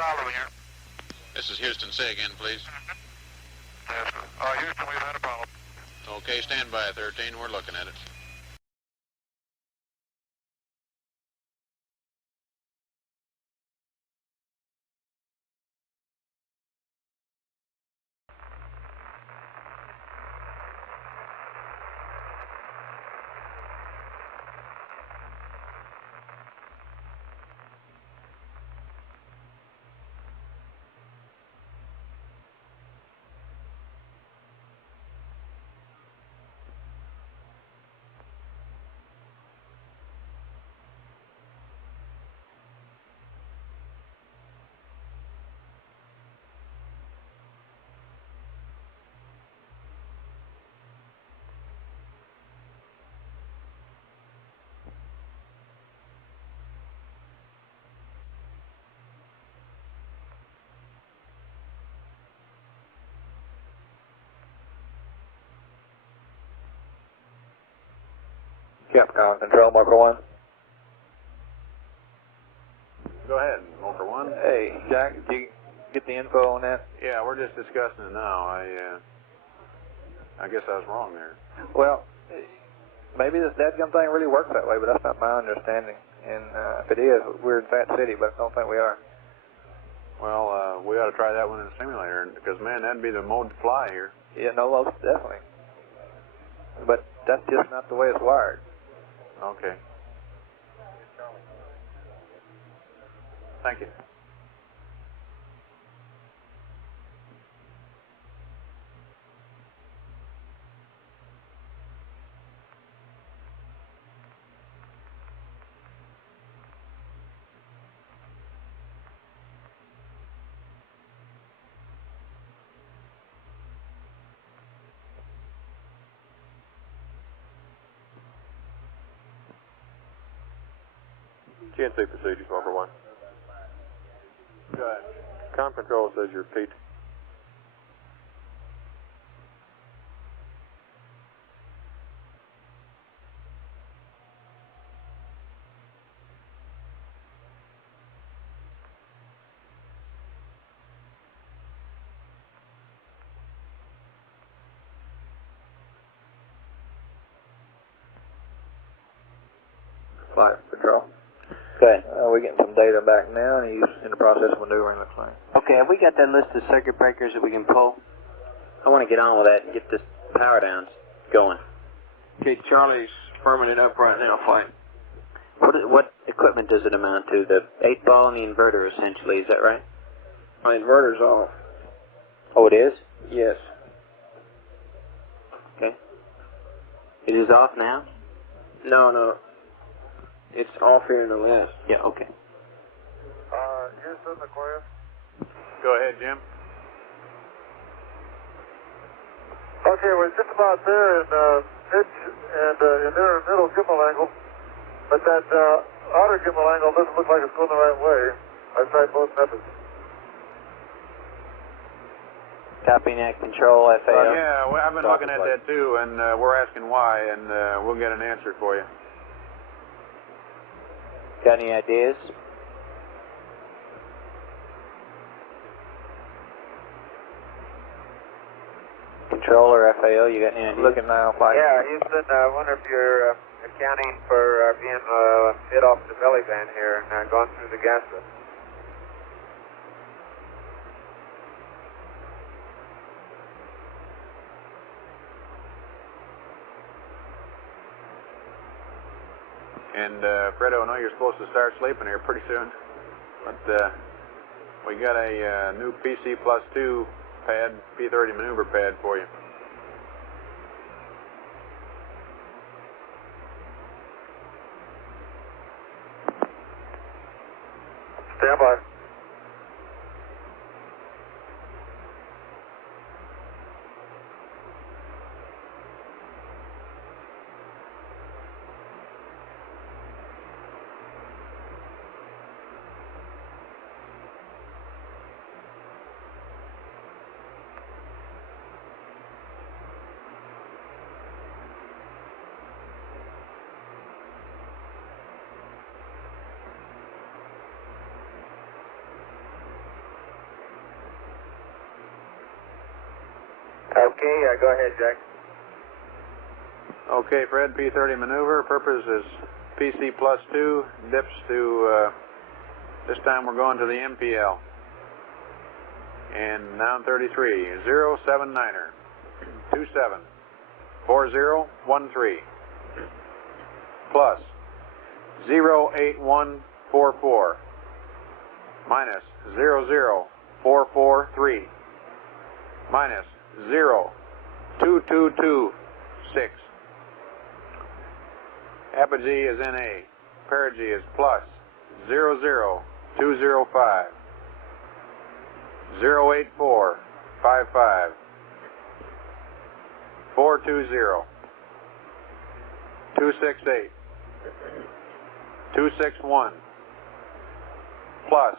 problem here. This is Houston. Say again, please. Yes, Houston, we've had a problem. Okay, stand by, 13. We're looking at it. Capcom Control, Marker 1. Go ahead, Marker 1. Hey, Jack, did you get the info on that? Yeah, we're just discussing it now. I guess I was wrong there. Well, maybe this dadgum thing really works that way, but that's not my understanding. And if it is, we're in Fat City, but I don't think we are. Well, we ought to try that one in the simulator, because, man, that'd be the mode to fly here. Yeah, no, most definitely. But that's just not the way it's wired. Okay. Thank you. GNC procedures, Marker 1. Go ahead. Com control says you're P2. Flight Control. Go ahead. We're getting some data back now, and he's in the process of maneuvering, looks like. Okay, have we got that list of circuit breakers that we can pull? I want to get on with that and get this power downs going. Okay, Charlie's firming it up right now, Flight. What equipment does it amount to? The 8-ball and the inverter, essentially, is that right? My inverter's off. Oh, it is? Yes. Okay. It is off now? No. It's off here in the west. Yeah, okay. Houston, Aquarius. Go ahead, Jim. Okay, we're just about there in pitch and in their middle gimbal angle, but that outer gimbal angle doesn't look like it's going the right way. I tried both methods. Copying that control, FAO. Yeah, well, I've been looking at that too, and we're asking why, and we'll get an answer for you. Got any ideas? Controller, FAO, you got any ideas? Looking now, Flight. Yeah, Houston, I wonder if you're accounting for being hit off the belly band here and gone through the gas lift. And Fredo, I know you're supposed to start sleeping here pretty soon, but we got a new PC plus 2 pad, P30 maneuver pad for you. Stand by. Okay, go ahead, Jack. Okay, Fred, P30 maneuver. Purpose is PC plus 2. Dips to, this time we're going to the MPL. And down 33, 079er, 27, 4013, plus 08144, minus 00443, minus 02226. Apogee is NA. Perigee is plus 00205. 08455 420 268 261 plus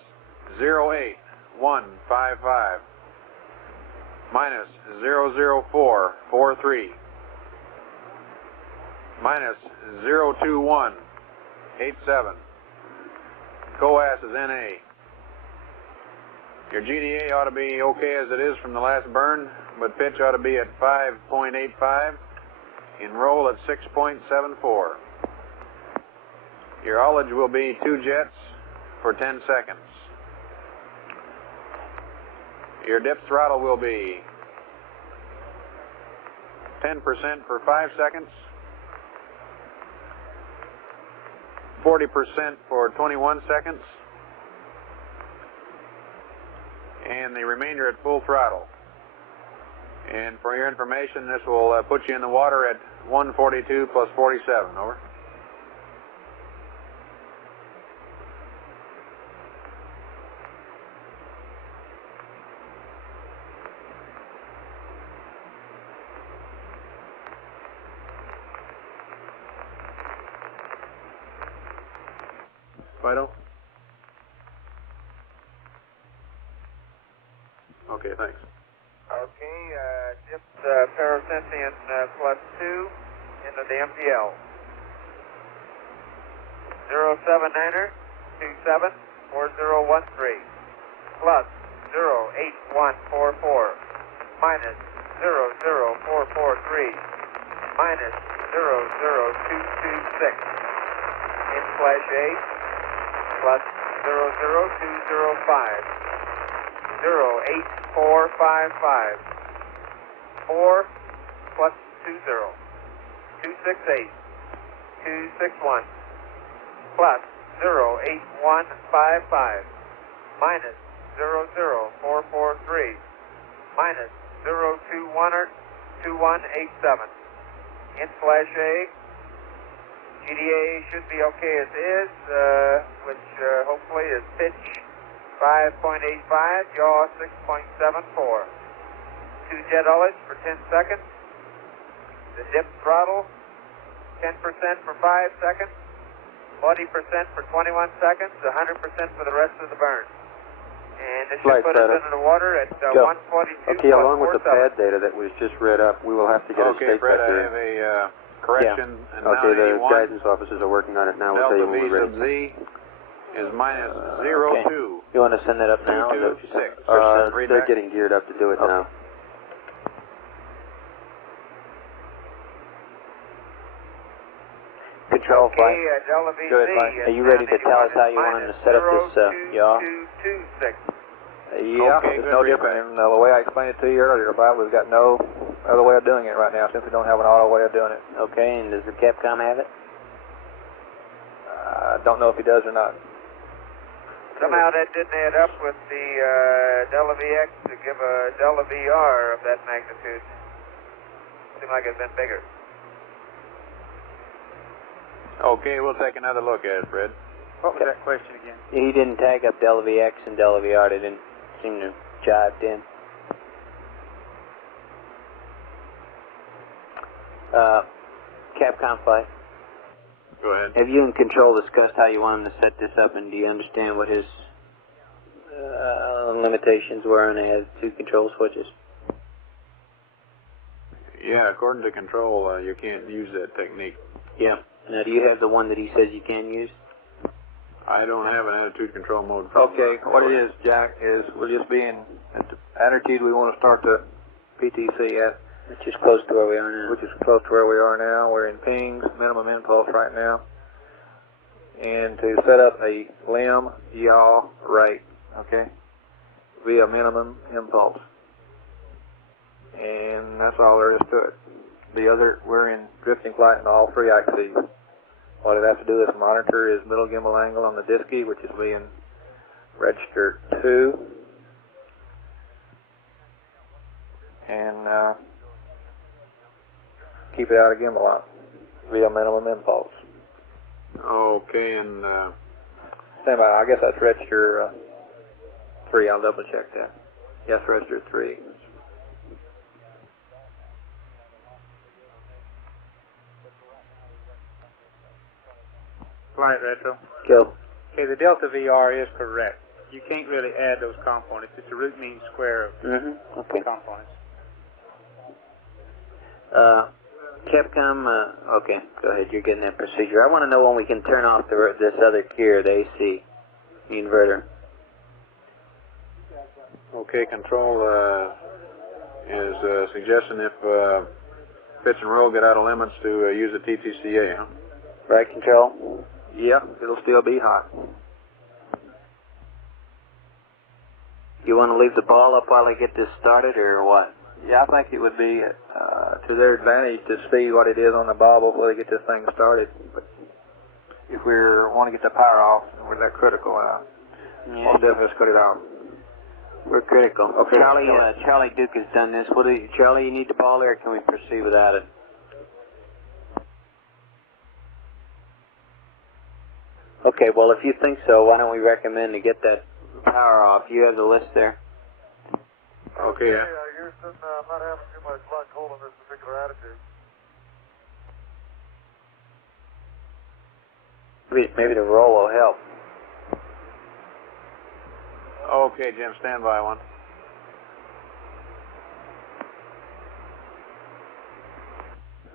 08155 minus 00443 minus 02187. COAS is NA. Your GDA ought to be okay as it is from the last burn, but pitch ought to be at 5.85 and roll at 6.74. Your ullage will be 2 jets for 10 seconds. Your dip throttle will be 10% for 5 seconds, 40% for 21 seconds, and the remainder at full throttle. And for your information, this will put you in the water at 142 plus 47, over. Vital? Okay, thanks. Okay, dipped Paracenthian plus 2 into the MPL. 079er 27 4013 plus 08144 minus 00443 minus 00226 in flash A plus 00205 08455 4 plus 20 268 261 plus 08155 minus 00443 minus 02187 in flash A. GDA should be okay as is, which hopefully is pitch 5.85, yaw 6.74. 2 jet ullage for 10 seconds. The dip throttle 10% for 5 seconds, 40% for 21 seconds, 100% for the rest of the burn. And this should put us into the water at 142. Okay, along with the pad data that was just read up, we will have to get a state Fred, vector. I have a correction. Yeah. And okay, the 81, guidance officers are working on it now. We'll tell you when we're ready. Z is minus 02. Okay. You want to send that up now? 226. They're getting geared up to do it now. Control flight. Good, are you ready to tell us how you want them to set up this yaw? Yeah, Okay, it's good, no read different than the way I explained it to you earlier, Bob. We've got no other way of doing it right now since we don't have an auto way of doing it. Okay, and does the Capcom have it? I don't know if he does or not. Somehow that didn't add up with the Delta VX to give a Delta VR of that magnitude. Seemed like it's been bigger. Okay, we'll take another look at it, Fred. What was that question again? He didn't tag up Delta VX and Delta VR. They didn't seem to jived in. Capcom flight. Go ahead. Have you and Control discussed how you want him to set this up, and do you understand what his limitations were, and they had 2 control switches? Yeah, according to Control, you can't use that technique. Yeah. Now, do you have the one that he says you can use? I don't have an attitude control mode. Okay, what it is, Jack, is we'll just be in at the attitude we want to start the PTC at, Which is close to where we are now. which is close to where we are now. We're in pings, minimum impulse right now. And to set up a limb yaw rate, okay, via minimum impulse. And that's all there is to it. We're in drifting flight in all three axes. What it has to do is monitor is middle gimbal angle on the disky, which is being registered 2. And keep it out of gimbal lock via minimum impulse. Okay, and Stand by, I guess that's register 3. I'll double check that. Yes, register 3. Flight retro. Go. Okay, the delta VR is correct. You can't really add those components. It's a root mean square of Okay. components. Capcom, okay, go ahead, you're getting that procedure. I want to know when we can turn off this other gear, the AC, the inverter. okay, control is suggesting if pitch and roll get out of limits to use the TTCA, huh? Right control? Yep, it'll still be hot. You want to leave the ball up while I get this started, or what? Yeah, I think it would be to their advantage to see what it is on the ball before they get this thing started. But if we want to get the power off, we're that critical. We'll definitely just cut it off. We're critical. Okay. Charlie Duke has done this. Charlie, you need the ball there, or can we proceed without it? Okay, well, if you think so, why don't we recommend to get that power off? You have the list there. Okay, yeah. Houston, I'm not having too much luck holding this particular attitude. Maybe the roll will help. Okay, Jim, stand by one.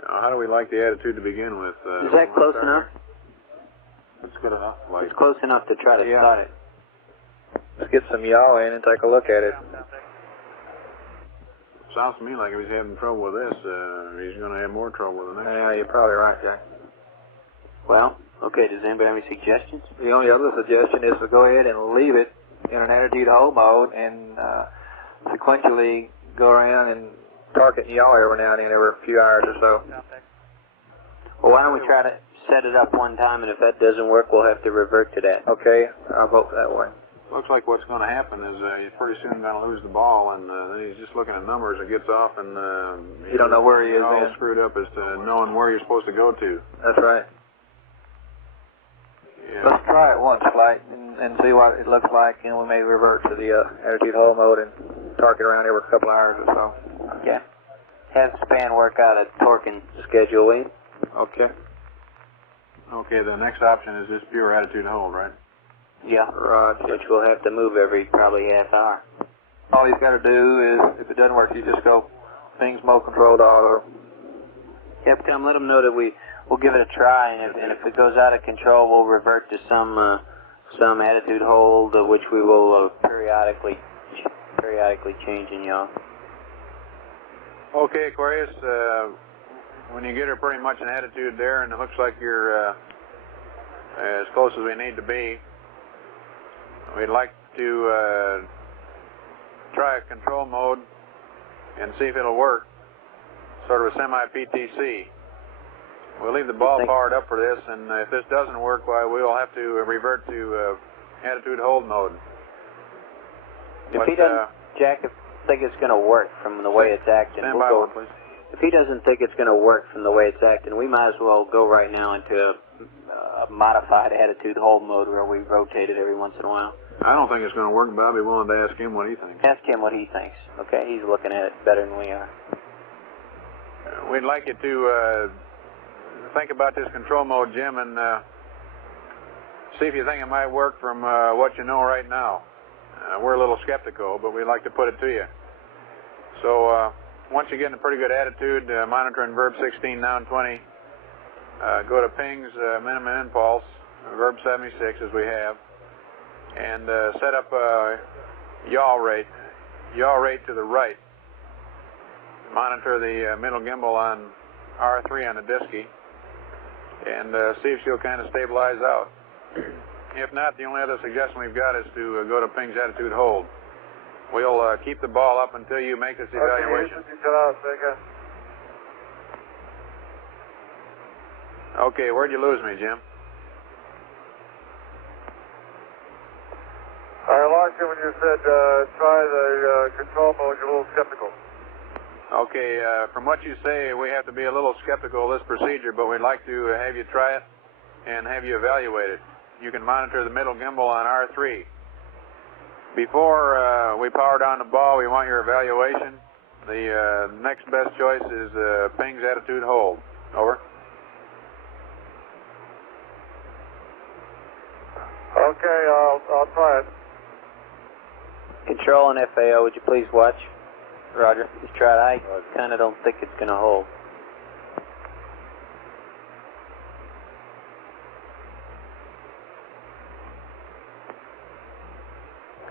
Now, how do we like the attitude to begin with? Is that close enough? That's good enough. Like, It's close enough to try to start it. Let's get some yaw in and take a look at it. sounds to me like if he's having trouble with this, he's going to have more trouble with the next. Yeah, you're probably right, Jack. Well, okay, does anybody have any suggestions? The only other suggestion is to go ahead and leave it in an attitude hold mode and sequentially go around and target yaw every now and then, every few hours or so. Well, why don't we try to set it up one time, and if that doesn't work, we'll have to revert to that. Okay, I'll vote that way. Looks like what's going to happen is he's pretty soon going to lose the ball, and then he's just looking at numbers and gets off, and you don't know where he is. All screwed up as to knowing where you're supposed to go to. That's right. Yeah. Let's try it once, Flight, and see what it looks like, and we may revert to the attitude hold mode and target around every couple hours or so. Okay. Have Span work out a torquing schedule, will you? Okay. Okay, the next option is just pure attitude hold, right? Yeah. Roger. Which we'll have to move every probably half hour. All he's got to do is, if it doesn't work, you just go things mode control to auto. Yep, come let them know that we'll give it a try, and if it goes out of control, we'll revert to some attitude hold, which we will periodically change in y'all. Okay, Aquarius, when you get her pretty much an attitude there, and it looks like you're as close as we need to be, we'd like to try a control mode and see if it'll work, sort of a semi-PTC. We'll leave the ball powered up for this, and if this doesn't work, well, we'll have to revert to attitude hold mode. If he doesn't, Jack, think it's going to work from the way it's acting, Stand by one, please. If he doesn't think it's going to work from the way it's acting, we might as well go right now into a modified attitude hold mode where we rotate it every once in a while. I don't think it's going to work, but I'll be willing to ask him what he thinks. Ask him what he thinks. Okay, he's looking at it better than we are. We'd like you to think about this control mode, Jim, and see if you think it might work from what you know right now. We're a little skeptical, but we'd like to put it to you. So once you get in a pretty good attitude, monitoring verb 16, noun 20, go to pings, minimum impulse, verb 76 as we have, and set up yaw rate to the right. monitor the middle gimbal on R3 on the disky, and see if she'll kind of stabilize out. If not, the only other suggestion we've got is to go to Ping's attitude hold. We'll keep the ball up until you make this evaluation. Okay, where'd you lose me, Jim? I lost you when you said try the control mode. You're a little skeptical. Okay, from what you say, we have to be a little skeptical of this procedure, but we'd like to have you try it and have you evaluate it. You can monitor the middle gimbal on R3. Before we power down the ball, we want your evaluation. The next best choice is Ping's attitude hold. Over. Okay, I'll try it. Control and FAO, would you please watch? Roger. Just try it. I kind of don't think it's going to hold.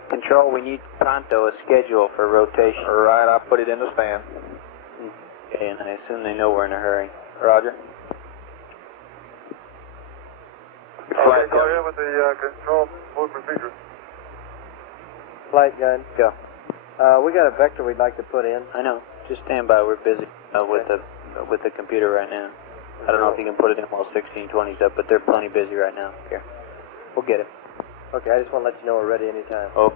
Control, we need pronto a schedule for rotation. All right, I'll put it in the span. Okay, and I assume they know we're in a hurry. Roger. Okay, go ahead with the control mode procedure. Flight gun. Go. We got a vector we'd like to put in. I know. Just stand by. We're busy with the computer right now. I don't know if you can put it in while 1620's up, but they're plenty busy right now. Here. We'll get it. Okay, I just want to let you know we're ready anytime. Oh.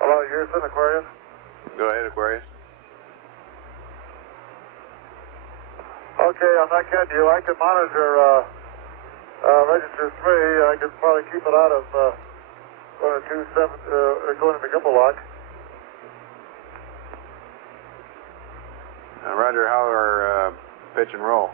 Hello, Houston, Aquarius. Go ahead, Aquarius. Okay, I'm not kidding you. I can monitor register 3. I could probably keep it out of going to the gimbal lock. Roger, how are pitch and roll?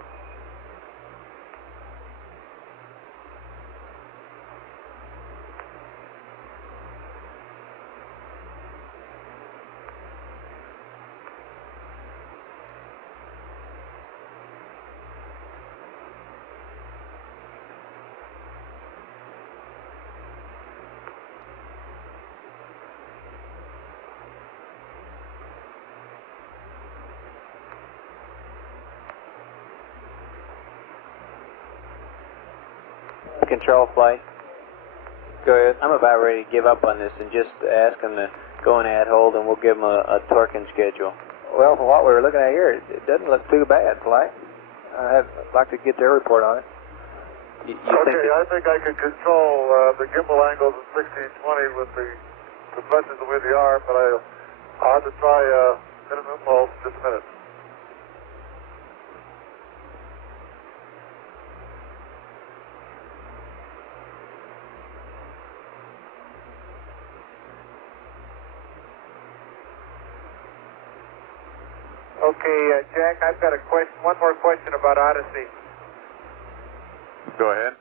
Control flight. Go ahead. I'm about ready to give up on this and just ask them to go in ad hold, and we'll give them a torquing schedule. Well, from what we were looking at here, it doesn't look too bad, Flight. I'd like to get their report on it. You Okay, think I think I can control the gimbal angles at 1620 with the compressions the way they are, but I'll have to try minimum pulse in just a minute. Okay, Jack, I've got a question. One more question about Odyssey. Go ahead.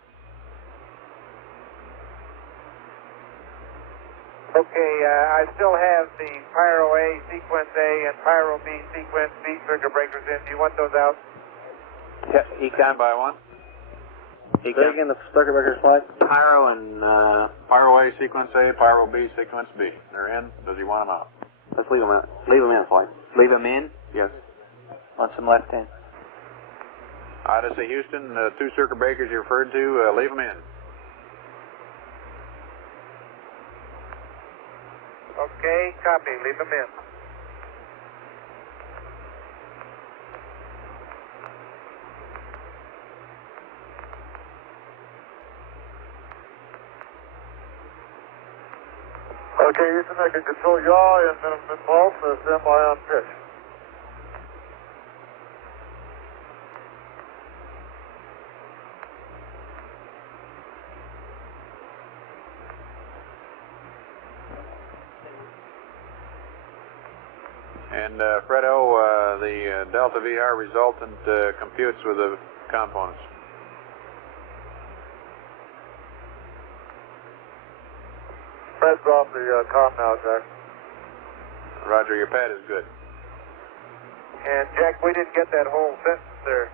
Okay, I still have the Pyro A sequence A and Pyro B sequence B circuit breakers in. Do you want those out? Yeah, Stand by one. Say again the circuit breaker slide. Pyro and Pyro A sequence A, Pyro B sequence B. They're in. Does he want them out? let's leave them out. Leave them in, Flight. Leave them in. Yes. Want some left in. Odyssey, Houston, the 2 circuit breakers you referred to, leave them in. Okay, copy. Leave them in. Okay, Houston, I can control yaw and minimum pulse, stand by on pitch. And Fredo, the Delta VR resultant computes with the components. Fred's off the comm now, Jack. Roger, your pad is good. And Jack, we didn't get that whole sentence there.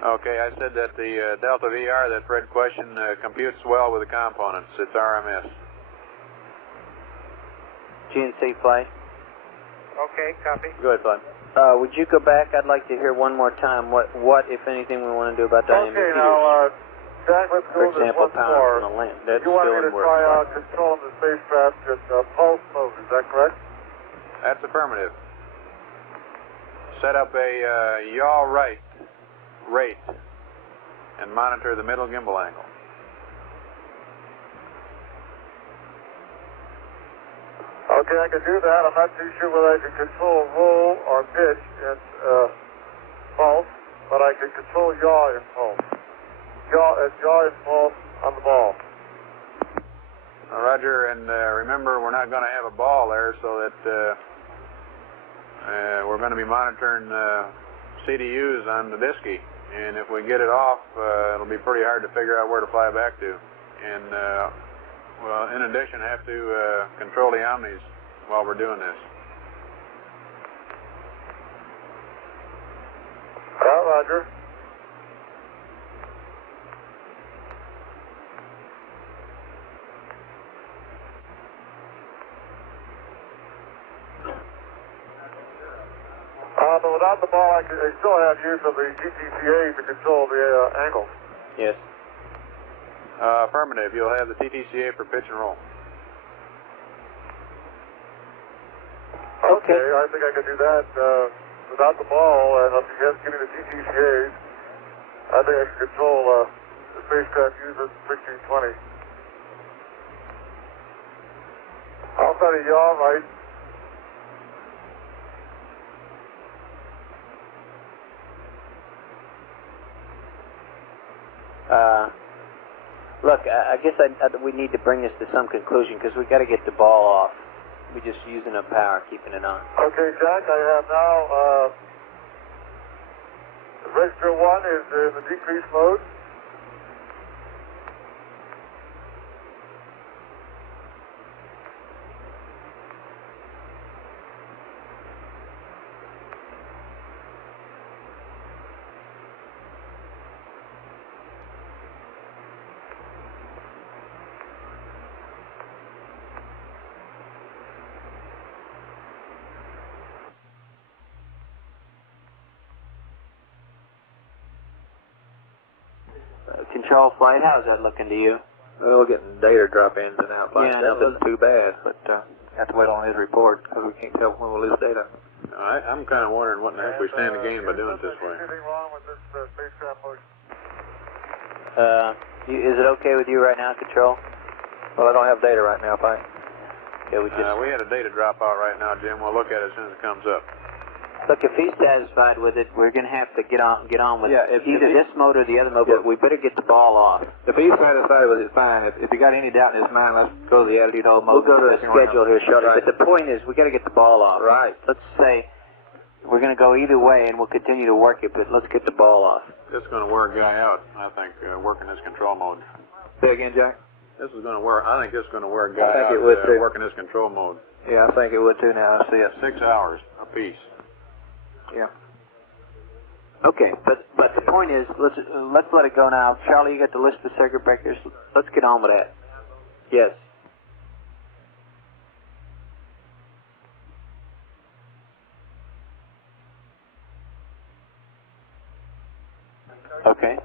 Okay, I said that the Delta VR that Fred questioned computes well with the components. It's RMS. GNC flight. Okay, copy. Go ahead, Fine. Would you go back? I'd like to hear one more time what if anything, we want to do about dynamic Okay, meters. now, Jack, let's For go this example, once power more. from the land. That's You wanted still me in to work. try out controlling the spacecraft at pulse mode, is that correct? That's affirmative. Set up a yaw right rate and monitor the middle gimbal angle. Okay, I can do that. I'm not too sure whether I can control roll or pitch in pulse, but I can control yaw in pulse. Yaw in pulse on the ball. Roger, and remember, we're not going to have a ball there, so that we're going to be monitoring CDUs on the disky, and if we get it off, it'll be pretty hard to figure out where to fly back to. And well, in addition, have to control the omnis while we're doing this. Roger. But without the ball, I still have use of the TTCA to control the angle. Yes. Affirmative. You'll have the TTCA for pitch and roll. Okay, I think I could do that without the ball, and if you give me the TTCAs, I think I can control the spacecraft using 1620. I'll set a yaw right. Look, I guess we need to bring this to some conclusion because we got to get the ball off. We're just using up power, keeping it on. Okay, Jack, I have now register 1 is in the decrease mode. Control flight, how's that looking to you? Well, we're getting data drop-ins and out. Yeah, That wasn't too bad, but have to wait on his report because we can't tell when we'll lose data. I'm kind of wondering what in the heck we stand to gain by doing it this way. Anything wrong with this spacecraft motion? Is it okay with you right now, Control? Well, I don't have data right now, Fine. Yeah, we had a data dropout right now, Jim. We'll look at it as soon as it comes up. Look, if he's satisfied with it, we're going to have to get on with either if this mode or the other mode, but we better get the ball off. If he's satisfied with it, fine. If you got any doubt in his mind, let's go to the attitude hold mode. We'll go to the schedule here shortly, Right. but the point is we got to get the ball off. Right. Let's say we're going to go either way, and we'll continue to work it, but let's get the ball off. This is going to wear a guy out, I think, working this control mode. Say again, Jack? This is going to wear, I think this is going to wear a guy I think out it would too. working this control mode. Yeah, I think it would too now. I see it. 6 hours apiece. Yeah. Okay, but the point is, let's let it go now. Charlie, you got the list of circuit breakers. Let's get on with that. Yes. Okay.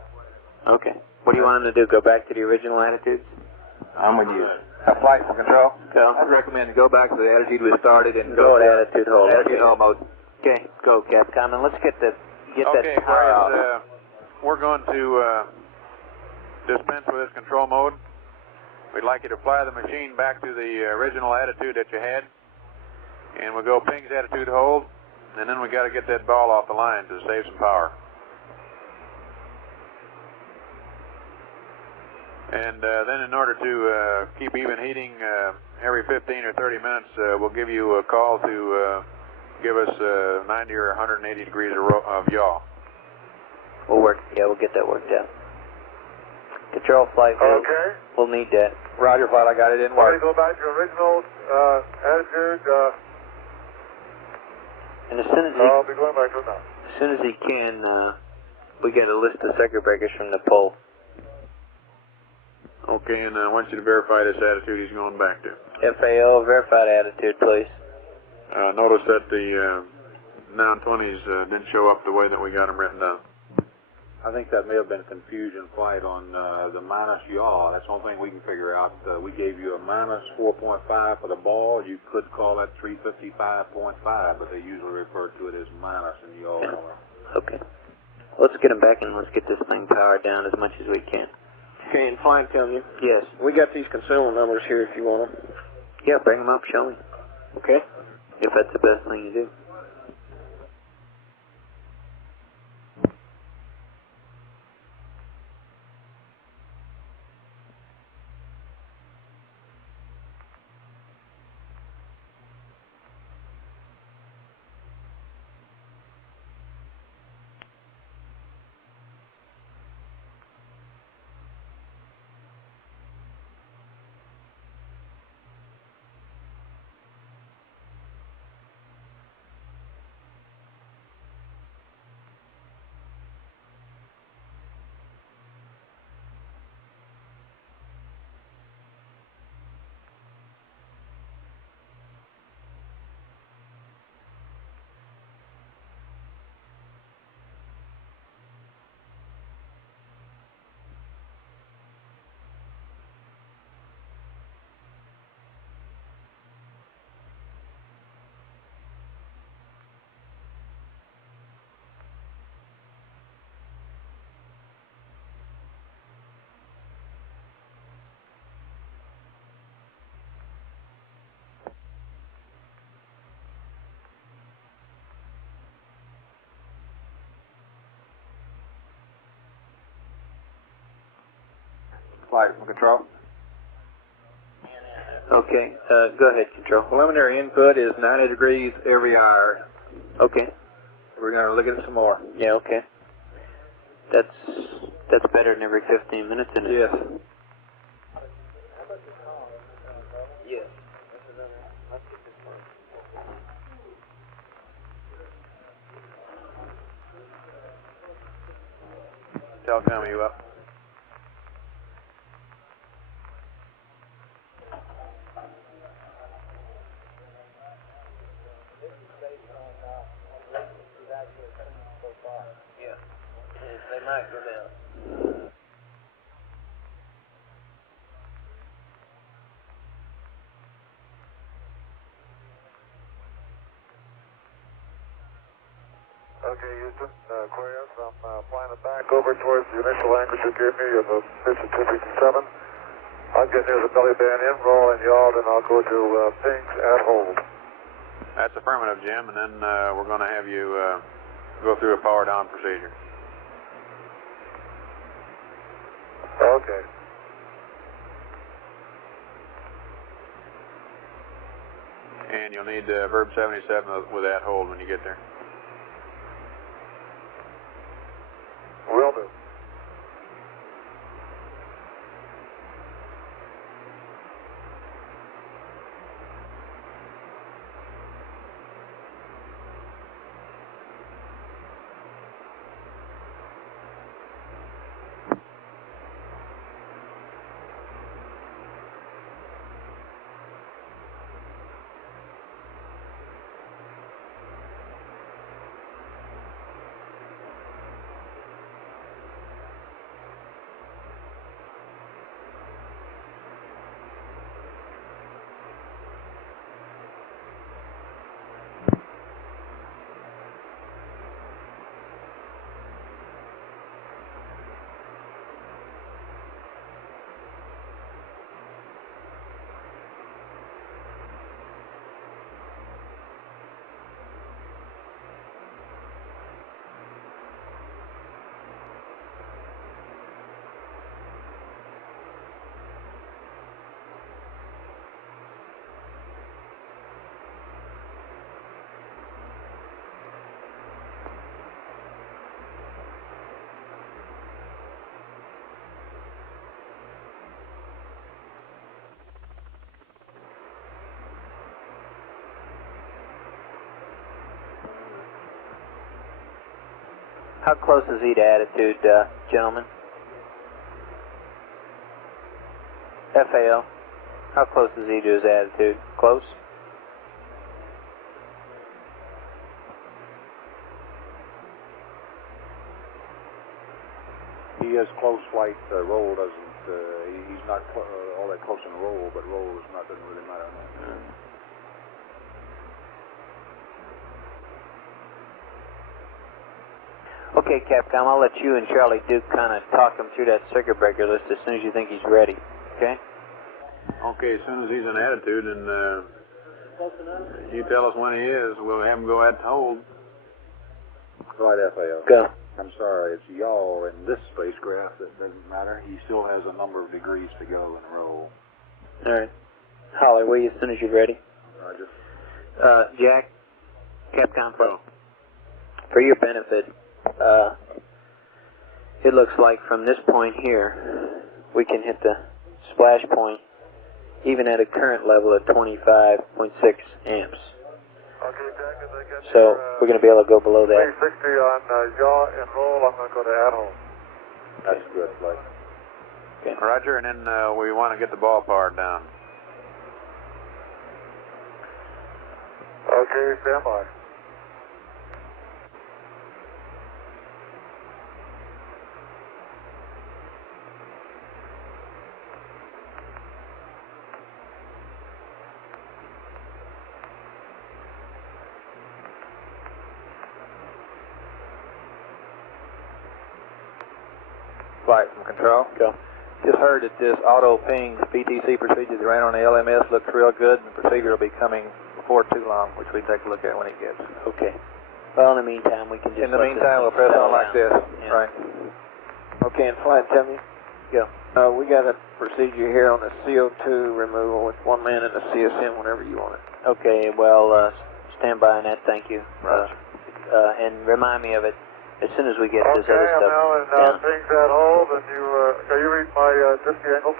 Okay. What do you want him to do? Go back to the original attitudes? I'm with you. A flight for control? Go. I'd recommend to go back to the attitude we started and Go to to attitude hold. Attitude hold mode. Okay, go, Capcom, and let's get that power Bryce, out. we're going to dispense with this control mode. We'd like you to fly the machine back to the original attitude that you had, and we'll go pings attitude hold, and then we got to get that ball off the line to save some power. And then in order to keep even heating every 15 or 30 minutes, we'll give you a call to give us 90 or 180 degrees of yaw. We'll get that worked out. Control flight. Okay. We'll need that. Roger, flight. I got it. Didn't Why don't work. you go back to your original attitude? And as soon as I'll be going back to it now. he can, we got a list of circuit breakers from the pole. Okay, and I want you to verify this attitude he's going back to. FAO, verified attitude, please. Notice that the 920s didn't show up the way that we got them written down. I think that may have been confusion flight on the minus yaw. That's the only thing we can figure out. We gave you a minus 4.5 for the ball. You could call that 355.5, but they usually refer to it as minus in yaw. Okay. Let's get them back and let's get this thing powered down as much as we can. Okay, and flying tell you. Yes. We got these consumer numbers here if you want them. Yeah, bring them up, show me. Okay. If that's the best thing to do. Flight from control. Okay, go ahead, Control. Preliminary input is 90 degrees every hour. Okay. We're going to look at it some more. Yeah, okay. That's better than every 15 minutes, isn't it? Yes. Yes. Telcom, are you up? They might go down. Okay, Houston, Aquarius, I'm flying it back over towards the initial angle you gave me of the pitch at 257. I'll get near the belly band in, roll and yaw, then I'll go to pings at hold. That's affirmative, Jim, and then we're going to have you go through a power down procedure. Okay. And you'll need verb 77 with that hold when you get there. Will do. How close is he to attitude, gentlemen? FAO, how close is he to his attitude? Close? He is close flight. Roll doesn't. He's not all that close in the roll, but roll is not doesn't really matter. Okay, Capcom, I'll let you and Charlie Duke kind of talk him through that circuit breaker list as soon as you think he's ready. Okay? Okay, as soon as he's in attitude and you tell us when he is, we'll have him go ahead and hold. Right, FAO. Go. I'm sorry, it's yaw in this spacecraft. That doesn't matter. He still has a number of degrees to go in the roll. All right. Holly, will you as soon as you're ready? Roger. Jack, Capcom, for your benefit, it looks like from this point here, we can hit the splash point even at a current level of 25.6 amps. Okay, Jack, as I get So we're going to be able to go below that. 360 on yaw and roll, I'm going to go to at home. That's good, Blake. Okay. Roger, and then we want to get the ball powered down. Okay, stand by. Flight from control. Go. Just heard that this auto ping PTC procedure that ran on the LMS looks real good, and the procedure will be coming before too long, which we take a look at when it gets. Okay. Well, in the meantime, we can just. In the meantime, we'll press on like this. Yeah. Right. Okay, and flight, tell me. Go. We got a procedure here on the CO2 removal with one man in the CSM whenever you want it. Okay, well, stand by on that. Thank you. Roger. And remind me of it as soon as we get this Okay, other I'm stuff now in down. pings at hold, and can you read my disky angle?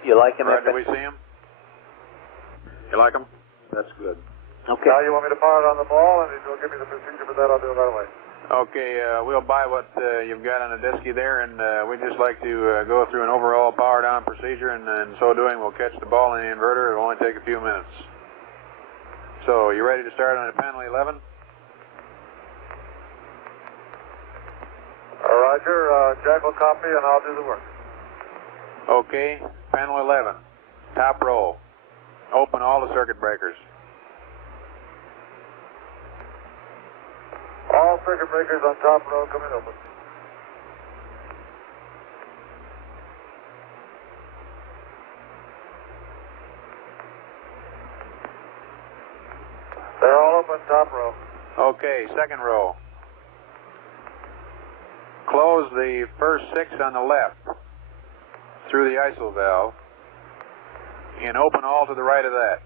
You like him? Roger, we see him? You like him? That's good. Okay. Now you want me to power it on the ball, and you'll give me the procedure for that, I'll do it right away. Okay, we'll buy what you've got on the disky there, and we'd just like to go through an overall power down procedure, and in so doing, we'll catch the ball in the inverter. It'll only take a few minutes. So, you ready to start on panel 11? Roger, Jack will copy, and I'll do the work. Okay, panel 11, top row. Open all the circuit breakers. All circuit breakers on top row coming open. They're all open top row. Okay, second row. Close the first 6 on the left through the ISO valve and open all to the right of that.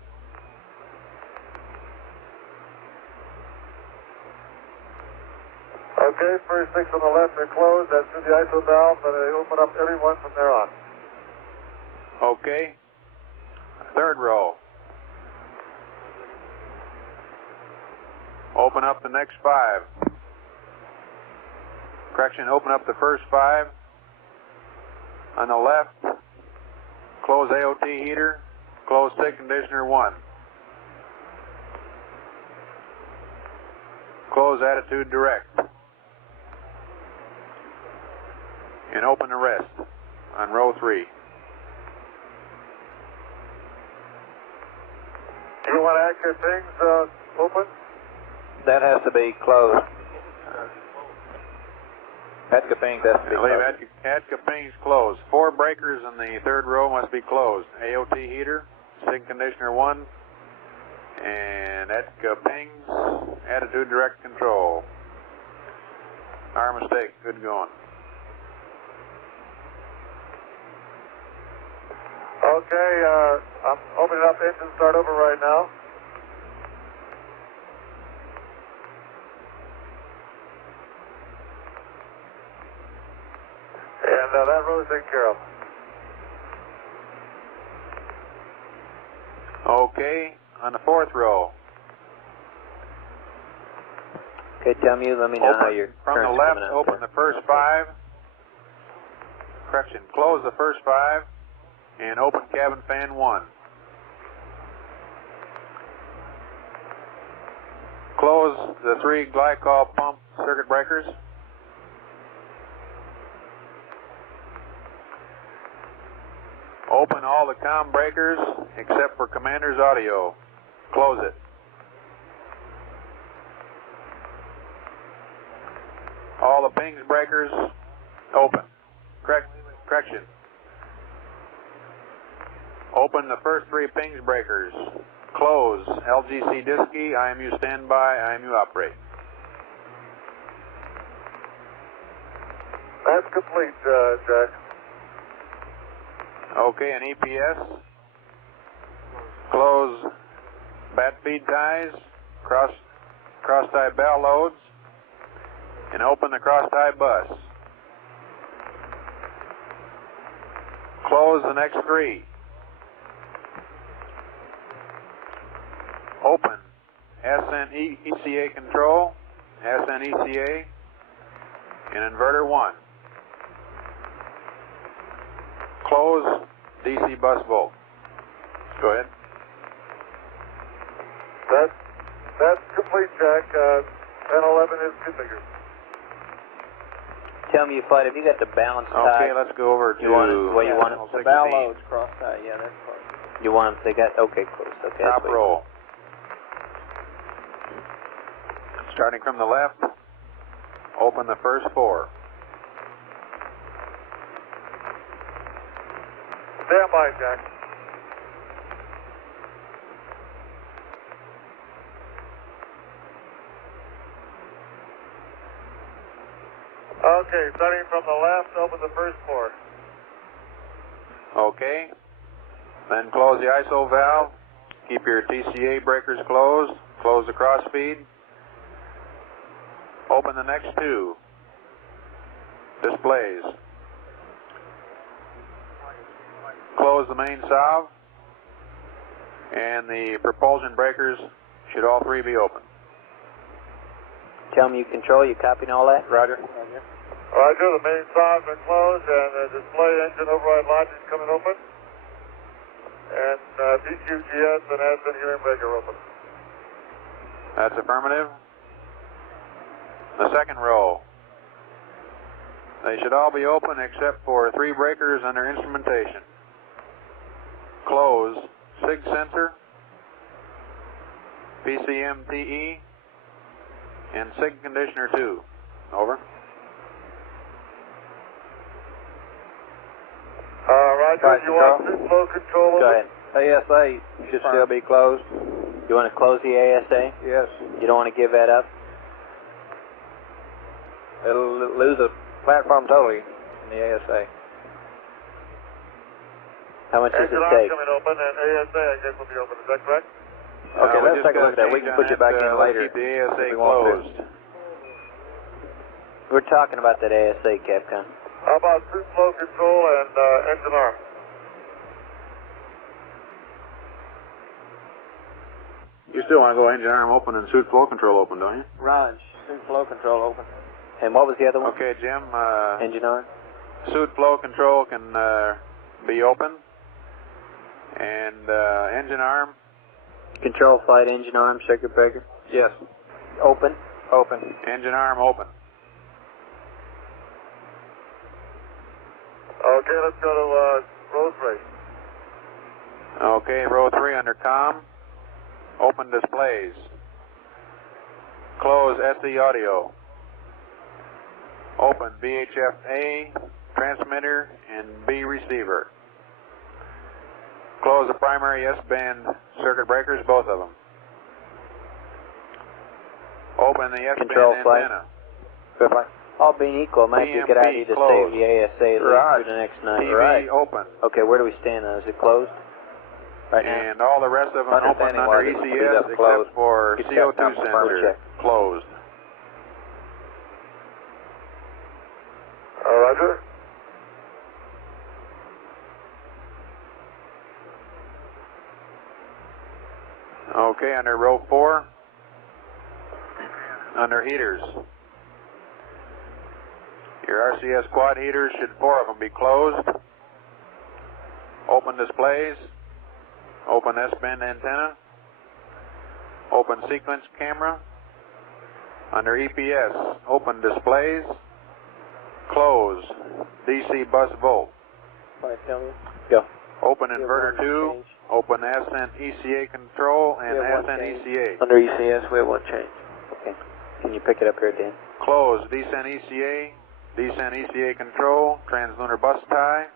Okay, first 6 on the left are closed. That's through the ISO valve, but they open up every one from there on. Okay. Third row. Open up the next 5. Correction, open up the first 5. On the left, close AOT heater, close stick conditioner 1. Close attitude direct. And open the rest on row 3. Do you want active things open? That has to be closed. Atca ping has to be I believe closed. Atca ping's closed. 4 breakers in the third row must be closed. AOT heater, stick conditioner 1, and Atca pings, attitude direct control. Our mistake, good going. Okay, I'm opening up engine start over right now. And that row is taken care of. Okay, on the fourth row. Okay, tell me, let me know how your From the current's left, coming out. open the first 5. Correction, close the first 5 and open cabin fan 1. Close the 3 glycol pump circuit breakers. Open all the comm breakers except for commander's audio. Close it. All the pings breakers open. Correction. Open the first 3 pings breakers. Close. LGC Disky, IMU standby, IMU operate. That's complete, Jack. Okay, an EPS. Close bat feed ties, cross tie bell loads, and open the cross tie bus. Close the next 3. Open SN ECA control, SN ECA, and inverter 1. Close DC bus volt. Go ahead. That's complete, Jack. 1011 is configured. Tell me, Flight, have you got the balance tie? Okay, let's go over to You want it, what you want it? The bow loads cross tie, yeah, that's close. You want them, they got, okay, close, okay. top that's what you roll. Starting from the left, open the first 4. Stand by, Jack. Okay, starting from the left, open the first 4. Okay. Then close the ISO valve. Keep your TCA breakers closed. Close the cross feed. Open the next 2 displays. Close the main salve. And the propulsion breakers should all 3 be open. Tell me you control, you copying all that? Roger. Roger, the main valves are closed and the display engine override logic is coming open. And PQGS and SN hearing breaker open. That's affirmative. The second row. They should all be open except for 3 breakers under instrumentation. Close SIG sensor, PCM-TE, and SIG conditioner 2. Over. Roger, you want flow control Go open? ahead. ASA should still be closed. You want to close the ASA? Yes. You don't want to give that up? It'll lose a platform totally in the ASA. How much does Engine it arm take? coming open and ASA I guess will be open, is that correct? Okay, we let's just take a got look at that. We change can on put you back in let's later. keep the ASA if we want to. closed. We're talking about that ASA, Capcom. How about suit flow control and engine arm? You still want to go engine arm open and suit flow control open, don't you? Raj, suit flow control open. And what was the other one? Okay, Jim. Engine arm? Suit flow control can be open. And engine arm. Control flight engine arm, circuit breaker? Yes. Open? Open. Engine arm open. Okay, let's go to row 3. Okay, row 3 under comm. Open displays. Close SE audio. Open VHF A, transmitter, and B receiver. Close the primary S-band circuit breakers, both of them. Open the Control S-band flight. antenna. Good flight. All being equal, it might be a good idea to closed. save the ASA at least Right. through the next night. TV Right. open. Okay, where do we stand now? Is it closed? Right now? And all the rest of them open Understanding under why this will be ECS left closed. except for Get CO2 that confirmed. sensor Check. closed. Roger. Okay, under row 4. Under heaters. Your RCS quad heaters should 4 of them be closed. Open displays. Open S-band antenna. Open sequence camera. Under EPS, open displays. Close. DC bus volt. Flight, tell me. Go. Open inverter 2. Open ascent ECA control and ascent ECA. Under ECS, we have one change. Okay. Can you pick it up here, Dan? Close. Descent ECA. Descent ECA control. Translunar bus tie.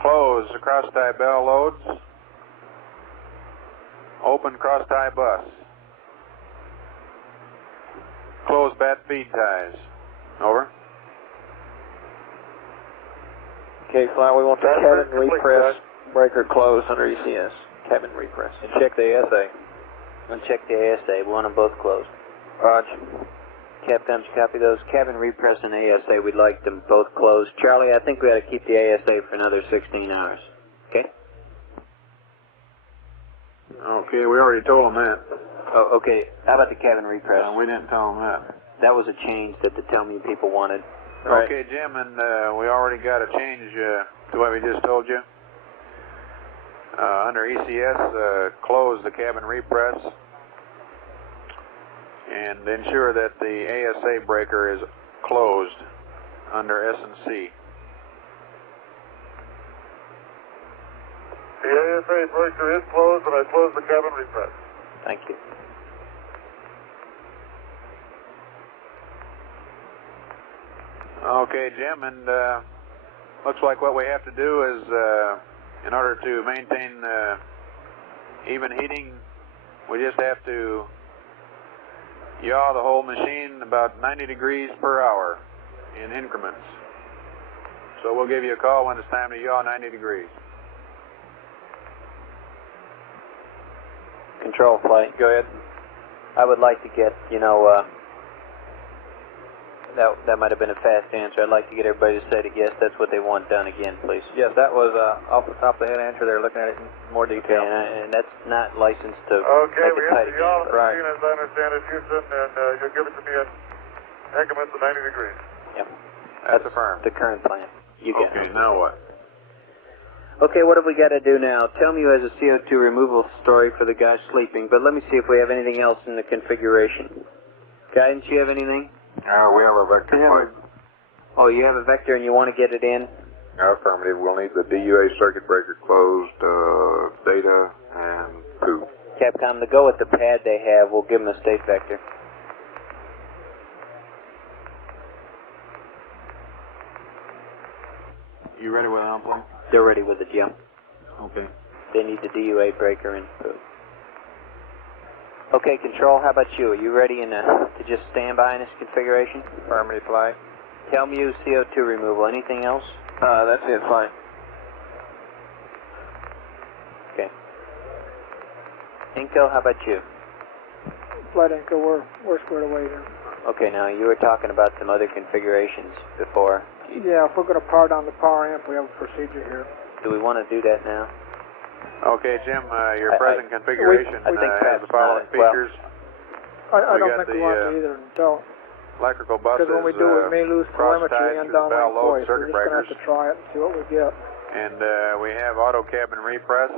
Close the cross tie bell loads. Open cross tie bus. Close bat feed ties. Over. Okay, flight, we want the That's cabin complete, repress guys. breaker closed under ECS. Cabin repress. And check the ASA. And check the ASA. We want them both closed. Roger. Capcom, you copy those? Cabin repress and ASA, we'd like them both closed. Charlie, I think we ought to keep the ASA for another 16 hours. Okay? Okay, we already told them that. Oh, okay. How about the cabin repress? We didn't tell them that. That was a change that the Tell Me people wanted. Right. Okay, Jim, and we already got a change to what we just told you. Under ECS, close the cabin repress and ensure that the ASA breaker is closed under S&C. The ASA breaker is closed, and I closed the cabin repress. Thank you. Okay, Jim, and looks like what we have to do is, in order to maintain even heating, we just have to yaw the whole machine about 90 degrees per hour in increments. So we'll give you a call when it's time to yaw 90 degrees. Control flight. Go ahead. I would like to get, that might have been a fast answer. I'd like to get everybody to say that yes, that's what they want done again, please. Yes, that was off the top of the head answer. They're looking at it in more Okay, detail. and that's not licensed to Okay, make we it have tight to yaw again. the Right. machine, as I understand it, Houston, and you'll give it to me in increments of 90 degrees. Yep. That's affirmed. The current plan. You got Okay, it. now what? Okay, what have we got to do now? Tell me who has a CO2 removal story for the guy sleeping, but let me see if we have anything else in the configuration. Guidance, you have anything? We have a vector flight. Oh, you have a vector and you want to get it in? Affirmative. We'll need the DUA circuit breaker closed, data, and poo. Capcom, to go with the pad they have, we'll give them a state vector. You ready with an envelope? They're ready with it, yeah. Okay. They need the DUA breaker and poo. Okay, Control, how about you? Are you ready to just stand by in this configuration? Affirmative flight. Tell me you CO2 removal. Anything else? That's it, flight. Okay. Inco, how about you? Flight Inco, we're squared away here. Okay, now you were talking about some other configurations before. Yeah, if we're going to power down the power amp, we have a procedure here. Do we want to do that now? Okay, Jim, your present configuration I think has the perhaps following not. Well, features. I We don't got think we the, want to either until, Electrical buses, because when we do it, we may lose cross telemetry ties and through the bell downlink load voice. We're circuit just going to breakers. have to try it and see what we get. And we have auto cabin repress.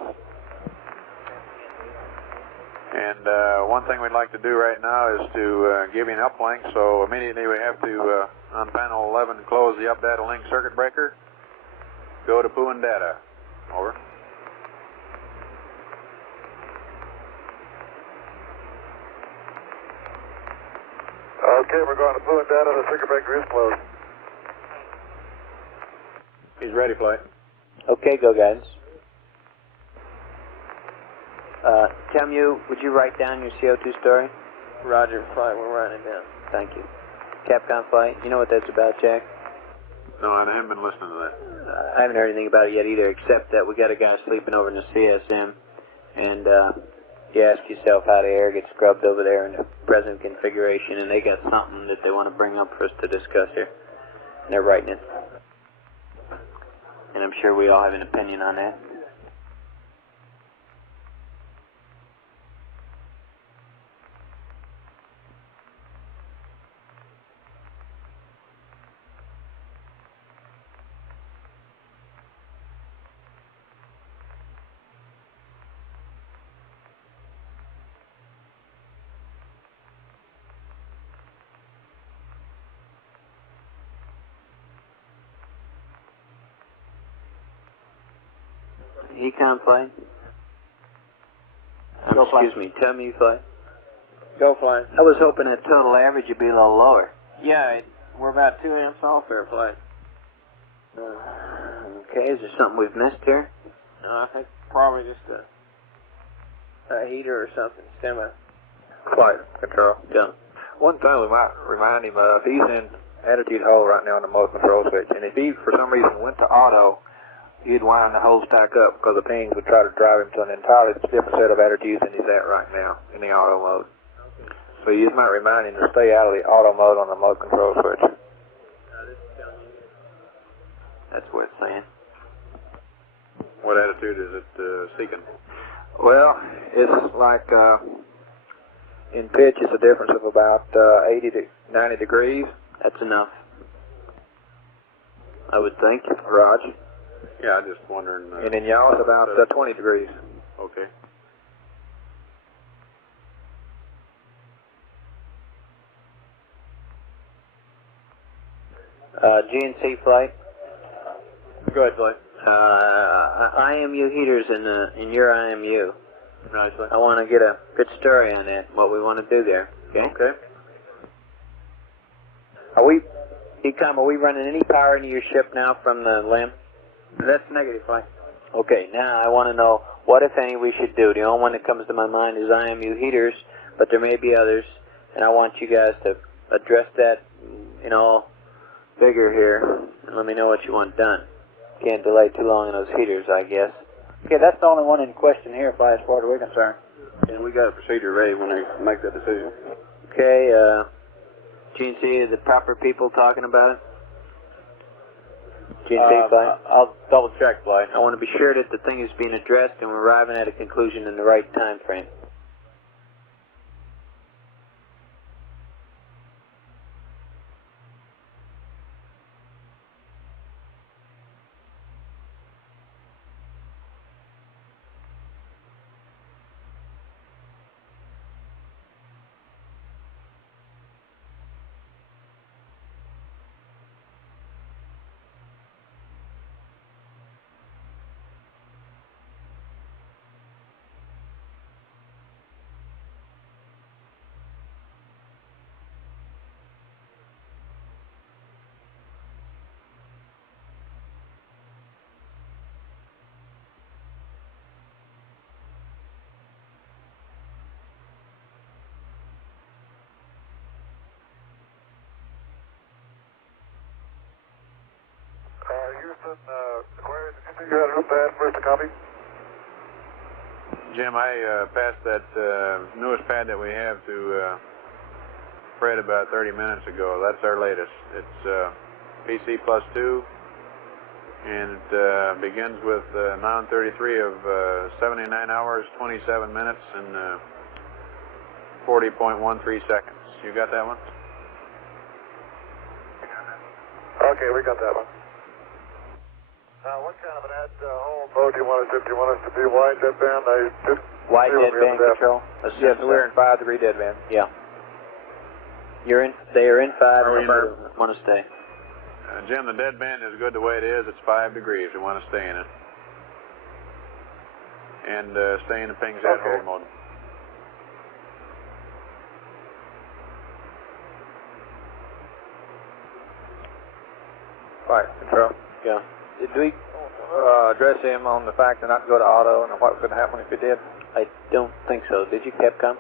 And one thing we'd like to do right now is to give you an uplink, so immediately we have to, on panel 11, close the up data link circuit breaker. Go to poo and data. Over. Okay, we're going to poo and data. The circuit breaker is closed. He's ready, flight. Okay, go guidance. Temu, would you write down your CO2 story? Roger, flight, we're writing it down. Thank you. Capcom flight, you know what that's about, Jack? No, I haven't been listening to that. I haven't heard anything about it yet either, except that we got a guy sleeping over in the CSM, and you ask yourself how the air gets scrubbed over there in the present configuration, and they got something that they want to bring up for us to discuss here. And they're writing it. And I'm sure we all have an opinion on that. Econ flight? Go flight. Excuse me, tell me flight. Go flight. I was hoping that total average would be a little lower. Yeah, we're about 2 amps off there, flight. Okay, is there something we've missed here? No, I think probably just a heater or something. Stand by. Flight control. Go. One thing we might remind him of, he's in attitude hold right now on the motor control switch, and if he for some reason went to auto, he'd wind the whole stack up because the pings would try to drive him to an entirely different set of attitudes than he's at right now in the auto mode. So you just might remind him to stay out of the auto mode on the motor control switch. That's worth saying. What attitude is it seeking? Well, it's like in pitch, it's a difference of about 80 to 90 degrees. That's enough, I would think. Raj. Yeah, I'm just wondering. And in yaw, it's about 20 degrees. Okay. GNC flight. Go ahead, Blake. IMU heaters in your IMU. Nicely. I want to get a good story on that, what we want to do there. Okay? Okay. Ecom, are we running any power into your ship now from the LEM? That's negative, flight. Okay, now I want to know what, if any, we should do. The only one that comes to my mind is IMU heaters, but there may be others, and I want you guys to address that, bigger here, and let me know what you want done. Can't delay too long on those heaters, I guess. Okay, that's the only one in question here, flight, as far as we're concerned. And we got a procedure ready when they make that decision. Okay, GNC, the proper people talking about it? GNC flight? I'll double check, flight. I want to be sure that the thing is being addressed and we're arriving at a conclusion in the right time frame. Houston, Aquarius, did you think you had a room pad first to copy? Jim, I passed that newest pad that we have to Fred about 30 minutes ago. That's our latest. It's PC plus 2, and it begins with 9:33 of 79 hours, 27 minutes, and 40.13 seconds. You got that one? Okay, we got that one. Now, what kind of an at-home mode do you want us to? Do you want us to be wide deadband? Wide deadband control? Yes, we're in 5-degree deadband. Yeah. They are in 5 and we want to stay. Jim, the deadband is good the way it is. It's 5 degrees. We want to stay in it. And stay in the pings at hold mode. Flight control. Yeah. Did we address him on the fact that not to go to auto and what was going to happen if he did? I don't think so. Did you, Capcom?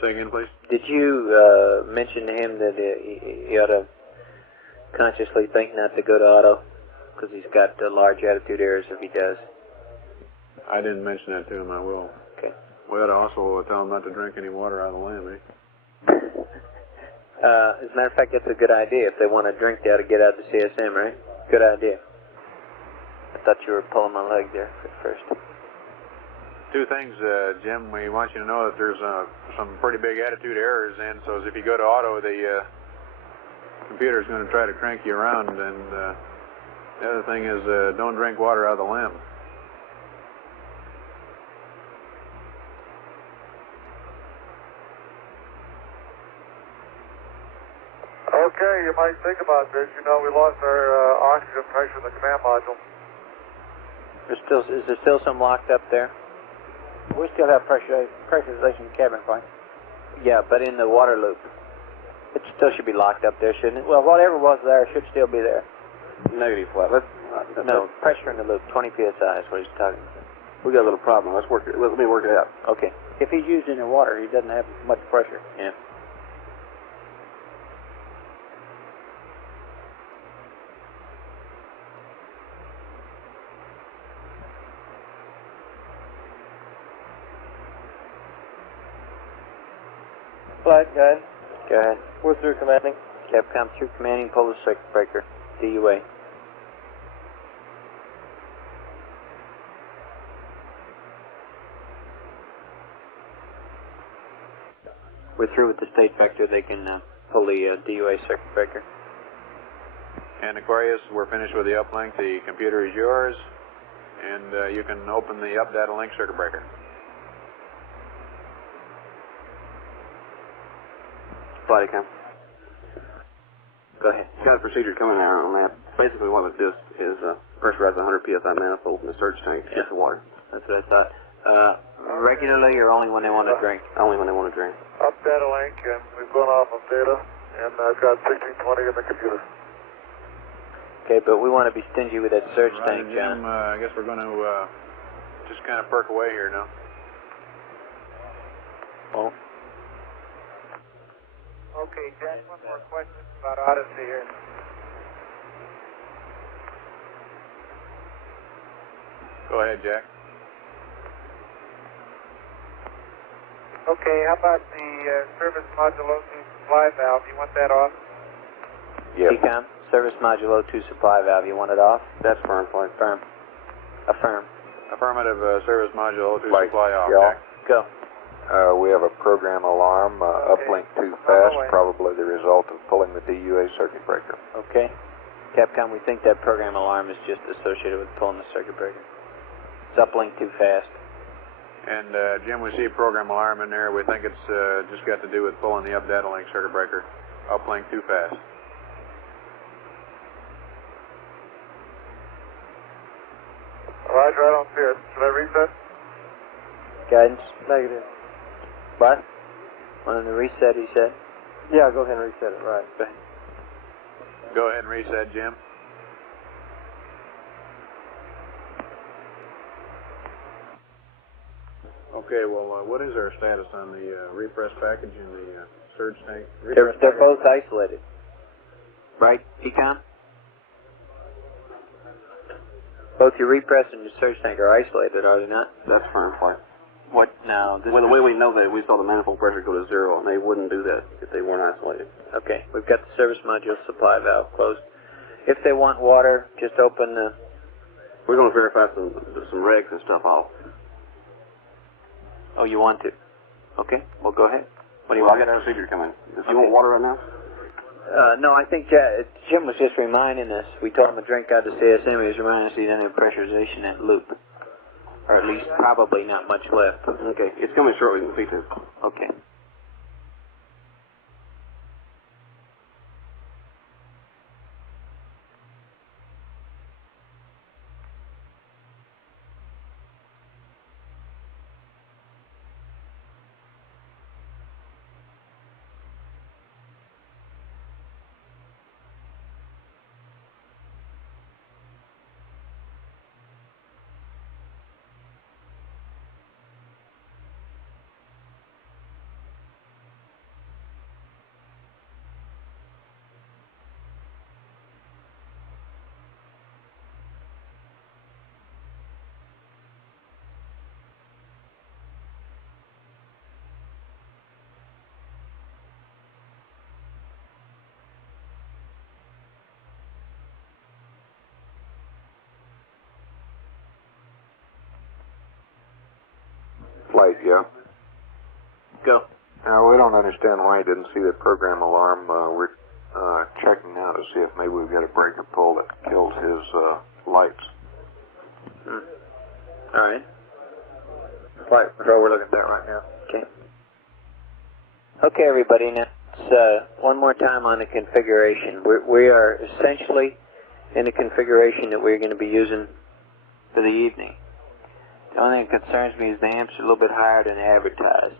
Say again, please. Did you mention to him that he ought to consciously think not to go to auto? Because he's got large attitude errors if he does. I didn't mention that to him. I will. Okay. We ought to also tell him not to drink any water out of the land, eh? As a matter of fact, that's a good idea. If they want to drink, they ought to get out the CSM, right? Good idea. I thought you were pulling my leg there at first. Two things, Jim. We want you to know that there's some pretty big attitude errors in, so if you go to auto, the computer's going to try to crank you around, and the other thing is don't drink water out of the lamp. Okay, you might think about this. You know, we lost our oxygen pressure in the command module. Is there still some locked up there? We still have pressurization cabin point. Yeah, but in the water loop. It still should be locked up there, shouldn't it? Well, whatever was there should still be there. Negative, Flat. No, pressure in the loop, 20 psi is what he's talking about. We got a little problem. Let me work it out. Okay. If he's using the water, he doesn't have much pressure. Yeah. Flight guide. Go ahead. We're through commanding. Capcom through commanding, pull the circuit breaker. DUA. We're through with the state vector. They can pull the DUA circuit breaker. And Aquarius, we're finished with the uplink. The computer is yours, and you can open the up data link circuit breaker. Body cam. Go ahead. Got a procedure coming out on that. Basically what it does is pressurize a 100 psi manifold in the surge tank to get the water. That's what I thought. Regularly or only when they want to drink? Only when they want to drink. Up data link, and we've gone off of data, and I've got 1620 in the computer. Okay, but we want to be stingy with that surge Right, tank, Jim, John. I guess we're going to just kind of perk away here now. Oh. Okay, Jack, one more question about Odyssey here. Go ahead, Jack. Okay, how about the service module O2 supply valve? You want that off? Yep. TCOM, service module O2 supply valve. You want it off? That's firm, Flight. Firm. Affirm. Affirmative, service module O2 Flight, supply off, y'all. Jack. Go. We have a program alarm, uplink too fast, probably the result of pulling the DUA circuit breaker. Okay. Capcom, we think that program alarm is just associated with pulling the circuit breaker. It's uplink too fast. And Jim, we see a program alarm in there. We think it's just got to do with pulling the up data link circuit breaker. Uplink too fast. Roger, I don't see it. Should I reset? Guidance? Negative. What? Wanting to reset, he said? Yeah, go ahead and reset it, right. Go ahead. Go ahead and reset, Jim. Okay, well, what is our status on the repress package and the surge tank? They're both isolated. Right, TCOM? Both your repress and your surge tank are isolated, are they not? That's firm, Flight. What now? Well, the way we know that, we saw the manifold pressure go to zero, and they wouldn't do that if they weren't isolated. Okay, we've got the service module supply valve closed. If they want water, just open the... We're going to verify some regs and stuff off. Oh, you want to? Okay, well, go ahead. What do you Well, want? I got a procedure coming. Do you want water right now? No, I think Jim was just reminding us. We told him to drink out of the CSM. He was reminding us he didn't have pressurization in that loop. Or at least probably not much left. Okay, it's coming shortly. We can see it. Okay. Flight, yeah. Go. Now, we don't understand why he didn't see the program alarm. We're checking now to see if maybe we've got a breaker pull that kills his lights. All right. Flight control, we're looking at that right now. Okay. Okay, everybody. Now, one more time on the configuration. We are essentially in a configuration that we're going to be using for the evening. The only thing that concerns me is the amps are a little bit higher than advertised.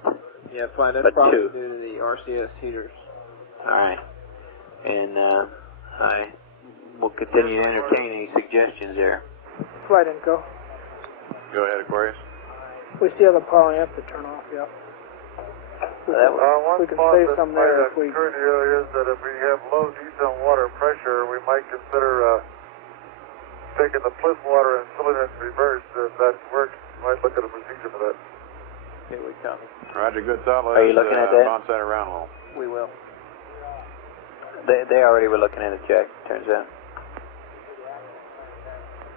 Yeah, fine. That's But probably two. due to the RCS heaters. All right. And I will continue to entertain any suggestions there. Flight info. Go ahead, Aquarius. We still have a power amp to turn off, yeah. One We can thought save that some might there if we... occur to you is that if we have low decent water pressure, we might consider taking the pliff water and filling it in reverse. If that works, we might look at a procedure for that. Here we come. Roger, good thought. Are you looking at that? Bounce that around a little. We will. They already were looking at it, Jack, turns out.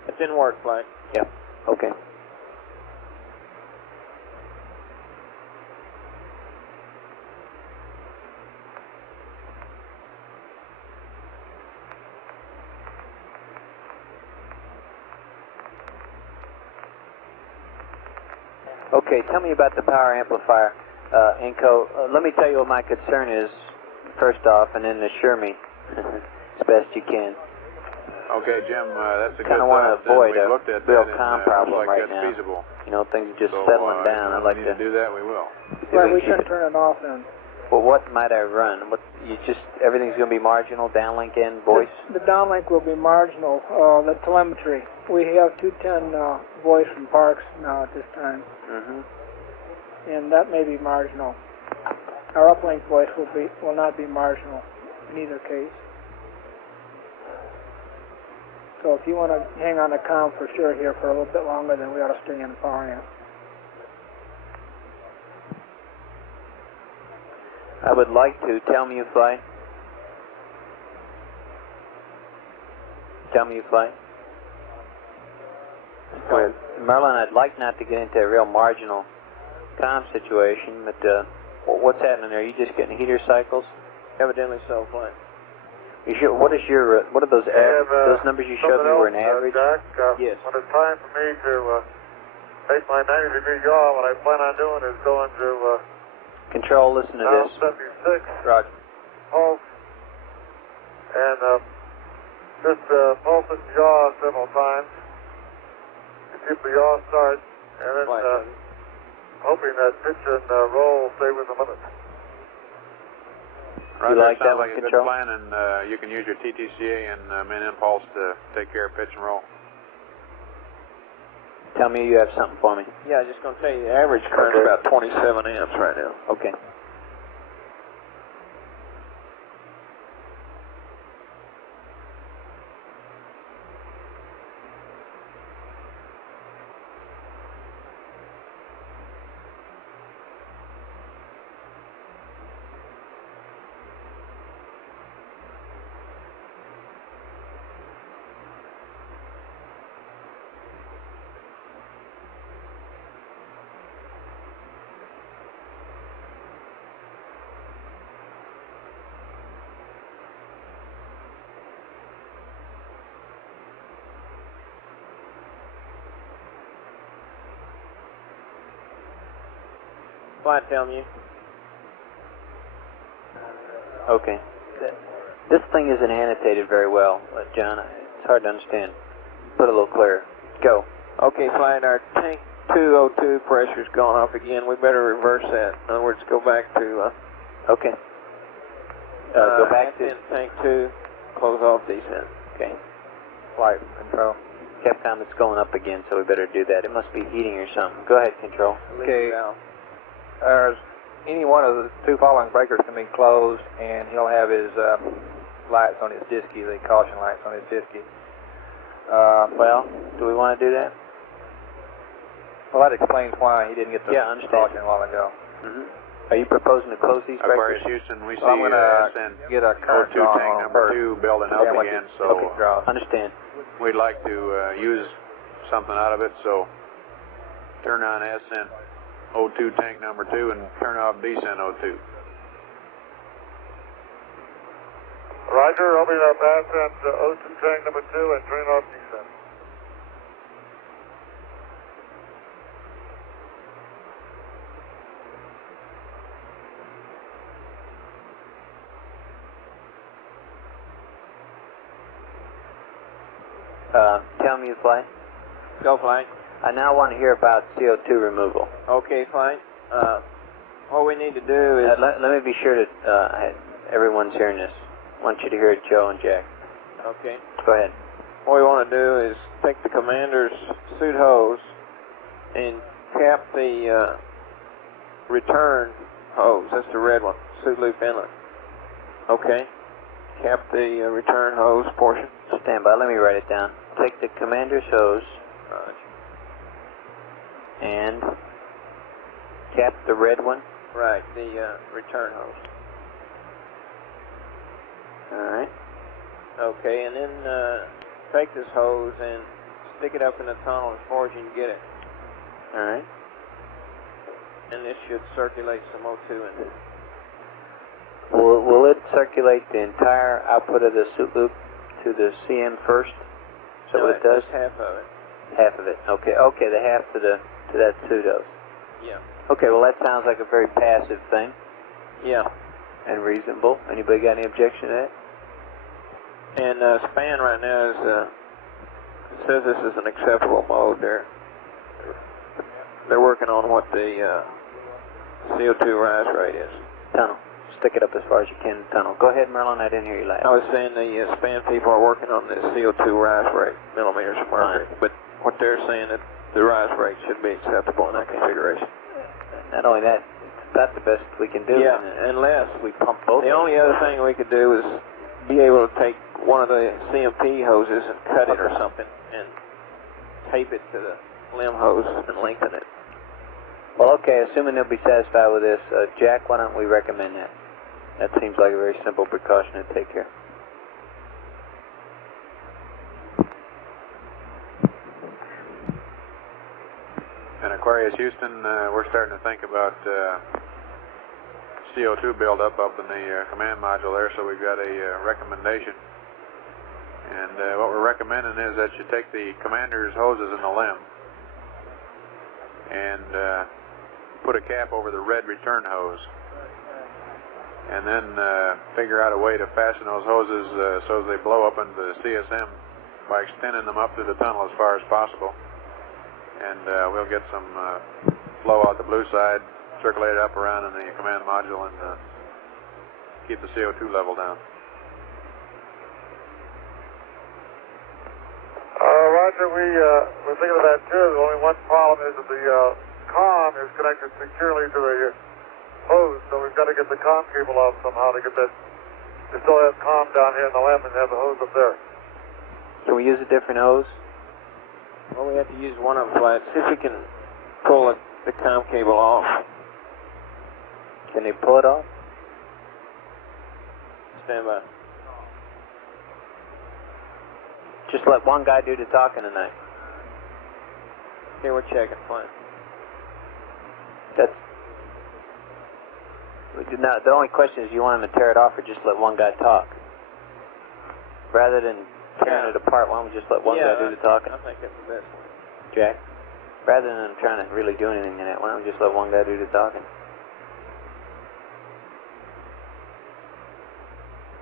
It didn't work, Flight. Yep. Okay. Okay, tell me about the power amplifier, Inco. Let me tell you what my concern is, first off, and then assure me as best you can. Okay, Jim, that's a good Kind of want to thought. avoid We've a looked at real that, calm and problem looks like right that's now. feasible. You know, things are just So, settling down. If I'd like we need to do that, we will. Right, we shouldn't turn it off then. Well, what might I run? What everything's going to be marginal, downlink and voice? The downlink will be marginal. The telemetry. We have 210 voice from Parks now at this time. Mm-hmm. And that may be marginal. Our uplink voice will not be marginal in either case. So if you want to hang on the comm for sure here for a little bit longer, then we ought to stay in the power amp. I would like to. Tell me you fly. Tell me you fly. Go ahead. Merlin, I'd like not to get into a real marginal comm situation, but what's happening there? Are you just getting heater cycles? Evidently so, Flight. You sure, what are those those numbers you showed me were an average? Jack, Yes. When it's time for me to make my 90-degree yaw, what I plan on doing is going to Control, listen to down this. 76, Roger. pulse, and just pulse and yaw several times to keep the yaw start, and then hoping that pitch and roll stay within the limits. Roger, like that sounds one, like a Control? good plan, and you can use your TTCA and main impulse to take care of pitch and roll. Tell me you have something for me. Yeah, just going to tell you the average current is about 27 amps right now. Okay. Flight telling you. Okay. This thing isn't annotated very well, John. It's hard to understand. Put it a little clearer. Go. Okay, Flight, our tank 202 pressure's gone off again. We better reverse that. In other words, go back to... Okay. Go back to... ascent tank 2, close off descent. Okay. Flight control. Capcom, it's going up again, so we better do that. It must be heating or something. Go ahead, Control. Okay. Any one of the two following breakers can be closed, and he'll have his lights on his disky, the caution lights on his disky. Well, do we want to do that? Well, that explains why he didn't get the Yeah, I understand. caution a while ago. Mm-hmm. Are you proposing to close these breakers? Aquarius Houston, we see Well, I'm going to SN get a current O2 drawn tank on number first. 2 building up Yeah, what again, the so ticket draws. Understand. we'd like to use something out of it, so turn on SN O2 tank number 2 and turn off descent O2. Roger, open up ascent O2 tank number 2 and turn off descent. Tell me you fly. Go, Flight. I now want to hear about CO2 removal. Okay, Flight. What we need to do is... let me be sure that everyone's hearing this. I want you to hear it, Joe and Jack. Okay. Go ahead. What we want to do is take the commander's suit hose and cap the return hose. That's the red one, suit loop inlet. Okay. Cap the return hose portion. Stand by. Let me write it down. Take the commander's hose and cap the red one. Right, the return hose. All right. Okay, and then take this hose and stick it up in the tunnel as far as you can get it. All right. And this should circulate some O2 in it. Will it circulate the entire output of the suit loop to the CM first? So No, what it does? just half of it. Half of it. Okay. Okay. The half to that pseudo. Yeah. Okay. Well, that sounds like a very passive thing. Yeah. And reasonable. Anybody got any objection to that? And span right now is it says this is an acceptable mode. They're working on what the CO2 rise rate is. Tunnel. Stick it up as far as you can in the tunnel. Go ahead, Merlin. I didn't hear you last. I was saying the span people are working on the CO2 rise rate, millimeters of mercury. But what they're saying that the rise rate should be acceptable in that configuration. Not only that, that's the best we can do. Yeah, unless we pump both. The only other thing we could do is be able to take one of the CMP hoses and cut it or something and tape it to the limb hose and lengthen it. Well, okay, assuming they'll be satisfied with this, Jack, why don't we recommend that? That seems like a very simple precaution to take here. And Aquarius Houston, we're starting to think about CO2 buildup up in the command module there, so we've got a recommendation. And what we're recommending is that you take the commander's hoses in the limb and put a cap over the red return hose. And then figure out a way to fasten those hoses so they blow up into the CSM by extending them up through the tunnel as far as possible. And we'll get some flow out the blue side, circulate it up around in the command module, and keep the CO2 level down. Roger, we're thinking of that too. The only one problem is that the COM is connected securely to the hose, so we've got to get the COM cable off somehow to get that. We still have COM down here in the limb and have the hose up there. Can we use a different hose? Well, we have to use one of them flat. See if we can pull the COM cable off. Can they pull it off? Stand by. Just let one guy do the talking tonight. Here, we're checking. Fine. That's... Now, the only question is, you want him to tear it off or just let one guy talk? Rather than tearing it apart, why don't we just let one guy do the talking? I think that's the best. Jack? Rather than trying to really do anything in it, why don't we just let one guy do the talking?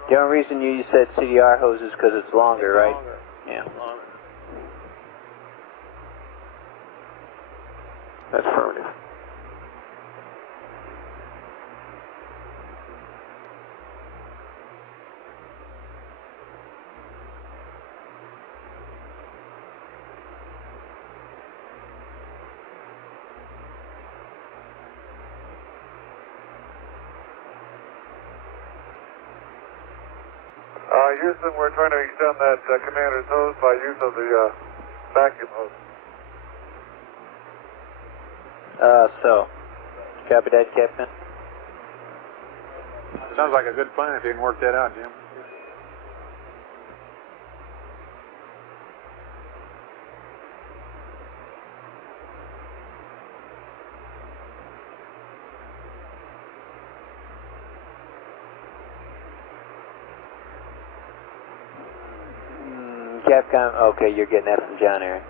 The only reason you said CDR hose is because it's longer, right? Longer. Yeah. Longer. That's affirmative. Houston, we're trying to extend that commander's hose by use of the vacuum hose. So, copy that, Captain? Sounds like a good plan if you can work that out, Jim. Capcom, okay, you're getting that from John Aaron.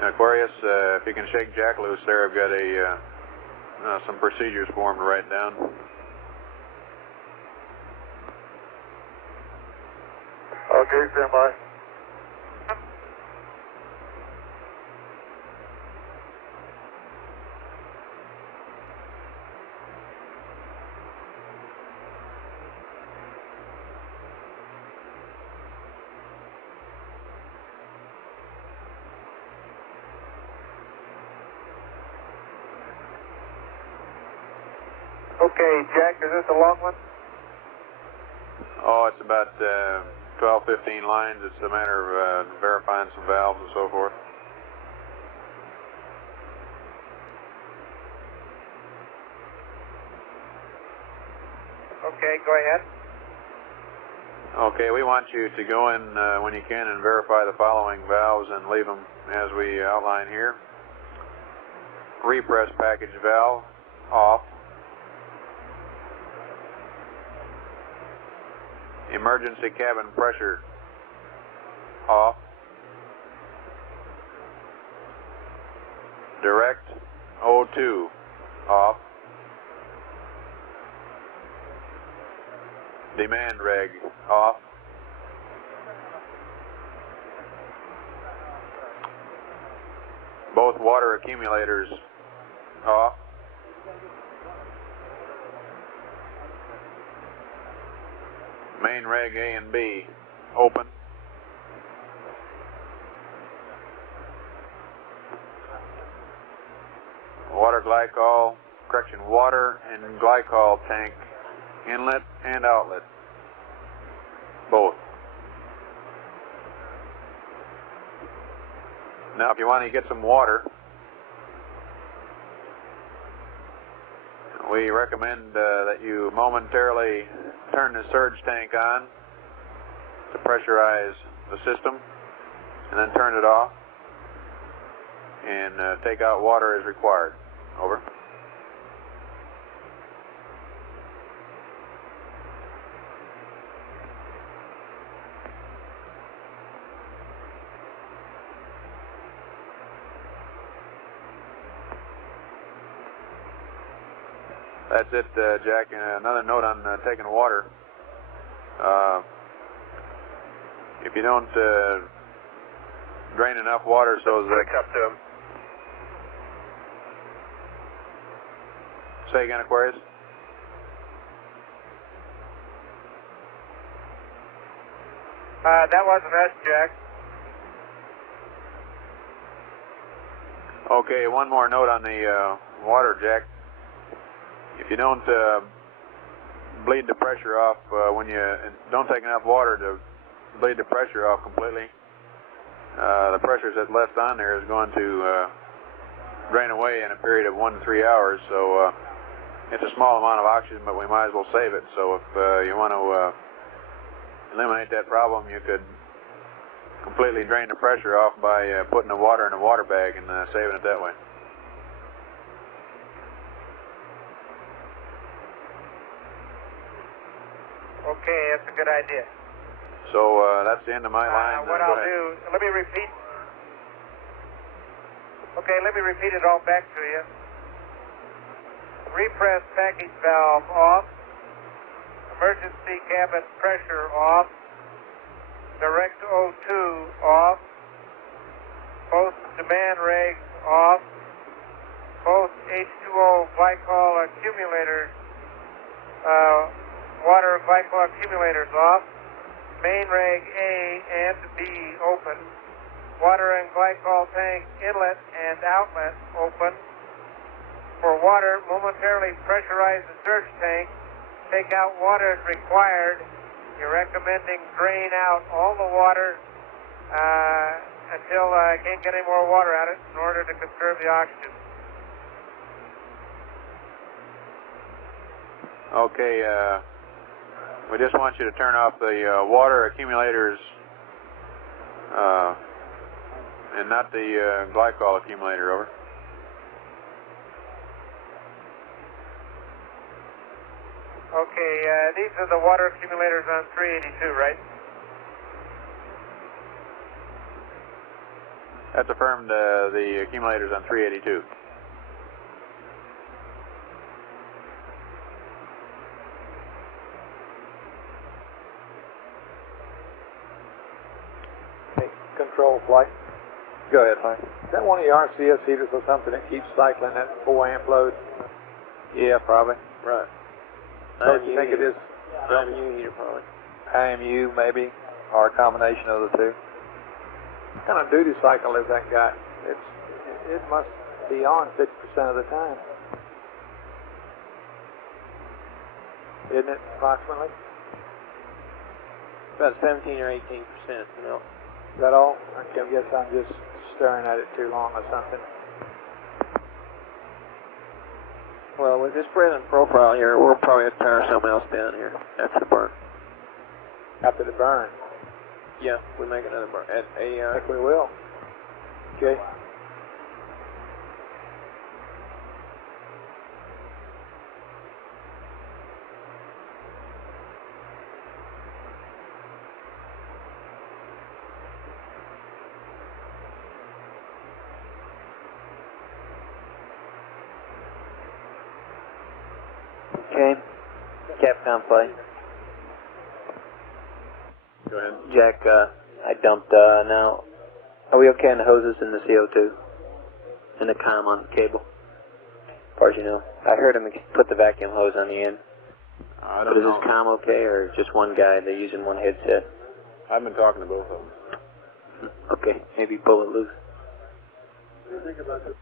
Aquarius, if you can shake Jack loose there, I've got some procedures for him to write down. Okay, stand by. Okay, Jack, is this a long one? Oh, it's about 12, 15 lines. It's a matter of verifying some valves and so forth. Okay, go ahead. Okay, we want you to go in when you can and verify the following valves and leave them as we outline here. Repress package valve, off. Emergency cabin pressure, off. Direct O2, off. Demand reg, off. Both water accumulators, off. Main reg A and B, open. Water glycol, water and glycol tank, inlet and outlet, both. Now if you want to get some water, we recommend that you momentarily turn the surge tank on to pressurize the system and then turn it off and take out water as required. Over. That's it, Jack. Another note on taking water. If you don't drain enough water so that... Up to him. Say again, Aquarius. That wasn't us, Jack. Okay, one more note on the water, Jack. If you don't bleed the pressure off when you don't take enough water to bleed the pressure off completely, the pressure that's left on there is going to drain away in a period of 1 to 3 hours. So it's a small amount of oxygen, but we might as well save it. So if you want to eliminate that problem, you could completely drain the pressure off by putting the water in a water bag and saving it that way. Okay, that's a good idea. So that's the end of my line. What I'll do, let me repeat. Okay, let me repeat it all back to you. Repress package valve off. Emergency cabin pressure off. Direct O2 off. Both demand regs off. Both H2O glycol accumulators, water glycol accumulators off. Main reg A and B open. Water and glycol tank inlet and outlet open. For water, momentarily pressurize the surge tank. Take out water as required. You're recommending drain out all the water until I can't get any more water out of it in order to conserve the oxygen. Okay, we just want you to turn off the water accumulators and not the glycol accumulator, over. Okay, these are the water accumulators on 382, right? That's affirmed the accumulators on 382. Control flight. Go ahead, Mike. Is that one of the RCS heaters or something that keeps cycling that 4 amp load? Yeah, probably. Right. Don't you think it is? IMU heater, probably. IMU maybe, or a combination of the two. What kind of duty cycle has that got? It must be on 50% of the time. Isn't it, approximately? About 17 or 18%, you know. Is that all? I guess I'm just staring at it too long or something. Well, with this present profile here, we'll probably have to tire something else down here after the burn. After the burn? Yeah, we make another burn at AER. I think we will. Okay. Okay. Capcom flight. Go ahead. Jack, I dumped, now, are we okay on the hoses and the CO2? And the comm on the cable? As far as you know. I heard him put the vacuum hose on the end. I But don't is know. this comm okay, or just one guy, they're using one headset? I've been talking to both of them. Okay, maybe pull it loose. What do you think about this?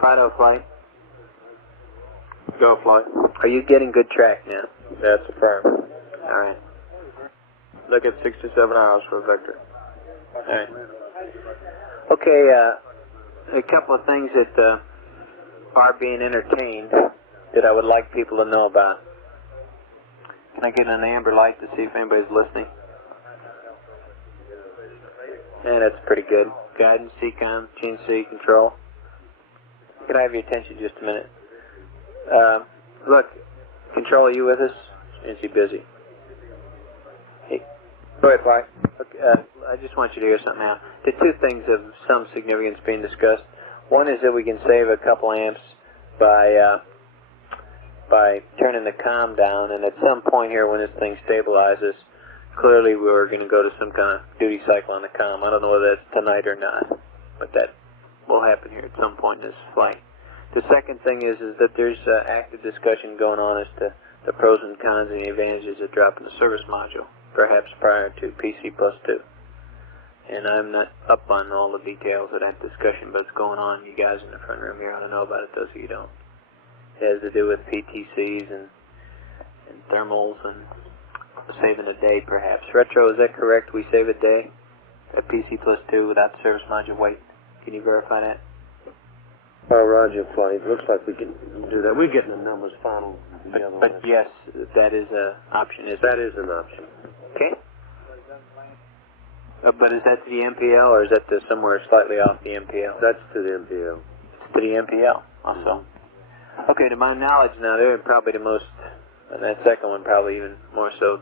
Fido flight. Go flight. Are you getting good track now? That's affirmed. Alright. Look at 67 hours for Vector. Alright. Okay, a couple of things that are being entertained that I would like people to know about. Can I get an amber light to see if anybody's listening? Yeah, that's pretty good. Guidance, CCOM, GNC, control. Can I have your attention just a minute? Look, control, are you with us? Is he busy? Hey, go ahead, Fly. Okay, I just want you to hear something now. The two things of some significance being discussed. One is that we can save a couple amps by turning the comm down, and at some point here when this thing stabilizes, clearly we're going to go to some kind of duty cycle on the comm. I don't know whether that's tonight or not, but that will happen here at some point in this flight. The second thing is that there's active discussion going on as to the pros and cons and the advantages of dropping the service module, perhaps prior to PC+2. And I'm not up on all the details of that discussion, but it's going on. You guys in the front room here ought to know about it, those of you who don't. It has to do with PTCs and thermals and saving a day, perhaps. Retro, is that correct? We save a day at PC+2 without the service module wait. Can you verify that? Roger, flight. Looks like we can do that. We're getting the numbers final. But yes, that is an option, isn't it? That is an option. Okay. But is that to the MPL, or is that to somewhere slightly off the MPL? That's to the MPL. It's to the MPL, also. Okay, to my knowledge now, they're probably the most, and that second one probably even more so,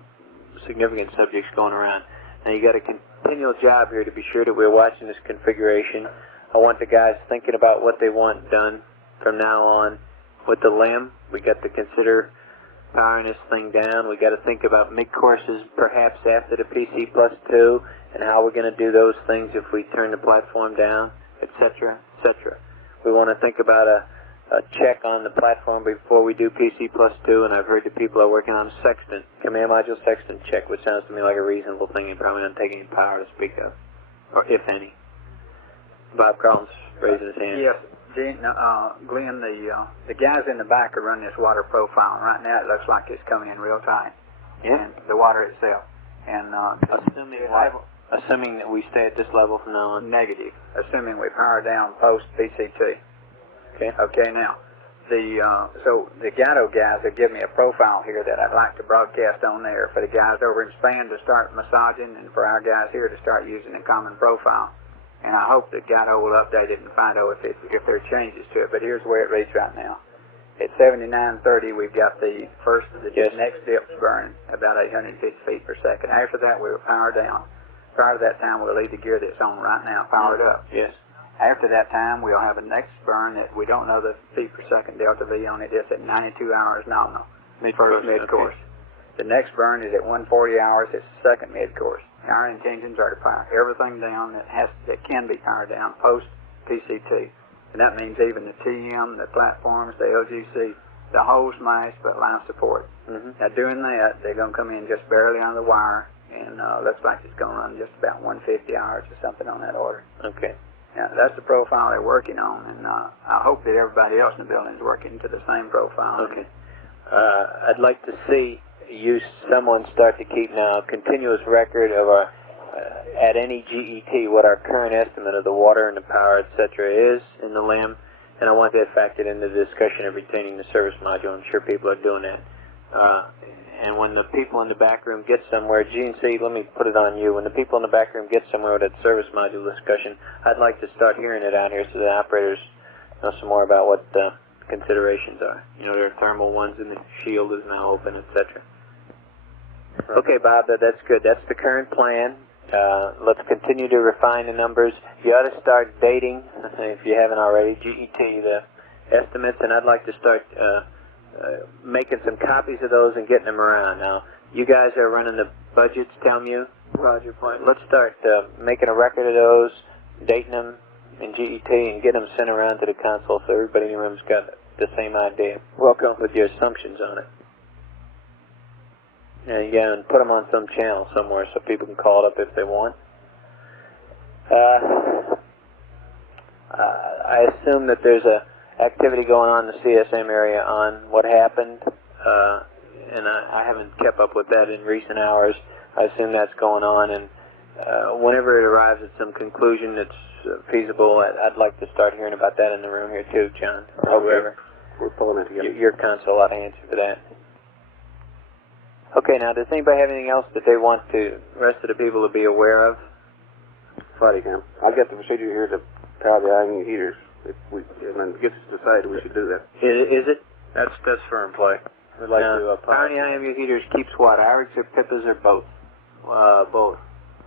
significant subjects going around. Now, you got a continual job here to be sure that we're watching this configuration. I want the guys thinking about what they want done from now on with the LIM. We got to consider powering this thing down. We got to think about mid-courses perhaps after the PC+2 and how we're going to do those things if we turn the platform down, etc., etc. We want to think about a check on the platform before we do PC+2, and I've heard that people are working on a sextant, command module sextant check, which sounds to me like a reasonable thing and probably not taking any power to speak of, or if any. Bob Collins raising his hand. Yes, Gene, Glenn, the guys in the back are running this water profile. Right now it looks like it's coming in real tight. Yeah. And the water itself. And assuming that we stay at this level from now on. Negative. Assuming we power down post PCT. Okay. Okay, now, so the Gatto guys have given me a profile here that I'd like to broadcast on there for the guys over in Spain to start massaging and for our guys here to start using a common profile. And I hope that Gato will update it and find out if there are changes to it. But here's where it reads right now. At 79:30, we've got the next dips burning about 850 feet per second. After that, we will power down. Prior to that time, we'll leave the gear that's on right now powered up. Yes. After that time, we'll have a next burn that we don't know the feet per second delta V on it. It's at 92 hours nominal. First mid-course. Okay. The next burn is at 140 hours. It's the second mid-course. Our intentions are to power everything down that can be powered down post PCT. And that means even the TM, the platforms, the LGC, the whole smash, but life support. Now doing that, they're going to come in just barely on the wire, and looks like it's going to run just about 150 hours or something on that order. Okay. Now, that's the profile they're working on, and I hope that everybody else in the building is working to the same profile. Okay. I'd like to see someone start to keep now a continuous record of our, at any GET, what our current estimate of the water and the power, etc., is in the LEM, and I want that factored into the discussion of retaining the service module. I'm sure people are doing that. And when the people in the back room get somewhere, GNC, let me put it on you. When the people in the back room get somewhere with that service module discussion, I'd like to start hearing it out here so the operators know some more about what the considerations are. You know, there are thermal ones and the shield is now open, etc. Okay, Bob, that's good. That's the current plan. Let's continue to refine the numbers. You ought to start dating, if you haven't already, GET, the estimates, and I'd like to start making some copies of those and getting them around. Now, you guys are running the budgets, TELMU. Roger, point. Let's start making a record of those, dating them in GET, and get them sent around to the console so everybody in the room's got the same idea. Welcome with your assumptions on it. And put them on some channel somewhere so people can call it up if they want. I assume that there's a activity going on in the CSM area on what happened, and I haven't kept up with that in recent hours. I assume that's going on, and whenever it arrives at some conclusion that's feasible, I'd like to start hearing about that in the room here too, John, or whoever. We're pulling it together. Your console ought to answer for that. Okay, now, does anybody have anything else that they want the rest of the people to be aware of? Friday, Cam. I've got the procedure here to power the IMU heaters. If we, and it gets us decided we should do that. Is it? That's firm play. We'd like to powering the IMU heaters keeps what? IRIGs or PIPAs or both? Both.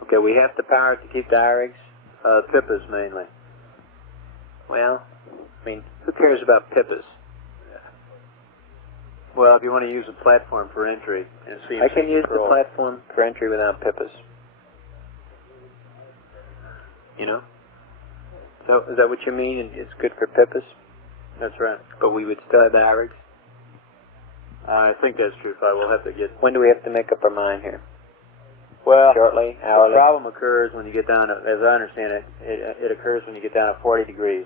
Okay, we have to power it to keep the IRIGs? PIPAs mainly. Well, I mean, who cares about PIPAs? Well, if you want to use a platform for entry and CMC I can use control. the platform for entry without PIPAs. You know? So, is that what you mean? It's good for PIPAs? That's right. But we would still have the IRIGs? I think that's true, Fi. We'll have to get... When do we have to make up our mind here? Well, shortly? Hourly? The problem occurs when you get down to, as I understand it, it occurs when you get down to 40 degrees.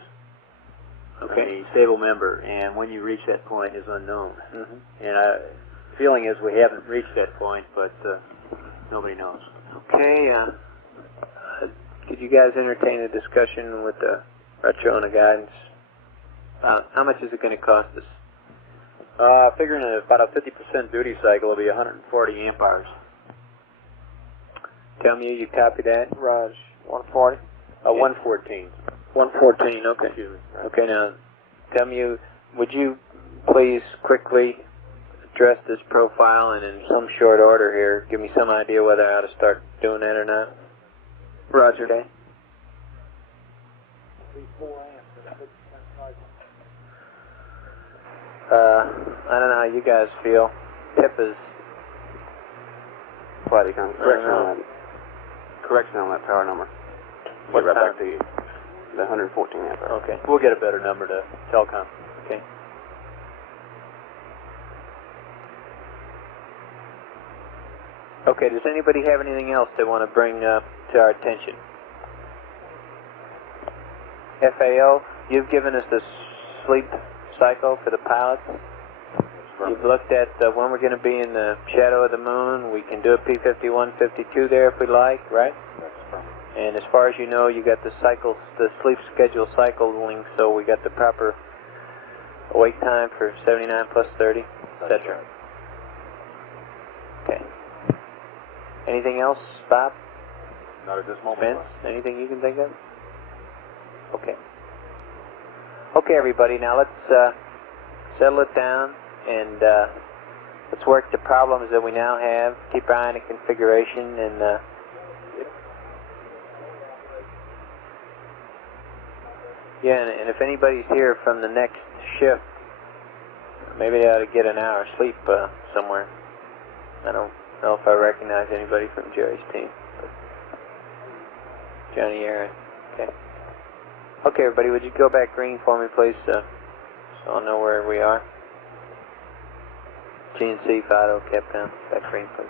Okay. The stable member, and when you reach that point is unknown. Mm-hmm. And the feeling is we haven't reached that point, but nobody knows. Okay, could you guys entertain a discussion with the retro and the guidance? How much is it going to cost us? Figuring about a 50% duty cycle will be 140 amp hours. Tell me you copy that? Raj, 140? 114. 114, okay. Excuse me. Okay, now, tell me, would you please quickly address this profile and in some short order here, give me some idea whether I ought to start doing that or not? Roger that. I don't know how you guys feel. PIPAs. Friday, Cam. Correction on that power number. What Get right power? back to you. The 114 amp hour. Okay. We'll get a better number to telecom. Okay. Okay, does anybody have anything else they want to bring to our attention? FAO, you've given us the sleep cycle for the pilots. You've looked at when we're going to be in the shadow of the moon. We can do a P51, 52 there if we like, right? And as far as you know, you got the cycles, the sleep schedule cycling, so we got the proper wake time for 79 plus 30, etc. Okay. Anything else, Bob? Not at this moment. Vince, anything you can think of? Okay. Okay, everybody. Now let's settle it down and let's work the problems that we now have. Keep our eye on the configuration and yeah, and if anybody's here from the next shift, maybe they ought to get an hour's sleep somewhere. I don't know if I recognize anybody from Jerry's team. But Johnny Aaron. Okay. Okay, everybody, would you go back green for me, please, so I'll know where we are. GNC, Fido, Capcom, back green, please.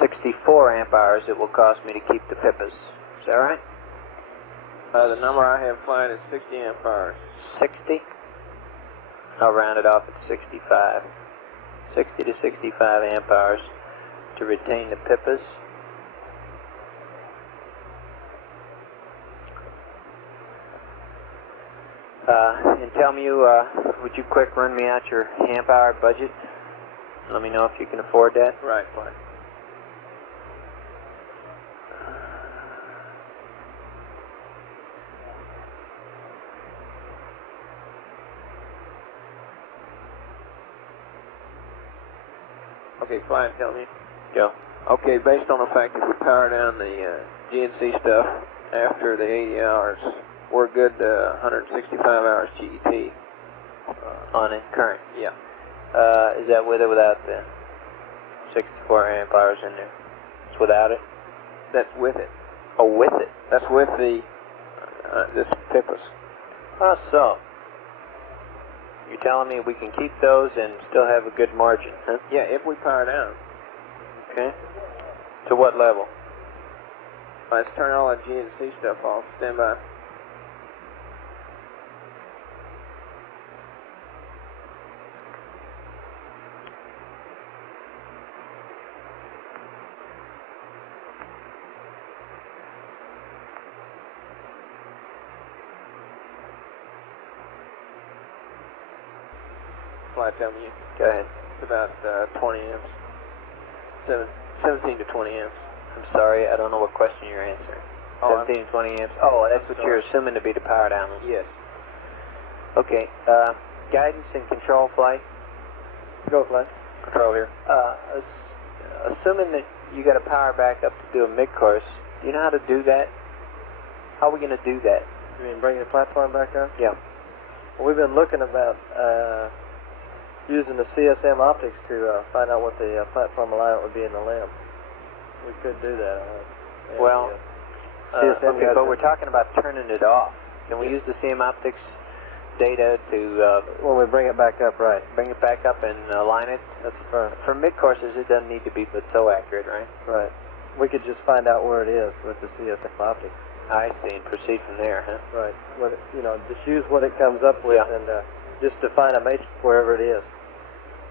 $64 amp hours it will cost me to keep the PIPAs. Is that right? The number I have flying is 60 amp hours. 60? I'll round it off at 65. 60 to 65 amp hours to retain the PIPAs. And tell me, would you quick run me out your amp hour budget? Let me know if you can afford that. Right, fine. Okay, fine, tell me. Go. Okay, based on the fact that we power down the GNC stuff after the 80 hours, we're good 165 hours GET. On it, current? Yeah. Is that with or without the 64 amp hours in there? It's without it? That's with it. Oh, with it? That's with the this PIPAs. Oh, so. You're telling me we can keep those and still have a good margin, huh? Yeah, if we power down. Okay. To what level? Let's turn all that GNC stuff off. Stand by. Tell me. Go ahead. It's about 20 amps. 17 to 20 amps. I'm sorry, I don't know what question you're answering. 17, 20 amps. Oh, that's what you're assuming to be the power down. Yes. Okay. Guidance and control flight. Go, flight. Control here. Assuming that you got a power backup to do a mid-course, do you know how to do that? How are we going to do that? You mean bring the platform back up? Yeah. Well, we've been looking about using the CSM optics to find out what the platform alignment would be in the limb. We could do that. Well, okay, but we're talking about turning it off. Can we use the CM optics data to... when we bring it back up, right. Bring it back up and align it? That's for mid-courses, it doesn't need to be but so accurate, right? Right. We could just find out where it is with the CSM optics. I see, and proceed from there, huh? Right. Just use what it comes up with and just define a matrix wherever it is.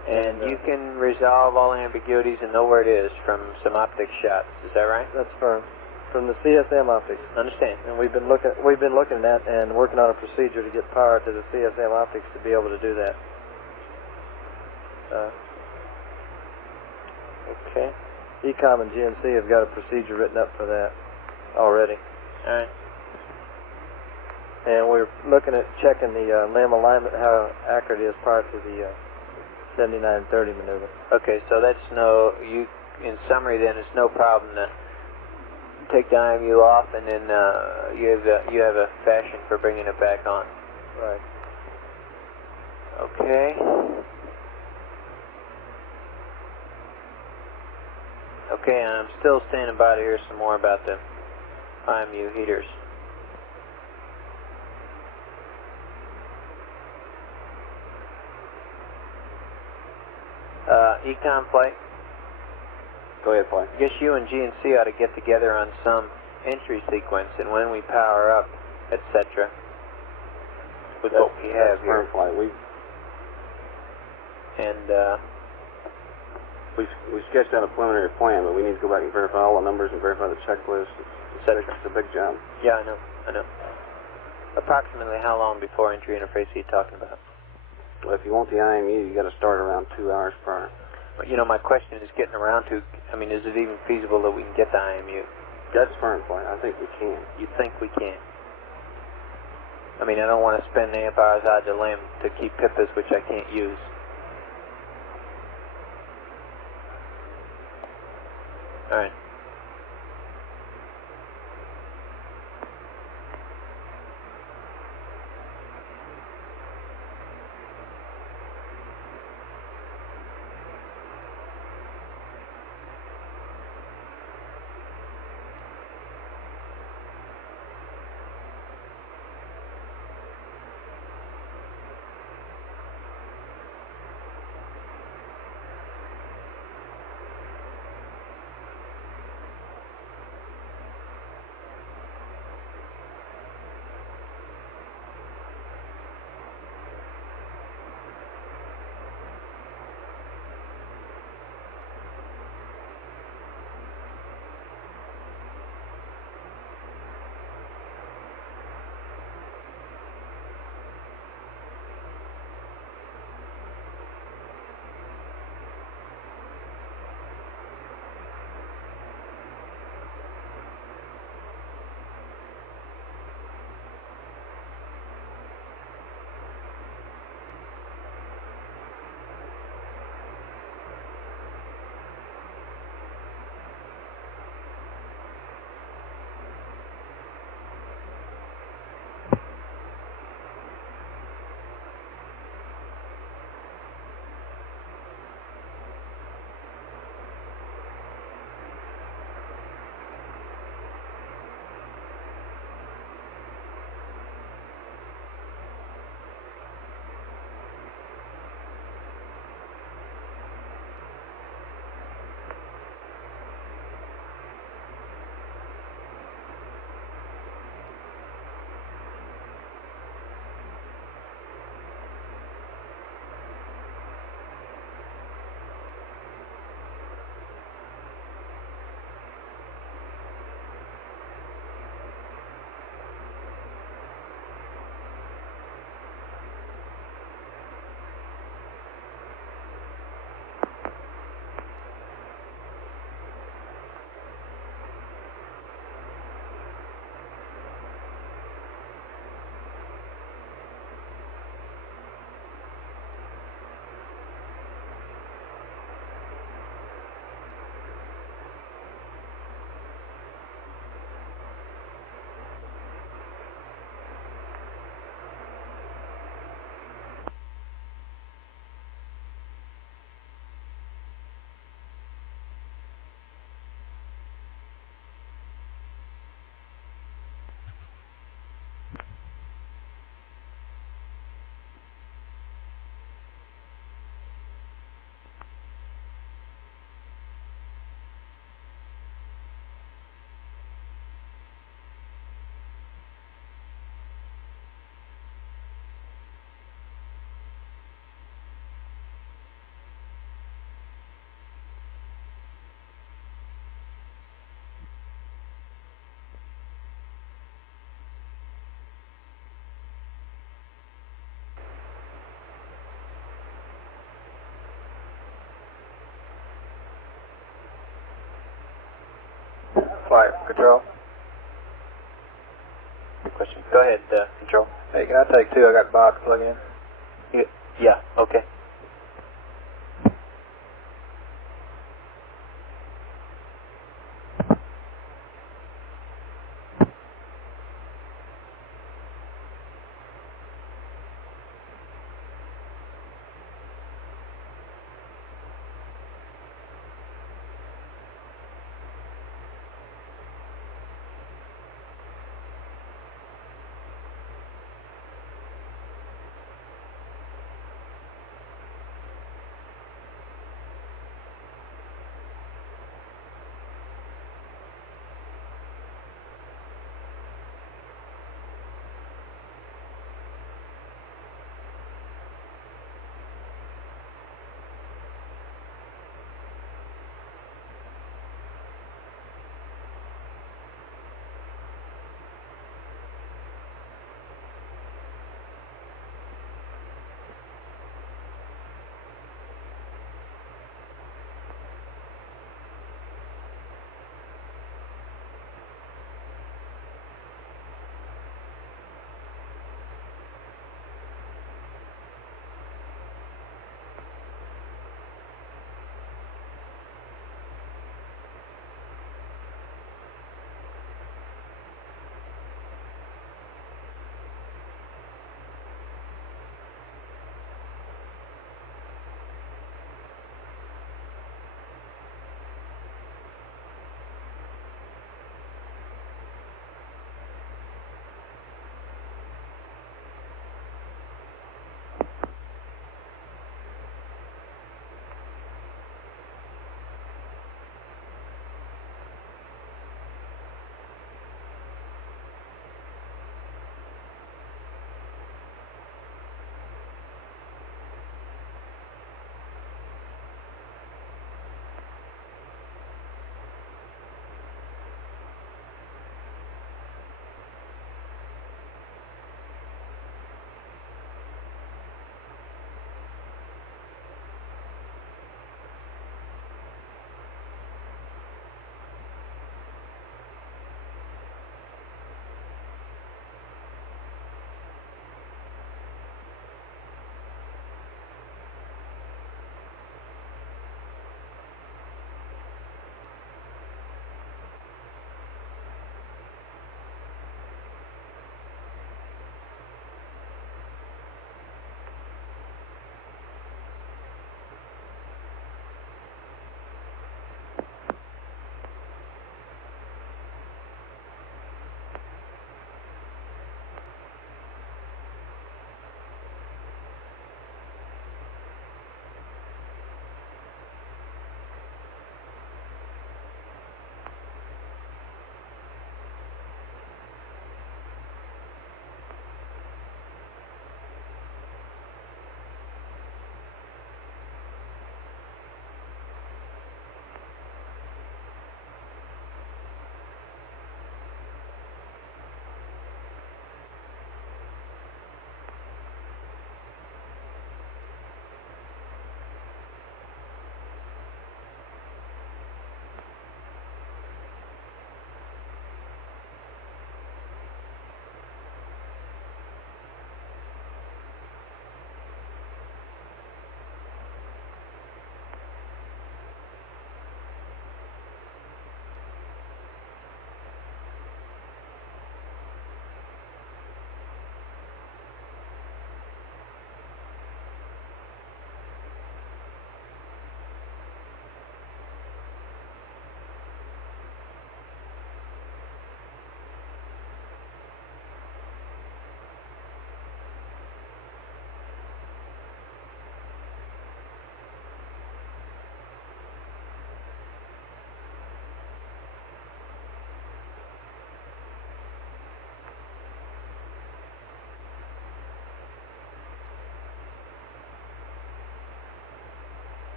And you can resolve all ambiguities and know where it is from some optic shots. Is that right? That's from the CSM optics. Understand. And we've been looking at that and working on a procedure to get power to the CSM optics to be able to do that. Okay. Ecom and GNC have got a procedure written up for that already. All right. And we're looking at checking the limb alignment, how accurate it is prior to the 7930 maneuver. Okay, so that's in summary then, it's no problem to take the IMU off and then you have a fashion for bringing it back on. Right. Okay. Okay, and I'm still standing by to hear some more about the IMU heaters. Econ flight. Go ahead, flight. I guess you and GNC ought to get together on some entry sequence and when we power up, etc. With what we have here. Flight. We sketched out a preliminary plan, but we need to go back and verify all the numbers and verify the checklist. It's a big job. Yeah, I know. Approximately how long before entry interface are you talking about? Well, if you want the IMU, you got to start around 2 hours prior. you know, my question is getting around to, I mean, is it even feasible that we can get the IMU? That's firm point. I think we can. You think we can? I mean, I don't want to spend amp hours out of the limb to keep PIPAs, which I can't use. All right. Flight control. Question. Go ahead, control. Hey, can I take two? I got Bob to plug in. Yeah, okay.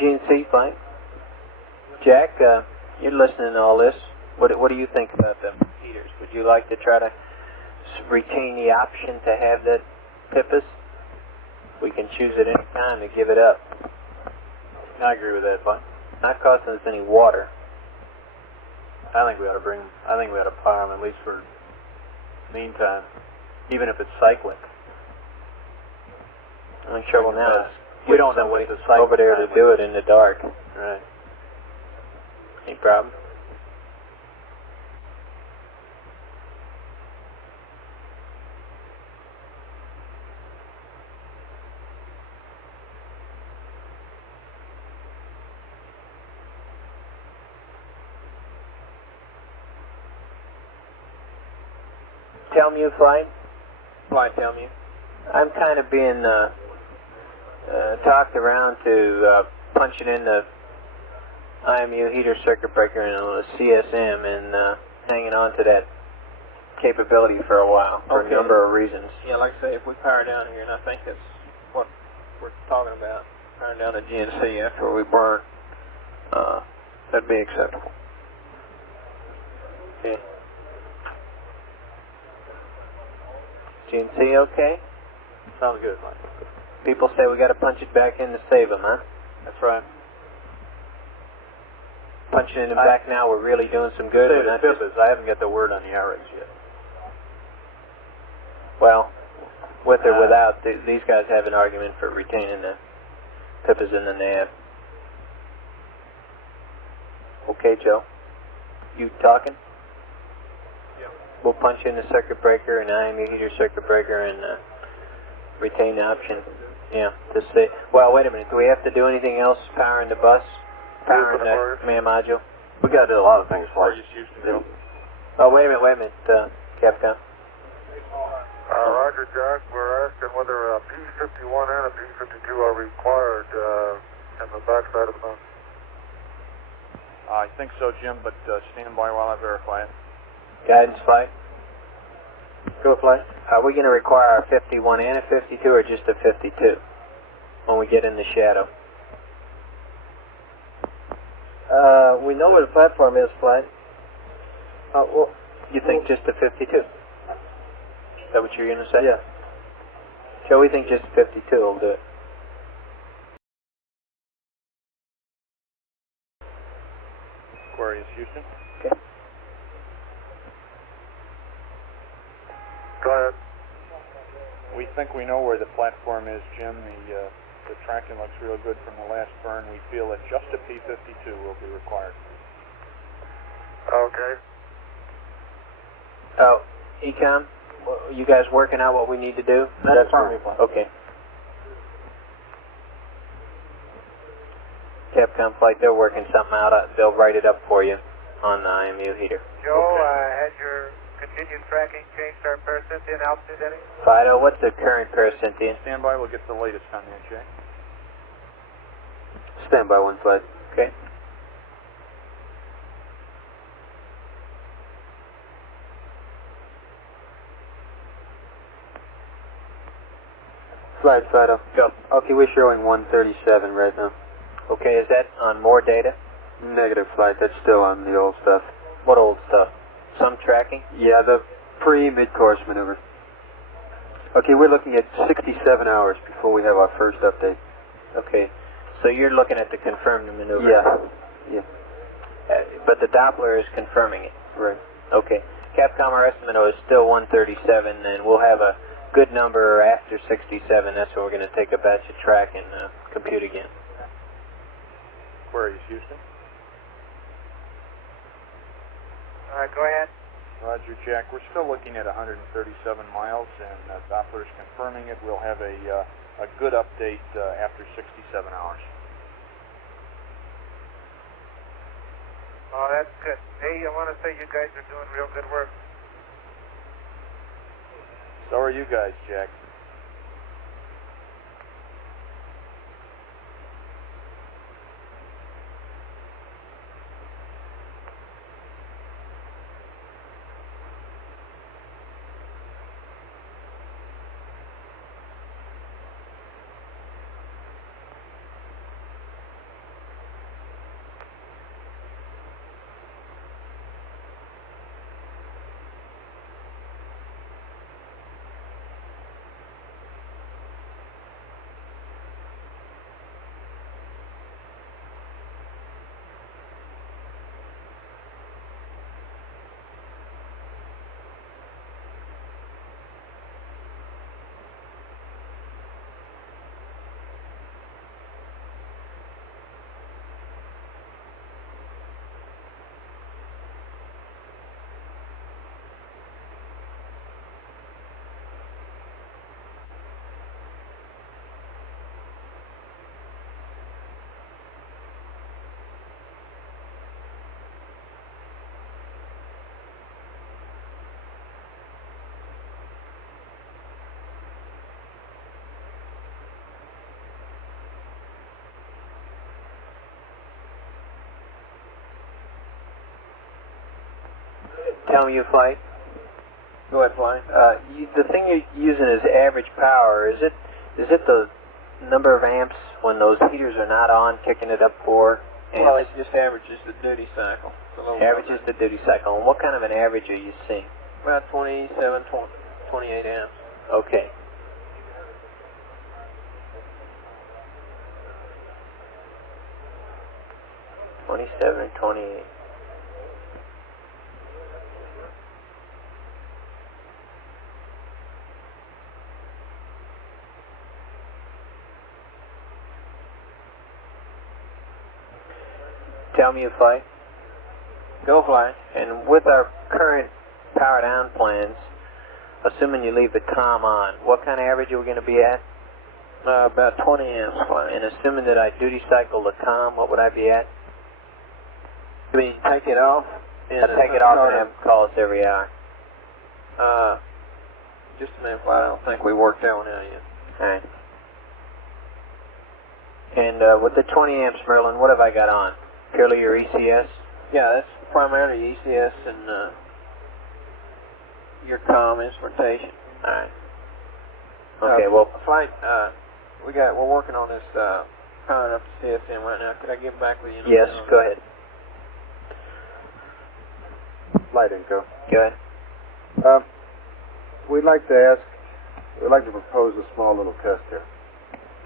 GNC flight. Jack, you're listening to all this. What do you think about the heaters? Would you like to try to retain the option to have that PIPIS? We can choose at any time to give it up. I agree with that, but Not costing us any water. I think we ought to power them at least for meantime, even if it's cyclic. The only trouble now is we don't know what the cycle over there to do it in the dark. Right. Any problem? Tell me, flight. Why, tell me. I'm kind of being talked around to punching in the IMU heater circuit breaker and the CSM and hanging on to that capability for a while for a number of reasons. Yeah, like I say, if we power down here, and I think that's what we're talking about, powering down the GNC after we burn, that'd be acceptable. Okay. GNC okay? Sounds good, Mike. People say we got to punch it back in to save them, huh? That's right. Punching it in back now, we're really doing some good. Say the PIPIS. I haven't got the word on the IRAs yet. Well, with or without, these guys have an argument for retaining the PIPIS in the nav. Okay, Joe. You talking? Yep. We'll punch in the circuit breaker and IMU heater circuit breaker and retain the option. Yeah, to say. Well, wait a minute. Do we have to do anything else? Powering the bus? Powering the command module? We got to do a lot of things. Like, Oh, wait a minute, Capcom. Roger, Jack. We're asking whether a P51 and a P52 are required in the backside of the mountain. I think so, Jim, but stand by while I verify it. Guidance flight. Go flight. Are we going to require a 51 and a 52 or just a 52 when we get in the shadow? We know where the platform is, flight. Well, You think just a 52? Is that what you're going to say? Yeah. Joe, we think just a 52 will do it. Aquarius, Houston. Okay. Go ahead. We think we know where the platform is, Jim. The tracking looks real good from the last burn. We feel that just a P52 will be required. Okay. Oh, Econ, you guys working out what we need to do? That's fine. Okay. Capcom flight, they're working something out. They'll write it up for you on the IMU heater. Joe, has your continued tracking changed our paracynthian altitude any? Fido, what's the current paracynthian? Stand by, we'll get the latest on that, Jay. Stand by 1 flight. Okay. Flight Fido. Go. Okay, we're showing 137 right now. Okay, is that on more data? Negative, flight. That's still on the old stuff. What old stuff? Some tracking? Yeah, the pre-mid-course maneuver. Okay, we're looking at 67 hours before we have our first update. Okay, so you're looking at the confirmed maneuver? Yeah. But the Doppler is confirming it? Right. Okay. Capcom, our estimate is still 137, and we'll have a good number after 67. That's when we're going to take a batch of track and compute again. Aquarius, Houston. All right, go ahead. Roger, Jack. We're still looking at 137 miles, and Doppler's confirming it. We'll have a good update after 67 hours. Oh, that's good. Hey, I want to say you guys are doing real good work. So are you guys, Jack. tell me your flight? Go ahead, fly. The thing you're using is average power. Is it the number of amps when those heaters are not on, kicking it up 4 amps? Well, it just averages the duty cycle. Averages the duty cycle. And what kind of an average are you seeing? About 27, 28 amps. Okay. (27) 28. Tell me your flight. Go fly. And with our current power down plans, assuming you leave the comm on, what kind of average are we going to be at? About 20 amps fly. And assuming that I duty cycle the comm, what would I be at? You mean take it off? I'll take it off and have calls every hour. Just a minute, fly. I don't think we worked that one out yet. Alright. And with the 20 amps, Merlin, what have I got on? Purely your ECS? Yeah, that's primarily ECS and your comm instrumentation. Alright. Okay, well, flight, we're working on this powering up the CSM right now. Could I get back with you? Yes, go ahead. Flight Inco. Go ahead. We'd like to propose a small little test here.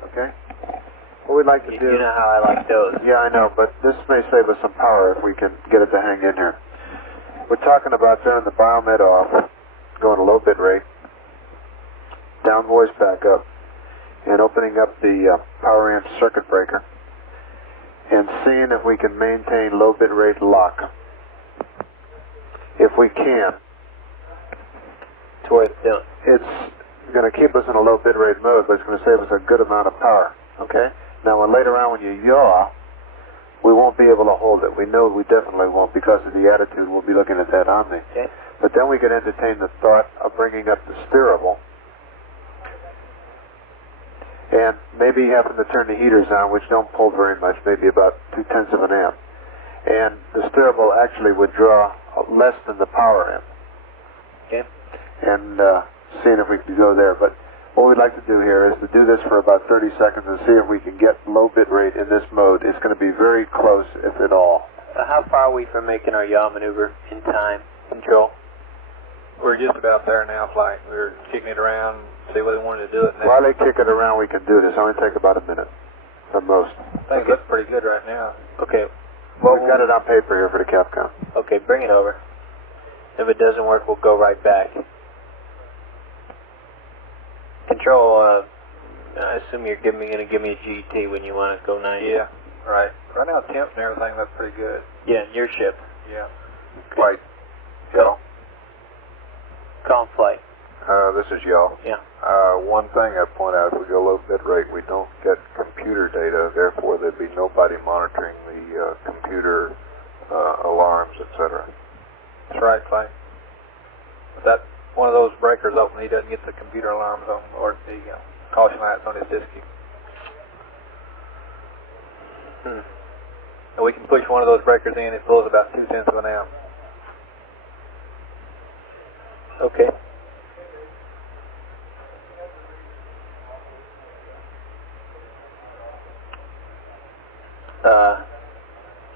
Okay? What we'd like to do... You know how I like those. Yeah, I know, but this may save us some power if we can get it to hang in here. We're talking about turning the biomet off, going to low bit rate, down voice back up, and opening up the power amp circuit breaker, and seeing if we can maintain low bit rate lock. If we can, it's going to keep us in a low bit rate mode, but it's going to save us a good amount of power. Okay? Now, later on when you yaw, we won't be able to hold it. We know we definitely won't because of the attitude. We'll be looking at that Omni. Okay. But then we can entertain the thought of bringing up the steerable and maybe having to turn the heaters on, which don't pull very much, maybe about 0.2 of an amp. And the steerable actually would draw less than the power amp. Okay. And seeing if we can go there. But what we'd like to do here is to do this for about 30 seconds and see if we can get low bit rate in this mode. It's going to be very close, if at all. How far are we from making our yaw maneuver in time control? We're just about there now, flight. We're kicking it around, see whether they wanted to do it next. While they kick it around, we can do this. It'll only take about a minute, at most. Things look pretty good right now. Okay. Well, we've got it on paper here for the Capcom. Okay, bring it over. If it doesn't work, we'll go right back. Control, I assume you're going to give me a GT when you want to go 90. Yeah, right. Right now, temps and everything look pretty good. Yeah, your ship. Yeah. Flight. Y'all. Call flight. This is y'all. Yeah. One thing I point out, if we go low bit rate, we don't get computer data, therefore there'd be nobody monitoring the computer alarms, etc. That's right, flight. But that one of those breakers open, he doesn't get the computer alarms on, or the caution lights on his disc. And we can push one of those breakers in, it pulls about 0.2 of an amp. Okay.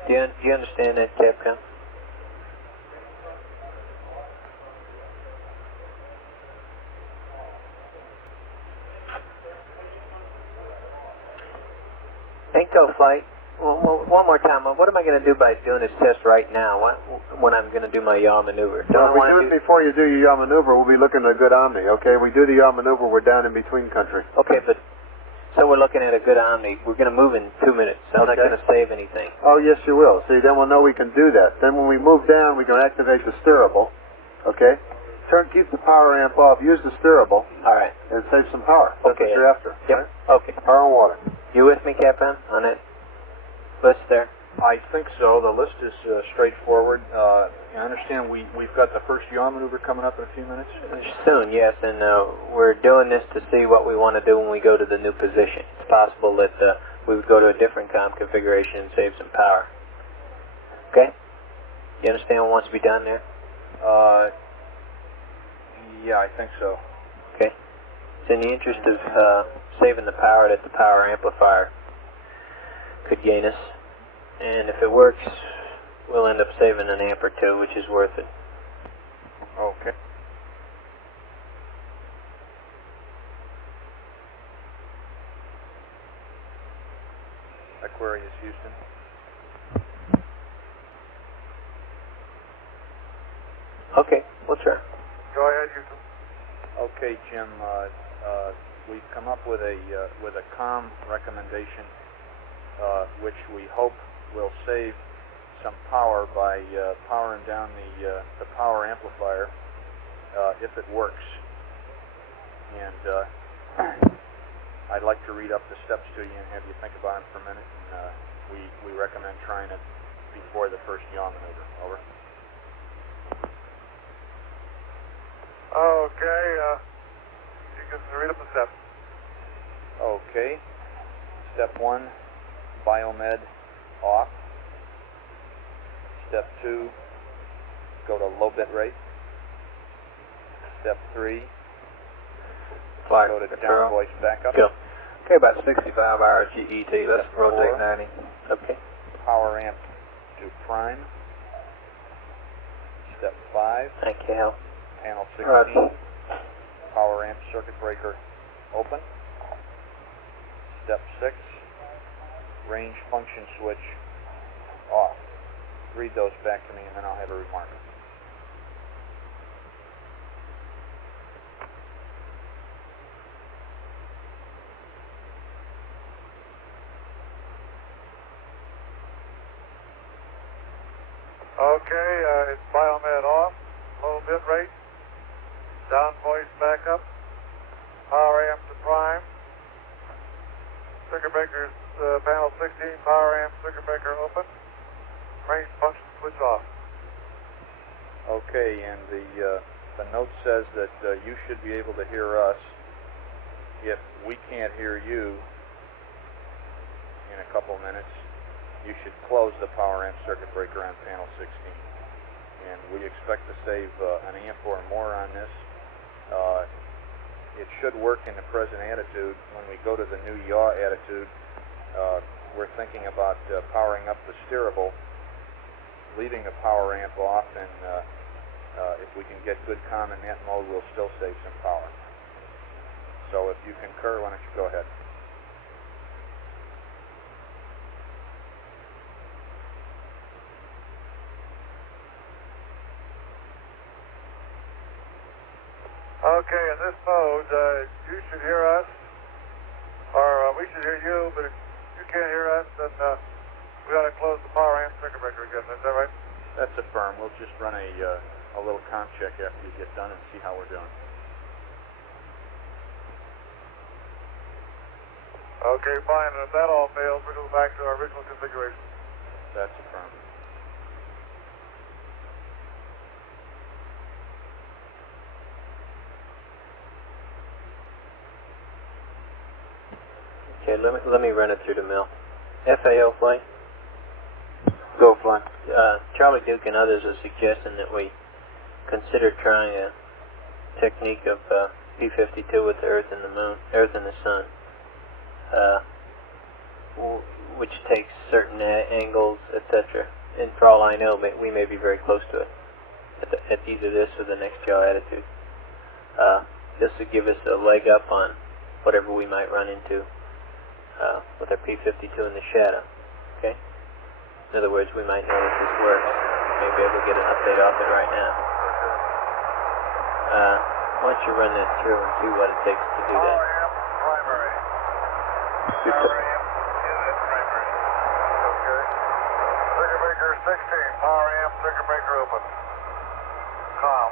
Do you understand that, Capcom? Inco flight. Well, one more time. What am I going to do by doing this test right now? When I'm going to do my yaw maneuver? Well, if we do it before you do your yaw maneuver, we'll be looking at a good Omni. Okay, we do the yaw maneuver, we're down in between country. Okay, but so we're looking at a good Omni. We're going to move in 2 minutes. I'm not going to save anything. Oh, yes, you will. See, then we'll know we can do that. Then when we move down, we can activate the steerable. Okay? Keep the power amp off. Use the steerable. All right. And save some power. That's what you're after. Yep. Right? Okay. Power and water. You with me, Captain, on it? List there? I think so. The list is straightforward. I understand we've got the first yaw maneuver coming up in a few minutes. Soon, yes, and we're doing this to see what we want to do when we go to the new position. It's possible that we would go to a different comm configuration and save some power. Okay? You understand what wants to be done there? Yeah, I think so. Okay. It's in the interest of saving the power that the power amplifier could gain us. And if it works, we'll end up saving an amp or two, which is worth it. Okay. Aquarius, Houston. Okay, we'll try. Go ahead, Houston. Okay, Jim. We've come up with a COM recommendation, which we hope will save some power by powering down the power amplifier if it works. And I'd like to read up the steps to you and have you think about them for a minute. And we recommend trying it before the first yaw maneuver. Over. Okay, you can read up the steps. Okay. Step 1, biomed off. Step 2, go to low bit rate. Step 3, Flight go to control. down voice backup. Go. Okay, about 65 hours GET. Let's rotate 90. Okay. Power amp to prime. Step 5, Thank you, Hal. panel 16. Right. Power amp circuit breaker open. Step 6, range function switch off. Read those back to me and then I'll have a remark. Okay, it's biomed off, low bit rate, down voice backup, power amp to prime, circuit breakers, panel 16, power amp circuit breaker open, range function switch off. Okay, and the note says that you should be able to hear us. If we can't hear you in a couple minutes, you should close the power amp circuit breaker on panel 16. And we expect to save an amp or more on this. It should work in the present attitude. When we go to the new yaw attitude, we're thinking about powering up the steerable, leaving the power amp off, and if we can get good comm in that mode, we'll still save some power. So if you concur, why don't you go ahead? Okay, in this mode, you should hear us, or we should hear you, but if you can't hear us, then we ought to close the power amp circuit breaker again. Is that right? That's affirmed. We'll just run a little comm check after you get done and see how we're doing. Okay, fine. And if that all fails, we go back to our original configuration. That's affirmed. Okay, let me run it through the mill. FAO flight. Go fly. Charlie Duke and others are suggesting that we consider trying a technique of P-52 with the Earth and the Moon, Earth and the Sun, which takes certain angles, etc. And for all I know, we may be very close to it at either this or the next yaw attitude. This would give us a leg up on whatever we might run into with our P-52 in the shadow. Okay. In other words, we might know that this works. May be able to get an update off it right now. Why don't you run that through and see what it takes to do that? Power amp primary. Power amp unit primary. Okay. Circuit breaker 16. Power amp circuit breaker open. Calm.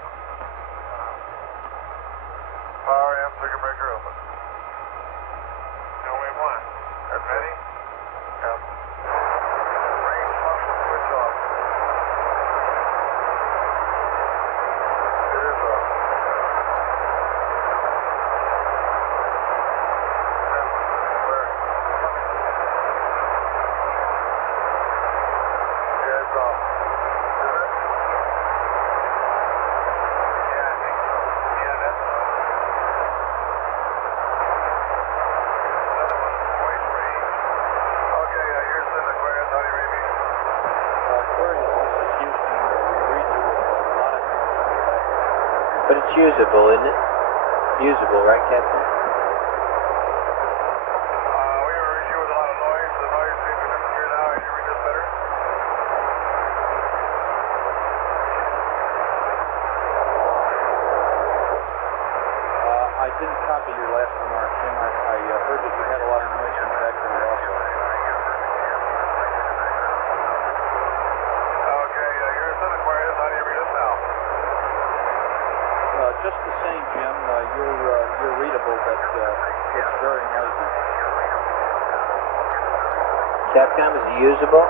Power amp circuit breaker open. Only one. That's ready? Yep. Range function switch off. It is off. Yeah, it's off. Is it? usable, isn't it? Usable, right, Captain? We were reaching with a lot of noise. The noise seems to disappear now. Can you read this better? I didn't copy your last remark, Jim. I heard that you had a lot of noise in the background also. Okay, you're sending quiet. How do you read it now? Just the same, Jim. You're readable, but it's very noisy. Capcom, is it usable?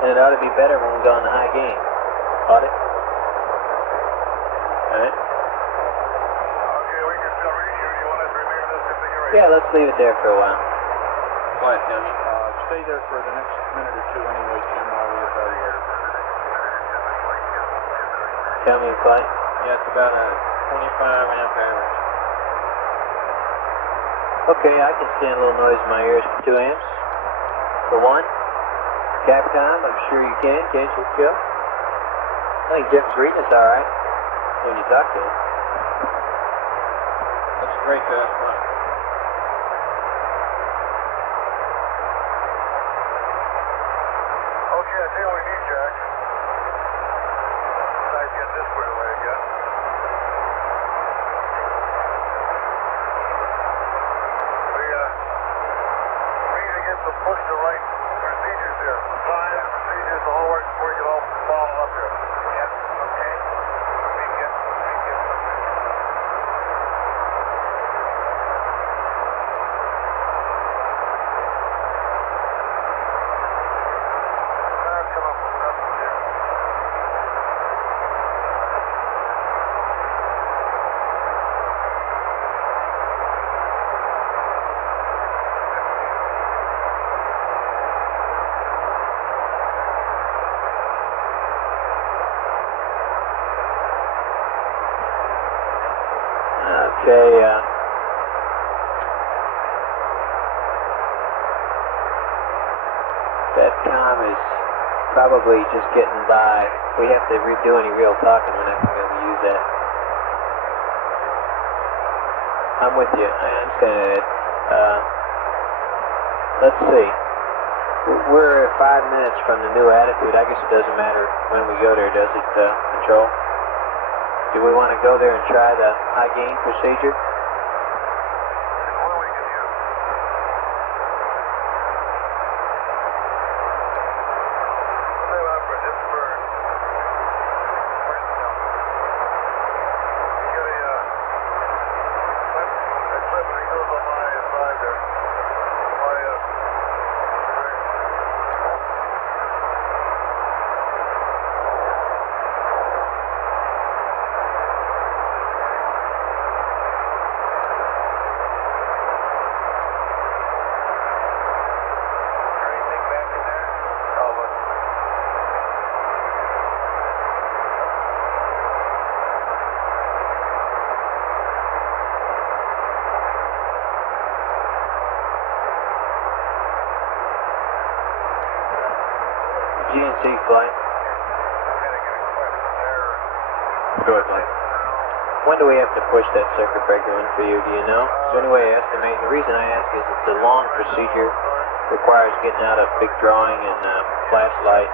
And it ought to be better when we go on the high gain. Ought it? Alright. Okay, we can still read you. Do you want us to remain in this configuration? Yeah, let's leave it there for a while. Quiet, Tommy. Stay there for the next minute or two anyway, Jim, while we evaluate it. Tell me, Clyde. Yeah, it's about a 25 amp average. Okay, I can stand a little noise in my ears for 2 amps. For 1. Capcom, I'm sure you can, can't you, Joe? I think Jim's reading us all right when you talk to him. Looks great to us, Mike. Okay, I tell you what we need, Jack. Besides getting this squared away again. We need to get some push to right procedures here. Some signs and procedures, the whole works before we get all followed up here. Yep, okay. We can get something. Come up with nothing here. Okay, that comm is probably just getting by. We have to do any real talking. We're not going to be able to use that. I'm with you. I understand it. Let's see. We're 5 minutes from the new attitude. I guess it doesn't matter when we go there, does it, Control? Do we want to go there and try the high gain procedure? GNC flight. Go ahead, Mike. When do we have to push that circuit breaker in for you? Do you know? Is there any way to estimate? The reason I ask is it's a long procedure, requires getting out a big drawing and flashlight,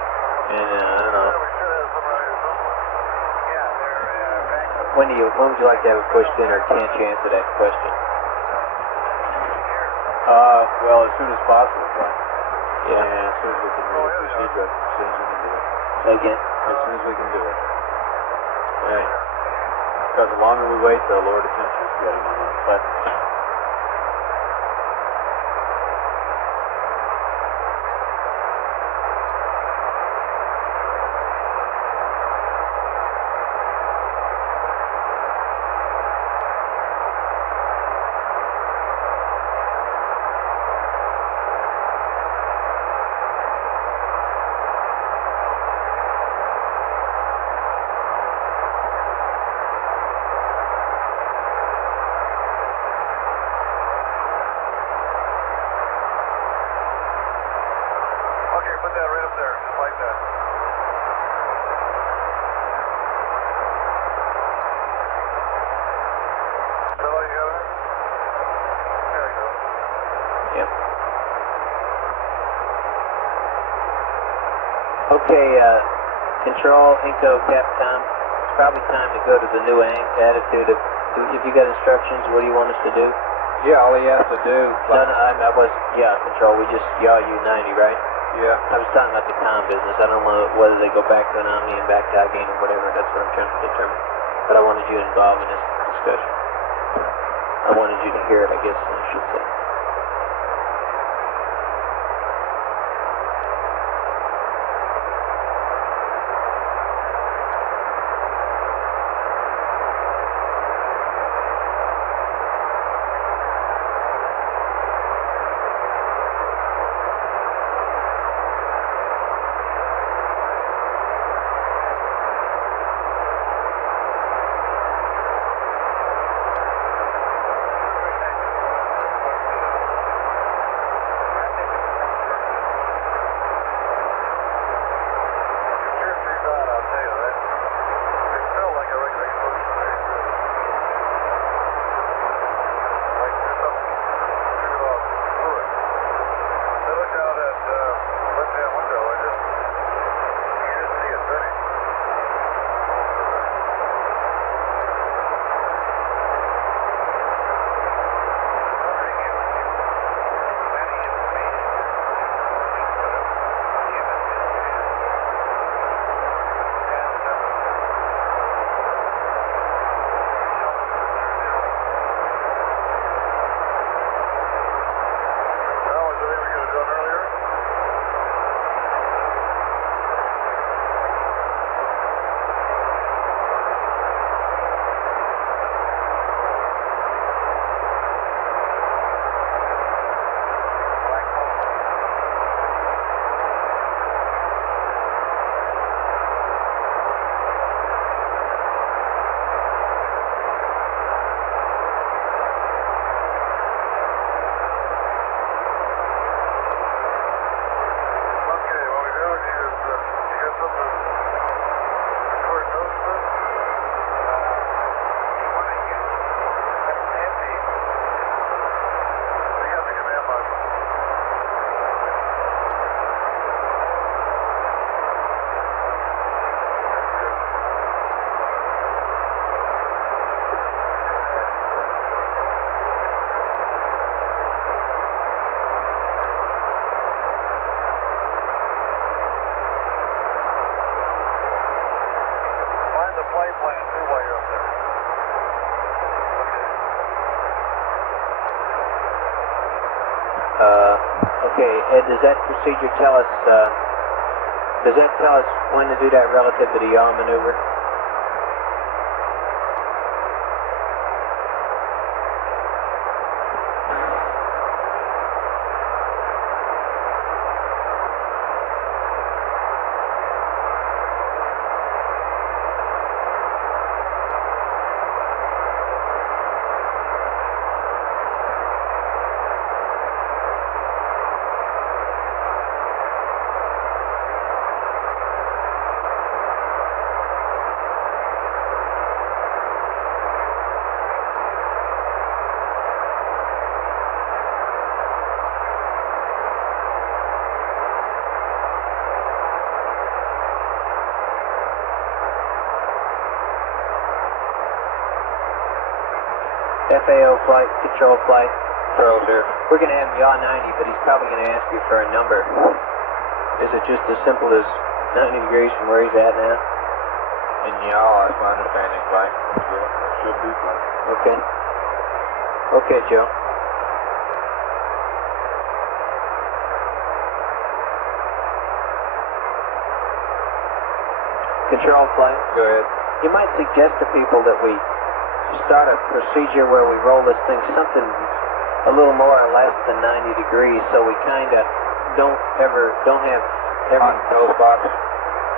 and I don't know. When would you like to have it pushed in, or can't you answer that question? Well, as soon as possible, Mike. Yeah. And as soon as we can do it, procedure, as soon as we can do it. Say again? As soon as we can do it. Right. Because the longer we wait, the lower the temperature is getting on the platform. Put that right up there, just like that. Okay, Control, Inco, Capcom. It's probably time to go to the new attitude of, if you got instructions, what do you want us to do? Yeah, all he has to do. I was, Control, we just yaw you 90, right? Yeah. I was talking about the comm business. I don't know whether they go back to an Omni and back to again or whatever. That's what I'm trying to determine. But I wanted you involved in this discussion. I wanted you to hear it, I guess I should say. Okay, Ed, does that procedure tell us, when to do that relative to the yaw maneuver? FAO flight, control flight. Control here. We're going to have him yaw 90, but he's probably going to ask you for a number. Is it just as simple as 90 degrees from where he's at now? And yaw, that's my understanding, right? That should be fine. Okay. Okay, Joe. Control flight. Go ahead. You might suggest to people that we start a procedure where we roll this thing something a little more or less than 90 degrees, so we kind of don't have every those spots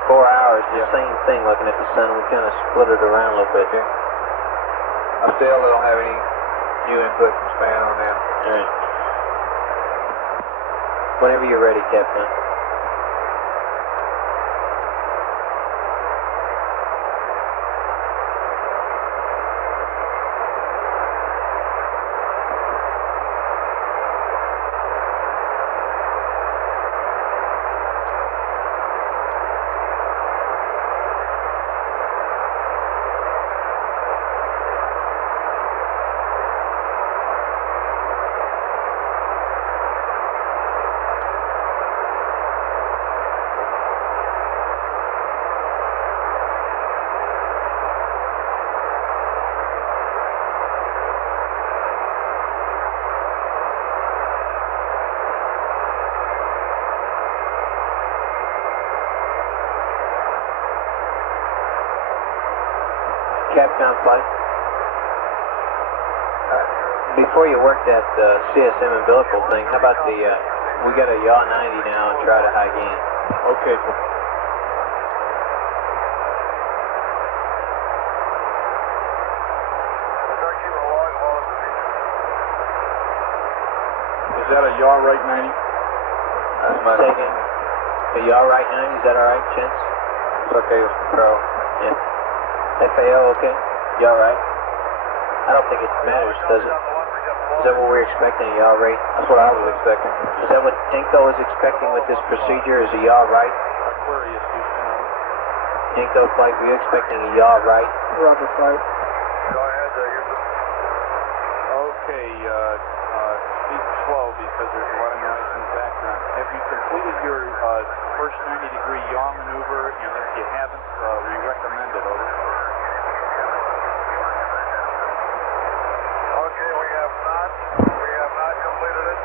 4 hours the same thing looking at the sun. We kind of split it around a little bit. Okay. I still don't have any new input from span on that. All right. Whenever you're ready, Captain. Capcom flight. Before you work that CSM umbilical thing, how about the, we got a yaw 90 now and try to high gain. Okay. Is that a yaw right 90? That's my Second. A yaw right 90, is that alright, Chance? It's okay with control. Yeah. FAO okay? Yaw right? I don't think it matters, does it? Is that what we're expecting, a yaw rate? That's what I was expecting. Is that what Dinko is expecting with this procedure, is a yaw right? Aquarius, Houston, over. Dinko flight, were you expecting a yaw right? Roger flight. Go ahead, Houston. Okay, speak slow because there's a lot of noise in the background. Have you completed your first 90-degree yaw maneuver? And if you haven't, we recommend it, over. Okay, we have not completed it.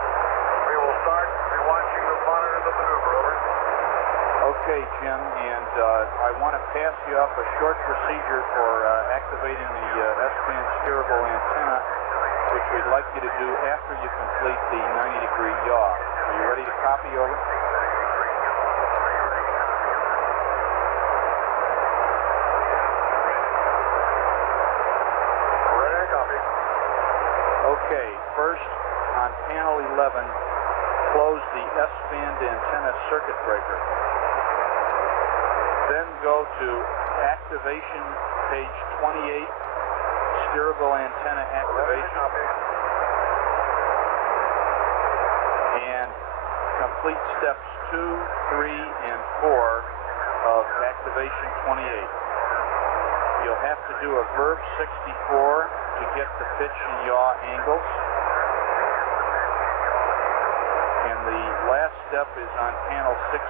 We will start. We want you to monitor the maneuver, over. Okay, Jim, and I want to pass you up a short procedure for activating the S-band steerable antenna, which we'd like you to do after you complete the 90-degree yaw. Are you ready to copy, over? Ready to copy. Okay, first on panel 11, close the S-band antenna circuit breaker. Then go to activation, page 28, steerable antenna activation, and complete steps 2, 3, and 4 of activation 28. You'll have to do a VERF 64 to get the pitch and yaw angles. And the last step is on panel 16,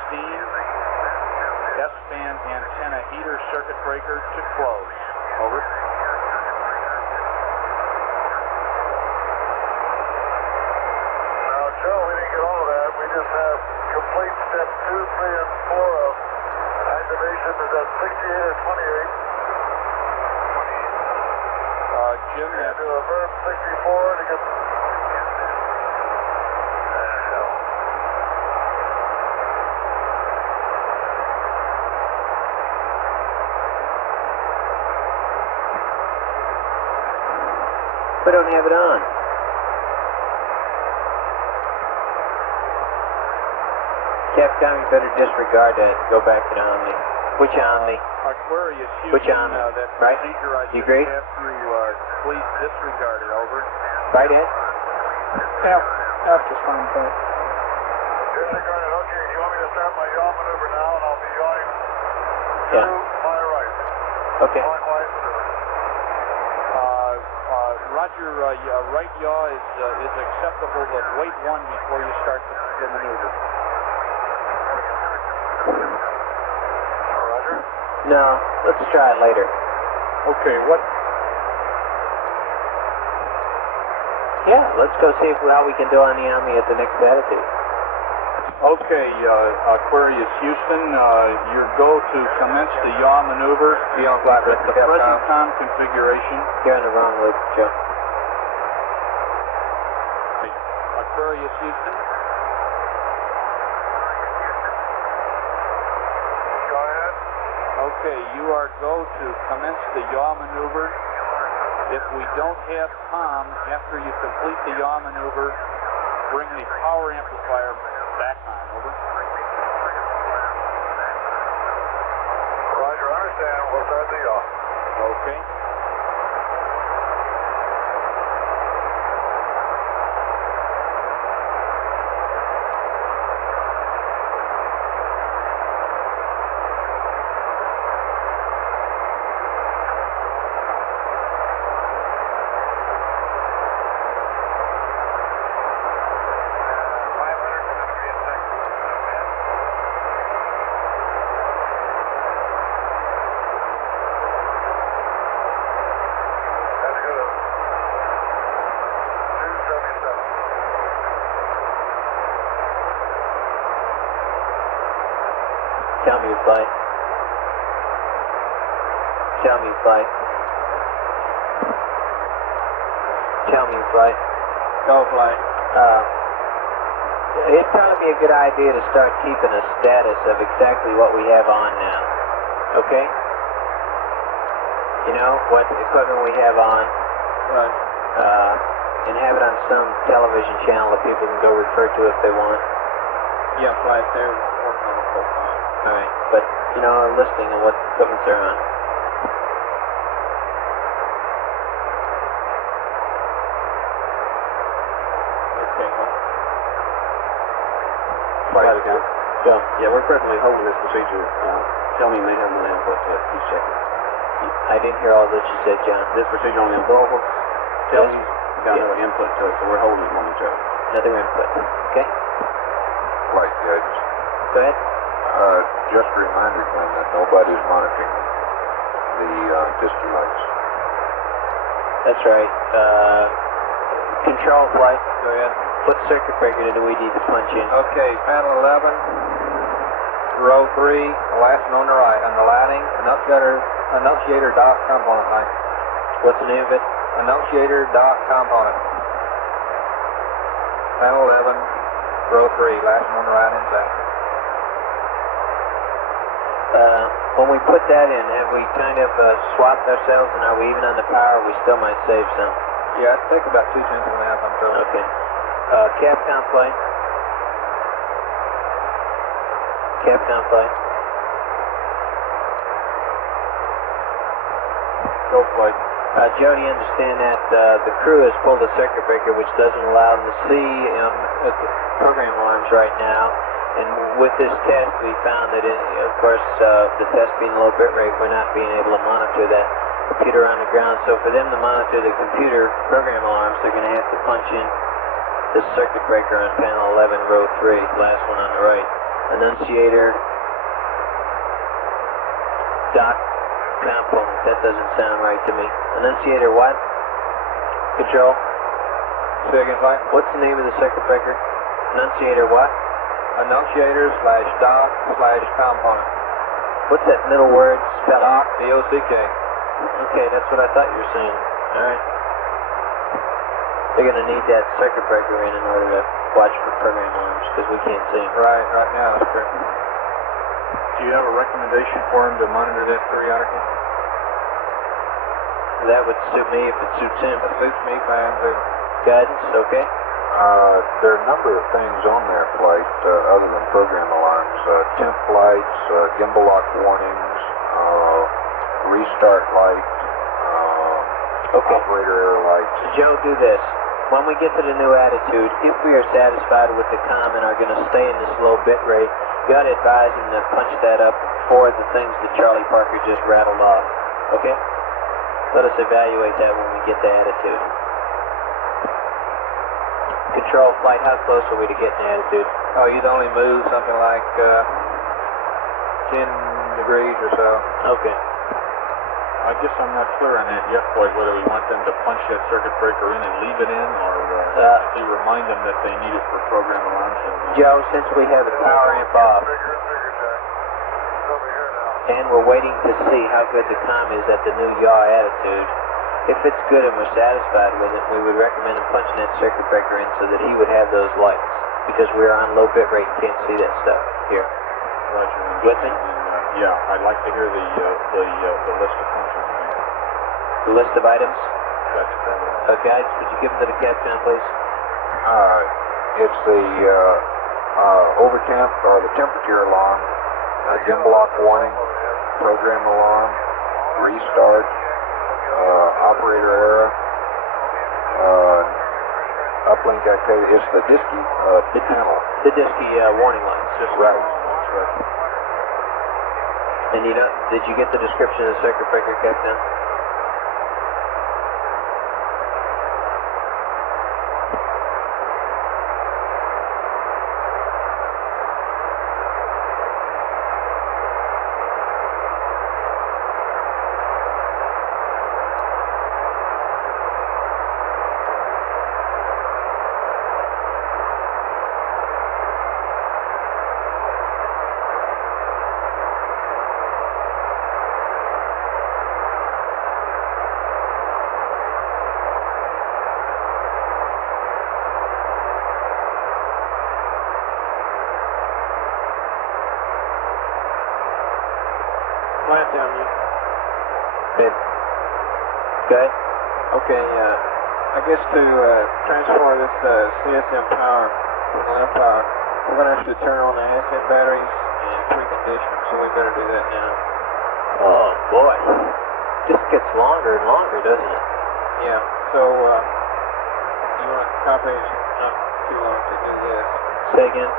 S-band antenna heater circuit breaker to close. Over. Now, Joe, we didn't get all of that. We just have complete step 2, 3, and 4 of activation. Is that 68 or 28? Jim, and do a VERF 64 to get... We don't have it on. Capcom, you better disregard that and go back to the Omni. Which Omni? Aquarius, Which Omni? That right? procedure I You just agree? have to please disregard it, over. Right, Ed? After fine, but... Disregard it. Okay, do you want me to start my yaw maneuver now, and I'll be yawing to my right. Okay. Clockwise maneuver. Roger, right yaw is acceptable, but wait 1 before you start the maneuver. Roger. No, let's try it later. Okay, what? Yeah, let's go see how we can do on the Omni at the next attitude. Okay, Aquarius Houston, your go to commence the yaw maneuver. Be on flight with the present com configuration. You're on the wrong loop, Joe. Aquarius Houston. Go ahead. Okay, you are go to commence the yaw maneuver. If we don't have com after you complete the yaw maneuver, bring the power amplifier back on, over. Roger, understand. We'll start the yaw. Okay. Tell me you fly. Tell me you fly. Tell me, Flight. Go, Flight. It'd probably be a good idea to start keeping a status of exactly what we have on now. Okay? You know, what equipment we have on. Right. And have it on some television channel that people can go refer to if they want. Yeah, Flight, they're working on a profile. Alright, but, you know, a listing of what equipment they're on. Okay, Flight again. Go. Yeah, we're presently holding this procedure. Tell me you may have no input to it. Please check it. I didn't hear all that you said, John. This procedure on the umbilical. Tell me Yes. you've got another input to it, so we're holding it momentarily. Another input. Okay? Flight gauge. Go ahead. Just a reminder, Glenn, that nobody's monitoring the disky lights. That's right. Control, Flight. Go ahead. What circuit breaker do we need to punch in? Okay, panel 11, row 3, the last one on the right, on the lighting, annunciator dot component light. What's the name of it? Annunciator dot component. Panel 11, row 3, last one on the right hand side. When we put that in, have we kind of swapped ourselves, and are we even on the power? We still might save some. Yeah, it'd take about 2 tenths of an amp, I'm told. Okay. Capcom play. Capcom play. Go, Flight. Joe, do you understand that the crew has pulled a circuit breaker which doesn't allow them to see program alarms right now? And with this test, we found that, of course, the test being low bit rate, we're not being able to monitor that computer on the ground. So for them to monitor the computer program alarms, they're going to have to punch in this circuit breaker on panel 11, row 3, last one on the right. Annunciator dot component. That doesn't sound right to me. Annunciator what? Control? Say again, Flight. What's the name of the circuit breaker? Annunciator what? Annunciator / dot / component. What's that middle word? Spell it. Dock, D-O-C-K. Okay, that's what I thought you were saying. Alright. They're going to need that circuit breaker in order to watch for program alarms, because we can't see them. Right now, that's correct. Do you have a recommendation for him to monitor that periodically? That would suit me if it suits him. That suits me fine, too. Guidance, okay? There are a number of things on there, Flight, other than program alarms. Temp lights, gimbal lock warnings, restart light, operator error lights. Joe, do this. When we get to the new attitude, if we are satisfied with the comm and are going to stay in this low bit rate, you got to advise him to punch that up for the things that Charlie Parker just rattled off. Okay? Let us evaluate that when we get to attitude. Control, Flight, how close are we to getting attitude? Oh, you'd only move something like 10 degrees or so. Okay. I guess I'm not clear on that yet, Floyd, whether we want them to punch that circuit breaker in and leave it in, or if you remind them that they need it for program alarms. Joe, since we have the power amp off, and we're waiting to see how good the comm is at the new yaw attitude, if it's good and we're satisfied with it, we would recommend him punching that circuit breaker in so that he would have those lights, because we're on low bit rate and can't see that stuff. Here. Roger. With me? Yeah, I'd like to hear the list of functions. The list of items? That's correct. Guys, could you give them to the Capcom, please? It's the overtemp or the temperature alarm, gimbal lock warning, program alarm, restart, operator error, uplink activity. It's the disky panel. The disky warning lights. Right. And you know, did you get the description of the circuit breaker, Captain? down you. Good. Good. Okay, I guess to transfer this CSM power from the left power, we're going to have to turn on the asset batteries and precondition, so we better do that now. Oh, boy. This gets longer and longer, doesn't it? Yeah, so you want to copy it? Not too long to do this. Say again?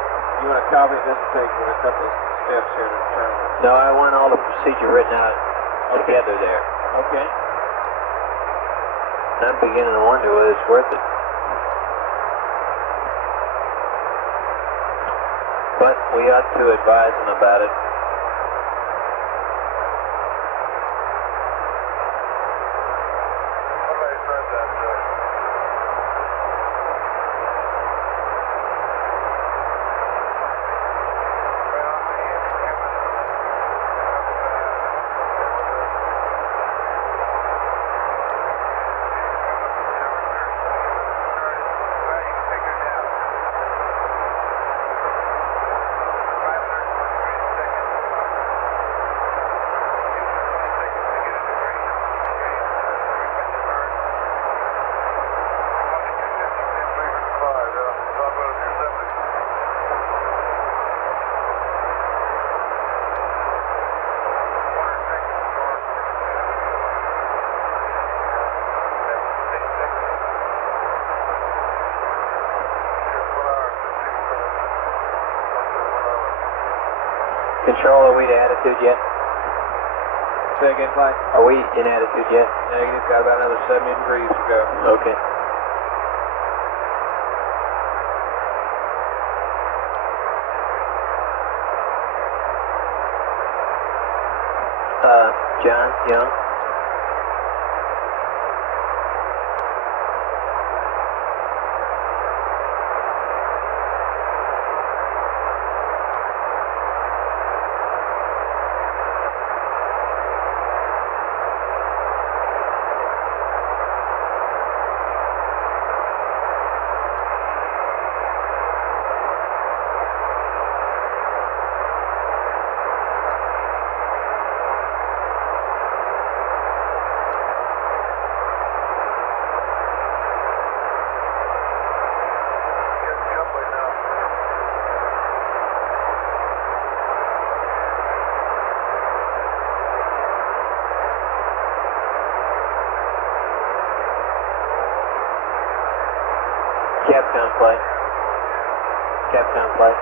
You want to copy this thing with a couple of steps here to turn on? No, I want all the procedure written out together there. Okay. I'm beginning to wonder whether it's worth it. But we ought to advise them about it. Control, are we to attitude yet? Say again, Mike. Are we in attitude yet? Negative, got about another 70 degrees to go. Okay. John, Young? Capcom play. Capcom play.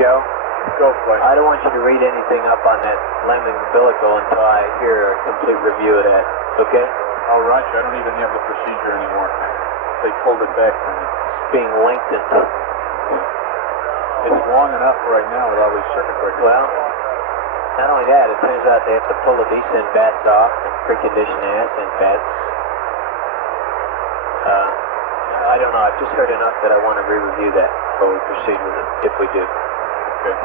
Joe? Go play. I don't want you to read anything up on that lambing umbilical until I hear a complete review of that, okay? Oh, Roger, I don't even have the procedure anymore. They pulled it back from me. It's being lengthened. It's long enough right now with all these circuit breakers. Well, not only that, it turns out they have to pull the descent bats off and precondition the ascent bats. I don't know, I've just heard enough that I want to re-review that before we proceed with it, if we do. Okay.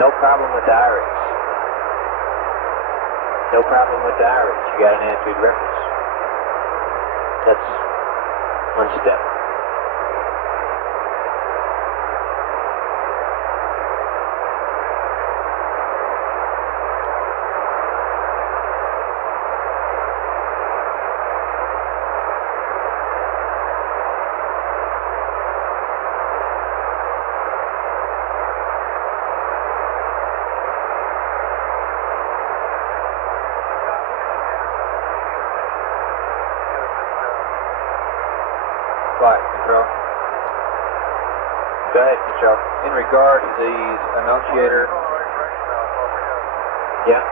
No problem with the iris. No problem with the iris. You got an attitude reference. That's one step. Flight control. Go ahead, control. In regard to these annunciator, Yeah?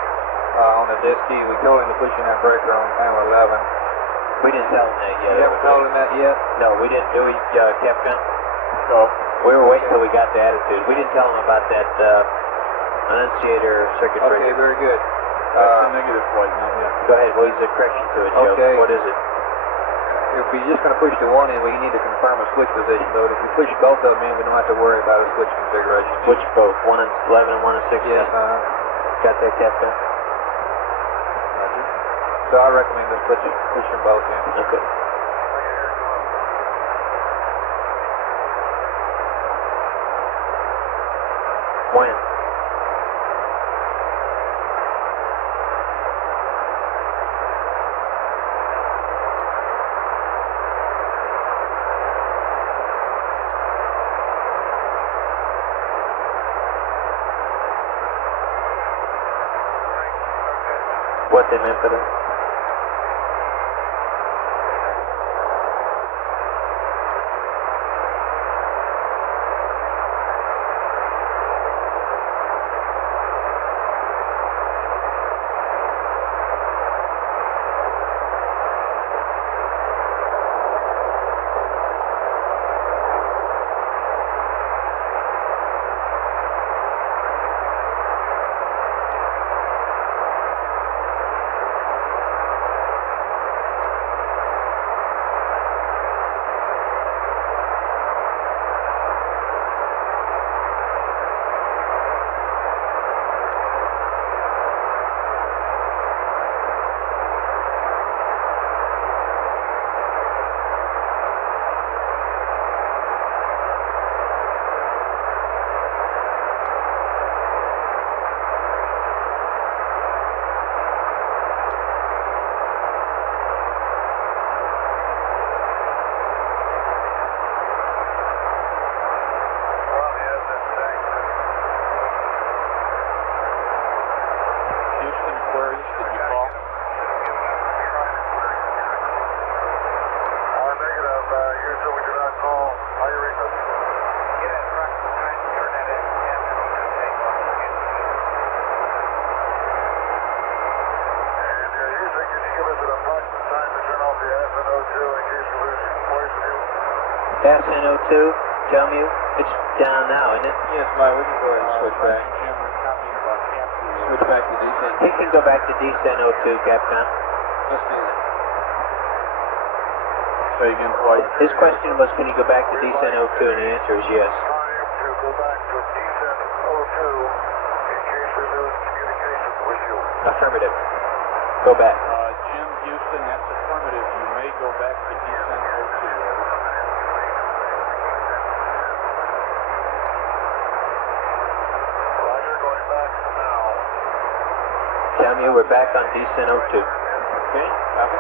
on the disky, we told him to push in that breaker on panel 11. We didn't tell him that yet. You haven't told him that yet? No, we didn't do it, Capcom. So, We were waiting till we got the attitude. We didn't tell him about that annunciator circuit breaker. okay, very good. That's a negative flight now, yeah. Go ahead, what is the correction to it, Joe? Okay. What is it? If we're just going to push the one in, we need to confirm a switch position, though. If we push both of them in, we don't have to worry about a switch configuration. Which both? 1 and 11 and 1 and 16? Yes, Got that, Captain? So I recommend just push them both in. Okay. When? What they meant for that? SNO2, tell me, it's down now, isn't it? Yes, Mike, we can go ahead and switch back. Switch back to descent. He can go back to descent 02, Capcom. Let's do that. Say again, Dwight. His question was, can he go back to descent 02, and the answer is yes. Affirmative. Go back. Jim Houston, that's affirmative. You may go back to descent 02. Tell me we're back on descent 02. Okay, copy.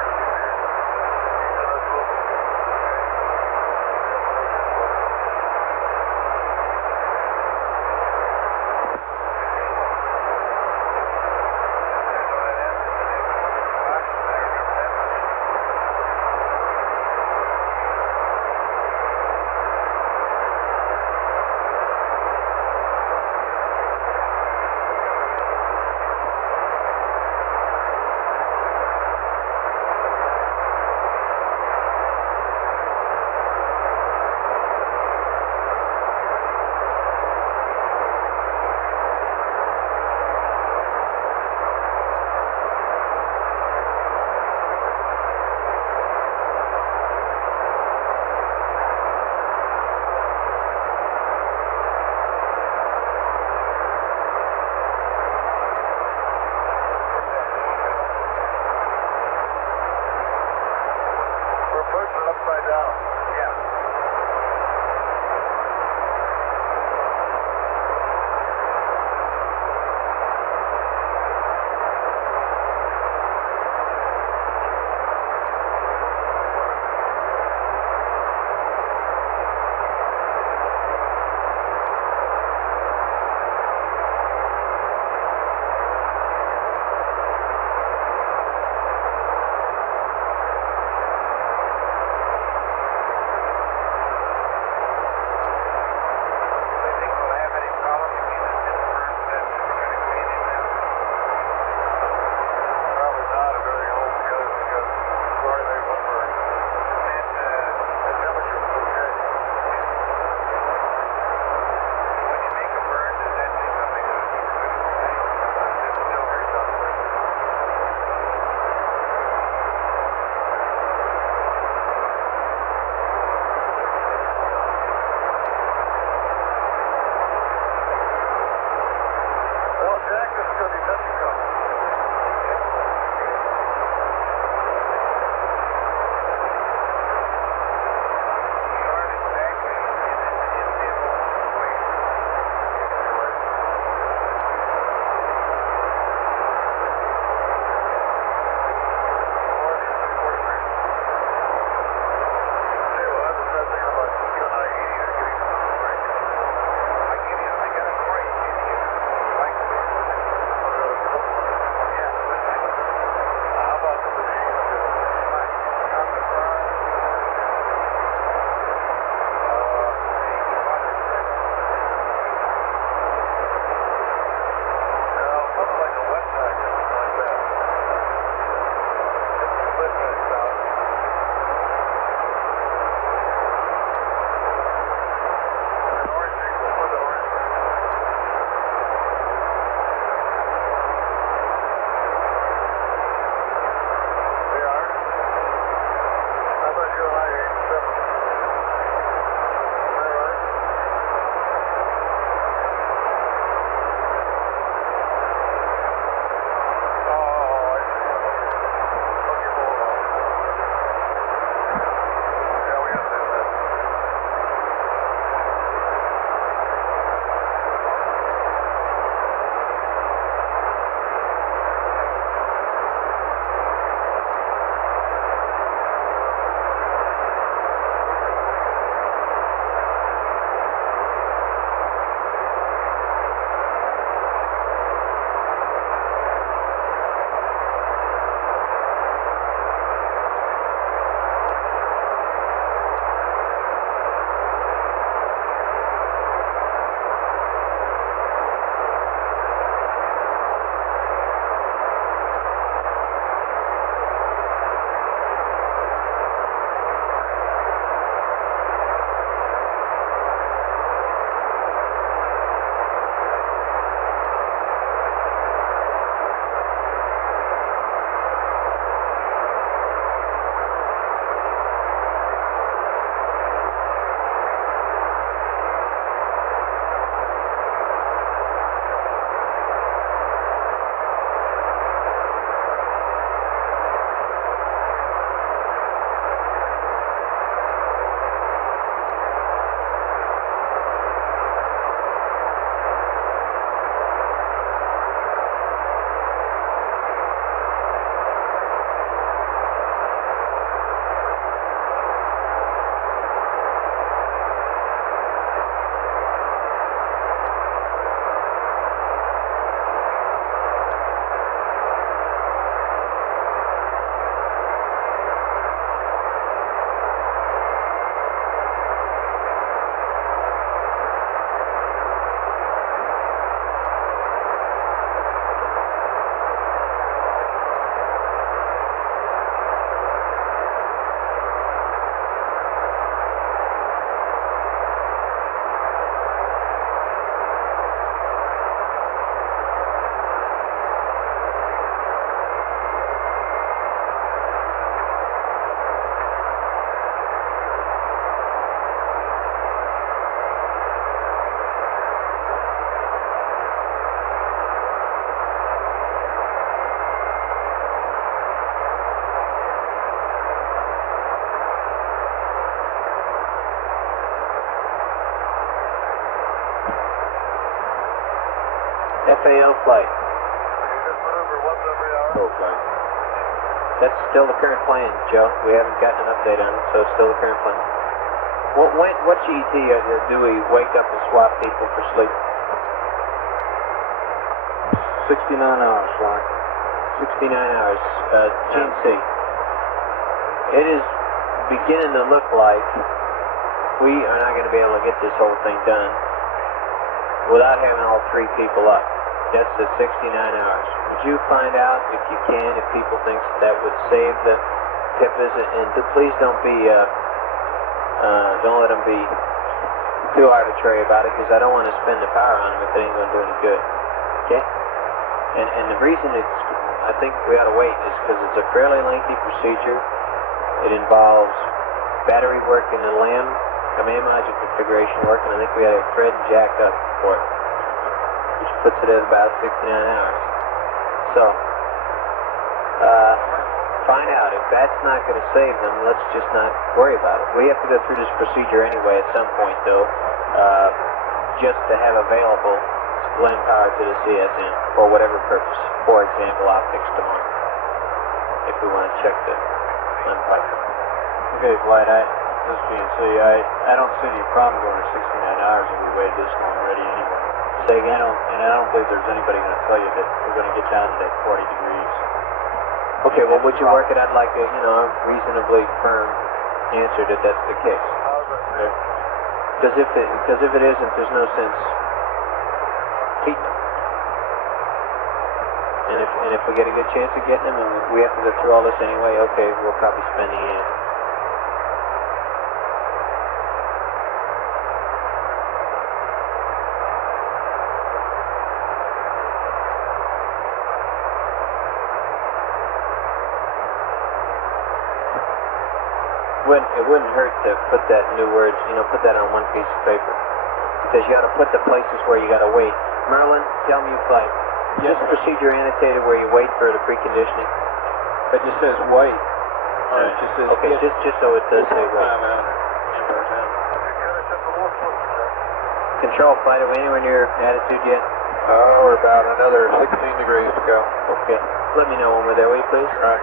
FAL flight. flight. That's still the current plan, Joe. We haven't gotten an update on it, so it's still the current plan. What GET do we wake up and swap people for sleep? 69 hours, Ron. 69 hours. GNC. It is beginning to look like we are not going to be able to get this whole thing done without having all 3 people up. That's the 69 hours. Would you find out, if you can, if people think that would save the pit visit? And please don't be, don't let them be too arbitrary about it, because I don't want to spend the power on them if it ain't going to do any good. Okay? And the reason I think we ought to wait is because it's a fairly lengthy procedure. It involves battery work in the LAM, command module configuration work, and I think we had a thread and jack up for it, which puts it at about 69 hours. So, find out. If that's not going to save them, let's just not worry about it. We have to go through this procedure anyway at some point, though, just to have available to lend power to the CSM for whatever purpose. For example, optics tomorrow, if we want to check the unpipe. Okay, Dwight, this GNC, I don't see any problem going to 69 hours if we wait this long already anyway. Say again? And I don't believe there's anybody going to tell you that we're going to get down to that 40 degrees. Okay, well, would you work it out like a, a reasonably firm answer that that's the case? Okay. Because if it isn't, there's no sense keeping them. And if we get a good chance of getting them, and we have to go through all this anyway, okay, we'll probably spend the end. It wouldn't hurt to put that new words, put that on one piece of paper. Because you got to put the places where you got to wait. Merlin, tell me if this procedure annotated where you wait for the preconditioning? It just says wait. It just says, okay, just so it does say wait. Control flight, are we anywhere near attitude yet? We're about another 16 degrees to go. Okay. Let me know when we're there, will you please? Right.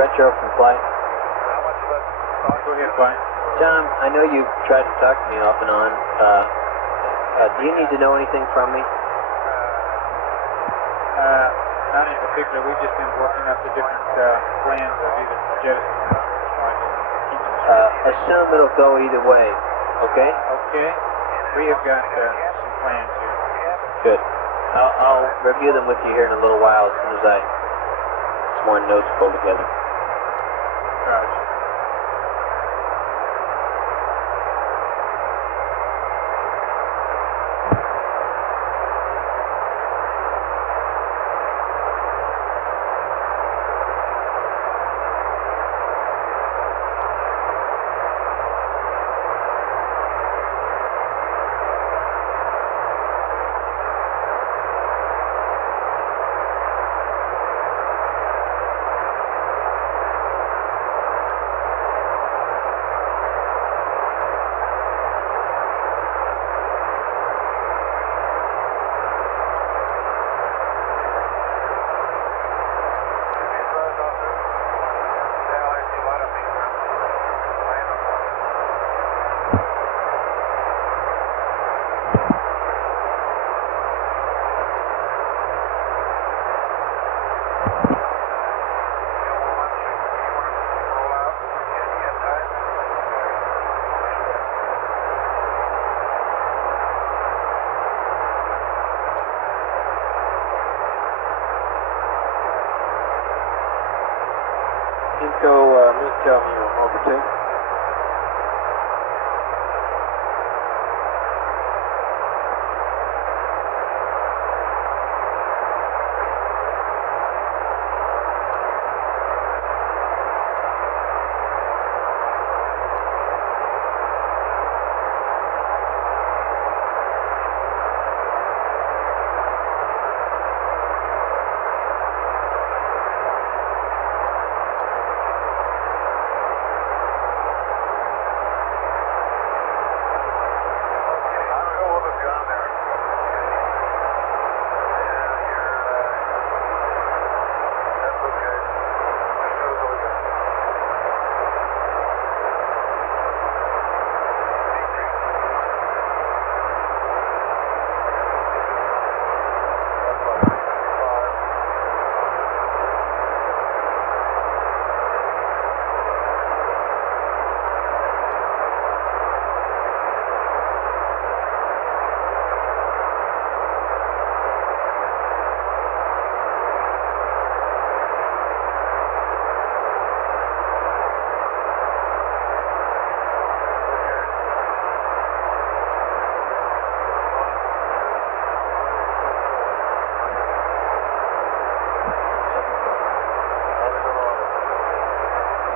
Retro from flight. Go ahead, Flight. Tom, I know you tried to talk to me off and on. Do you need to know anything from me? Not in particular. We've just been working up the different plans of either jettisoning or keeping the Assume it'll go either way, okay? Okay. We have got some plans here. Good. I'll review them with you here in a little while as soon as some more notes pulled together. Gotcha. go tell me you're over 2.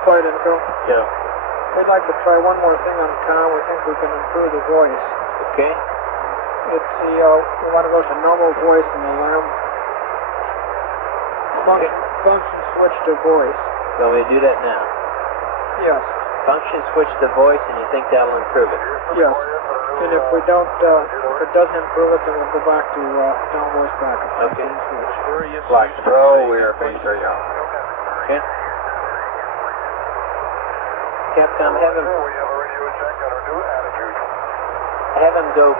Flight info. Yeah. We'd like to try one more thing on com. We think we can improve the voice. Okay. It's the, we want to go to normal voice in the LAM. Function switch to voice. So we do that now. Yes. Function switch to voice, and you think that'll improve it? Yes. And if we don't, if it doesn't improve it, then we'll go back to down voice backup. Okay. Black Pro, we are phase 3 on. Okay. Capcom, have him go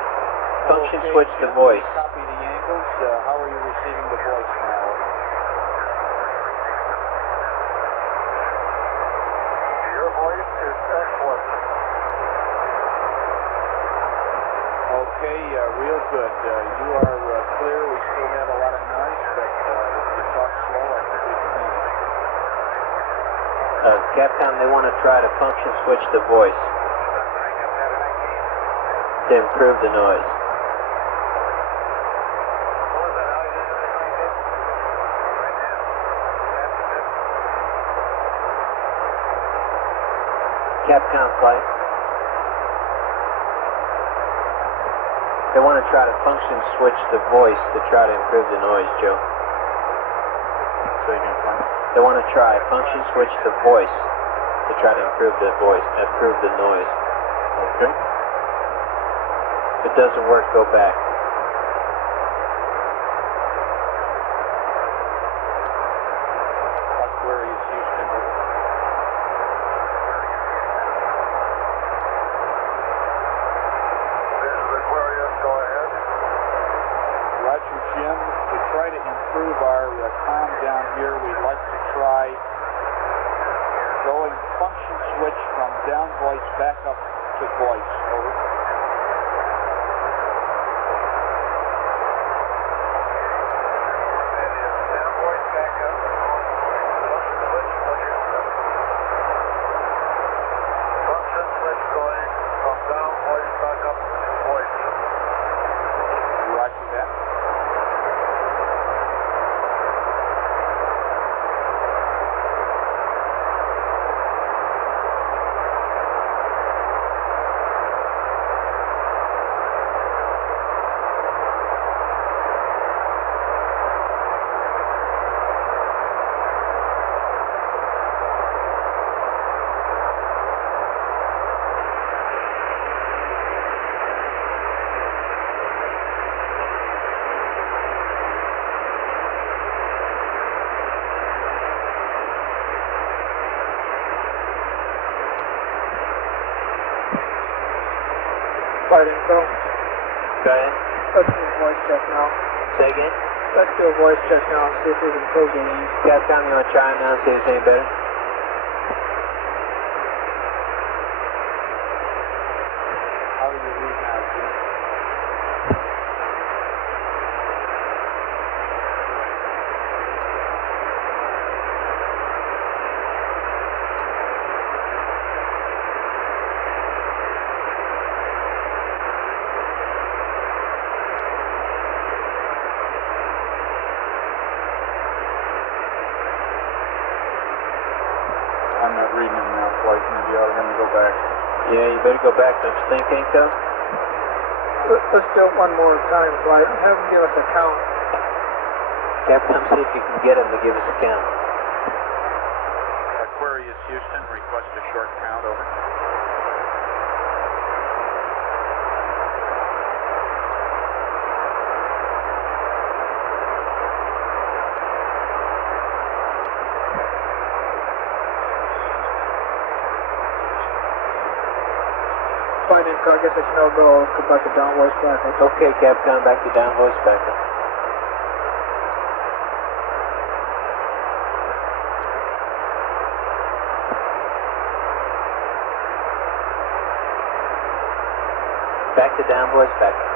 function switch to voice. Copy the angles. How are you receiving the voice now? Your voice is excellent. Okay, real good. You are clear. We still have a lot of noise, but if you talk slow, I think we can manage. Capcom, they want to try to function switch to voice to improve the noise. Capcom flight. They want to try to function switch to voice to try to improve the noise, Joe. They want to try function switch to voice to try to improve the noise. Okay. If it doesn't work, go back. Aquarius, Houston. This is Aquarius, go ahead. Roger, Jim. To try to improve our comm down here, we'd like to try going function switch from down voice back up to voice. Over. Function switch going from down voice back up to voice. Roger that. Flight info. Go ahead. Let's do a voice check now. Say again. Let's do a voice check now and see if we can improve the range. Capcom, you want to try it now and see if it's any better? How do you read now, Jim? Yeah, you better go back, don't you think, Hanko? Let's do it one more time, so have them give us a count. Capcom, see if you can get them to give us a count. Aquarius Houston, request a short count, over. Fine, I guess it's no go. Let's go back to down voice back. Okay, Capcom, back to down voice back up. Back to down voice back up.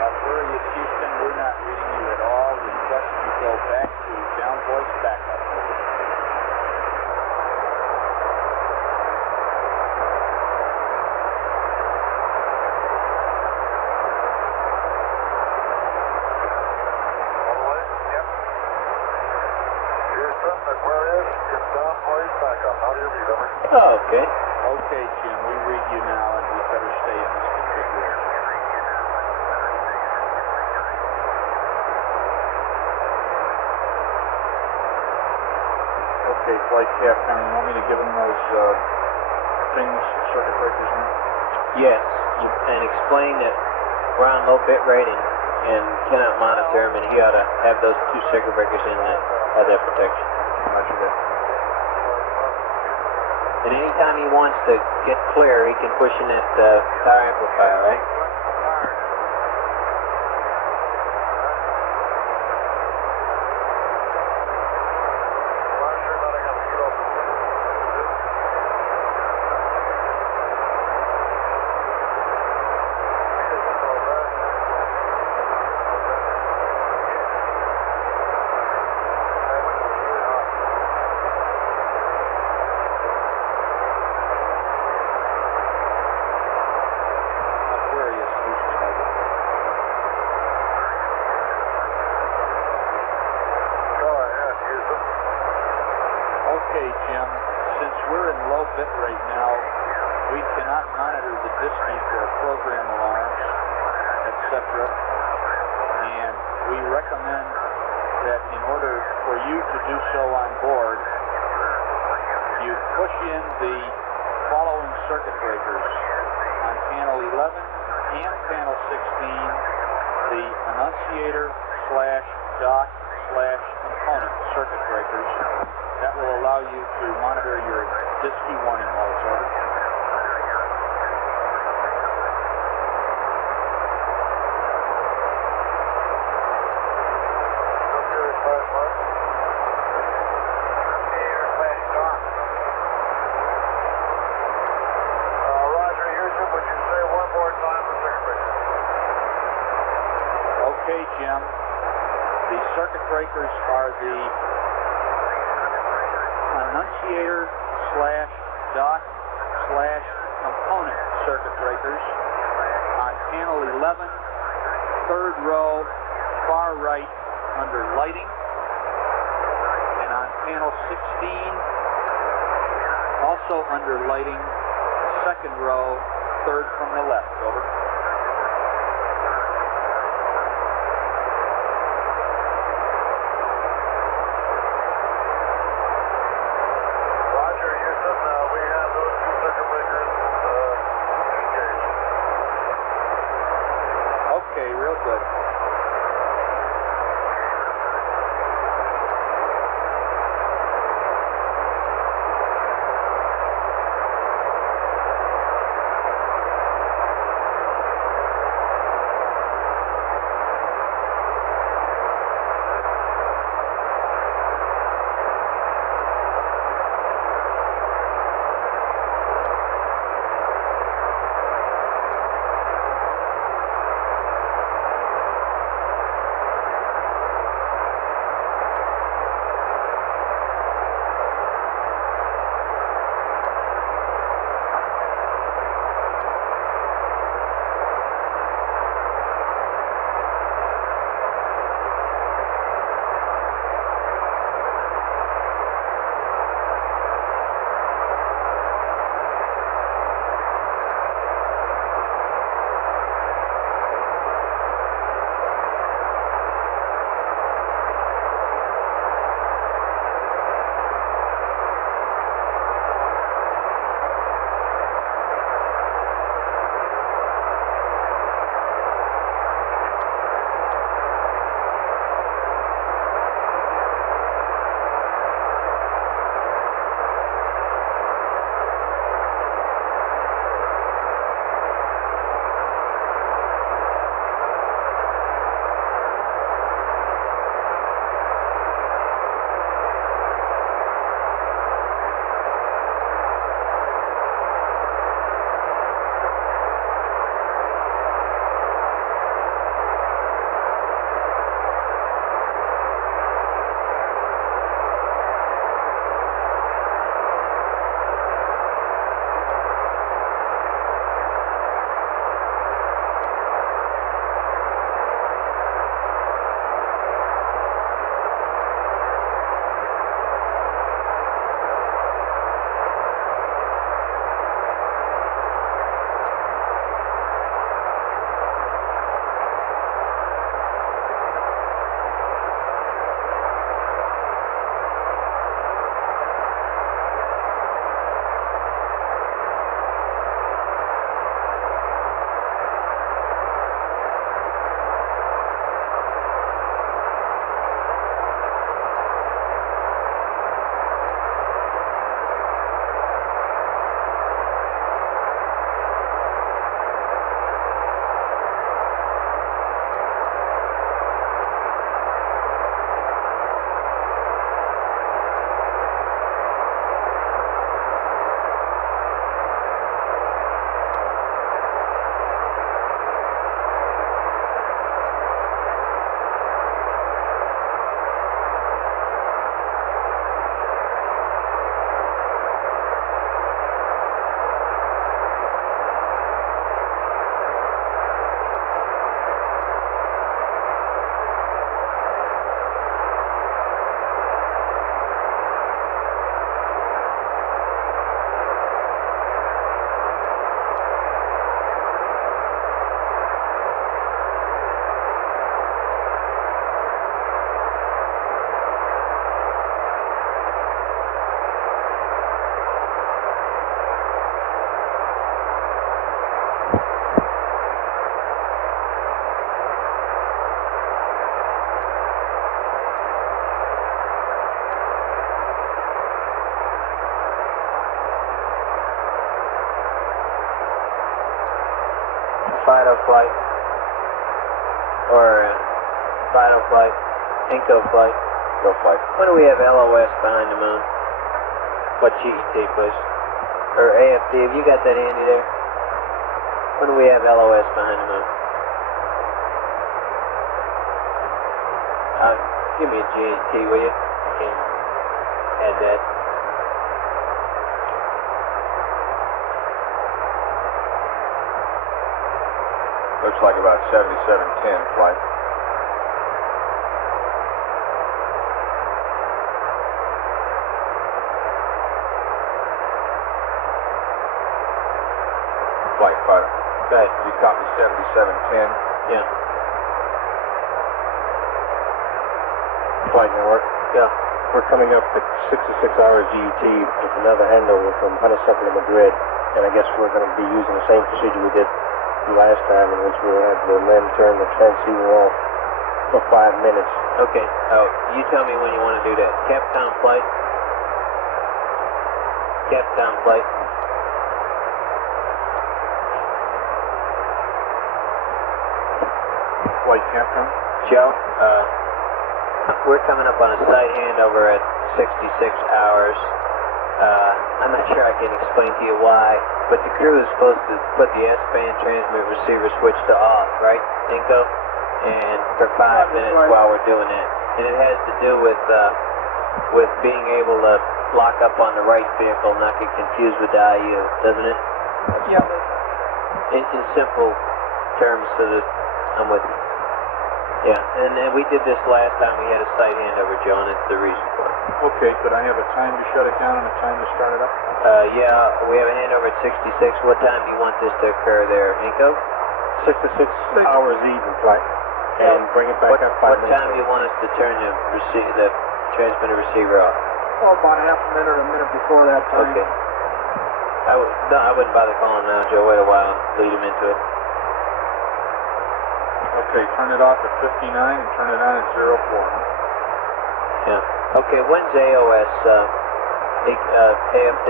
Aquarius Houston, we're not reading you at all. Request you go back to down voice back up. Aquarius, it's down voice back up. How do you read over? Oh, okay. Okay, Jim, we read you now, and we better stay in this configuration. Okay, flight captain, you want me to give them those things, circuit breakers now? Yes, and explain that we're on low bit rating and cannot monitor them, and he ought to have those 2 circuit breakers in that, have that protection. Roger that. And anytime he wants to get clear, he can push in that power amplifier, right? Okay, Jim, since we're in low bit rate now, we cannot monitor the discrete program alarms, etc. And we recommend that in order for you to do so on board, you push in the following circuit breakers. On panel 11 and panel 16, the annunciator / dock / component circuit breakers. That will allow you to monitor your DISC warning loads, over. Roger, Houston, would you say one more time the circuit breaker? Okay, Jim. The circuit breakers are the annunciator / dock / component circuit breakers on panel 11, third row, far right under lighting, and on panel 16, also under lighting, second row, third from the left, over. Okay, real good. flight? Or final flight? Inco flight? Go flight. When do we have LOS behind the moon? What GET, please? Or AFD, have you got that handy there? When do we have LOS behind the moon? Give me a GET, will you? Okay. Add that. Looks like about 7710 flight. Flight fighter. Go ahead. You copy 7710? Yeah. Flight network. Yeah. We're coming up at 66 hours GET with another handover from Honeysuckle to Madrid, and I guess we're going to be using the same procedure we did last time, in which we'll have the men turn the transceiver off for 5 minutes. Okay. You tell me when you want to do that. Capcom flight. Capcom flight. Flight Capcom? Joe, we're coming up on a site handover at 66 hours. I'm not sure I can explain to you why, but the crew is supposed to put the S-band transmit receiver switch to off, right, Inco? And for 5 minutes while we're doing that. And it has to do with being able to lock up on the right vehicle, not get confused with the IU, doesn't it? Yeah. In simple terms, so that I'm with you. Yeah, and then we did this last time we had a site handover, Joe, and it's the reason for it. Okay, could I have a time to shut it down and a time to start it up? Yeah, we have a handover at 66. What time do you want this to occur there, Nico? 66 hours even flight, and bring it back up 5 minutes. What time do you want us to turn the transmitter receiver off? Oh, about half a minute or a minute before that time. Okay. I wouldn't bother calling now, Joe. Wait a while and lead him into it. Okay, turn it off at 59 and turn it on at 04, huh? Yeah. Okay, when's AOS, AFD?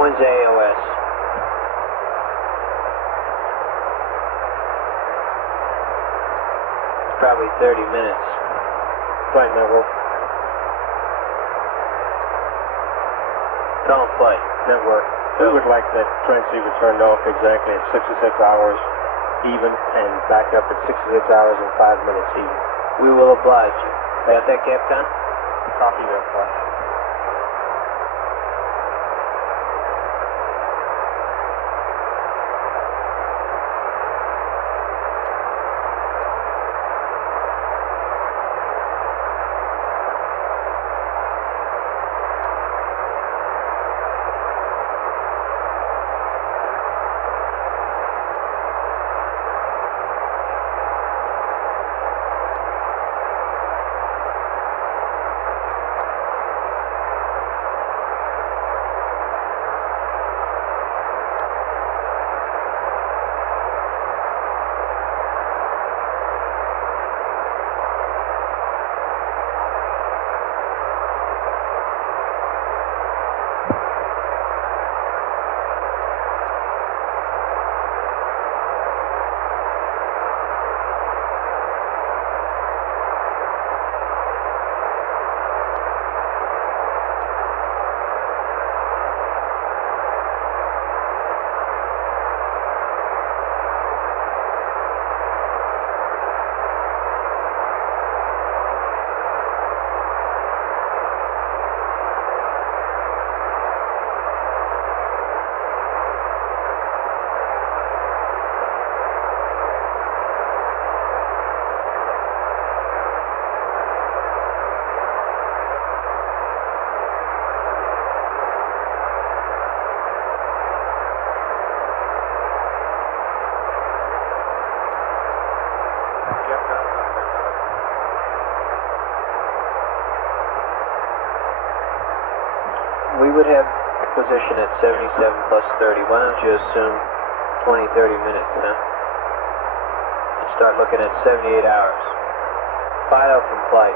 When's AOS? It's probably 30 minutes. Flight network. Call flight. Network. We would like that transceiver turned off exactly at 66 hours even, and back up at 66 hours and 5 minutes even. We will oblige you. Got that, Captain? Copy that, flight. We would have position at 77 plus 30. Why don't you assume 20, 30 minutes, huh? And start looking at 78 hours. Fido from flight.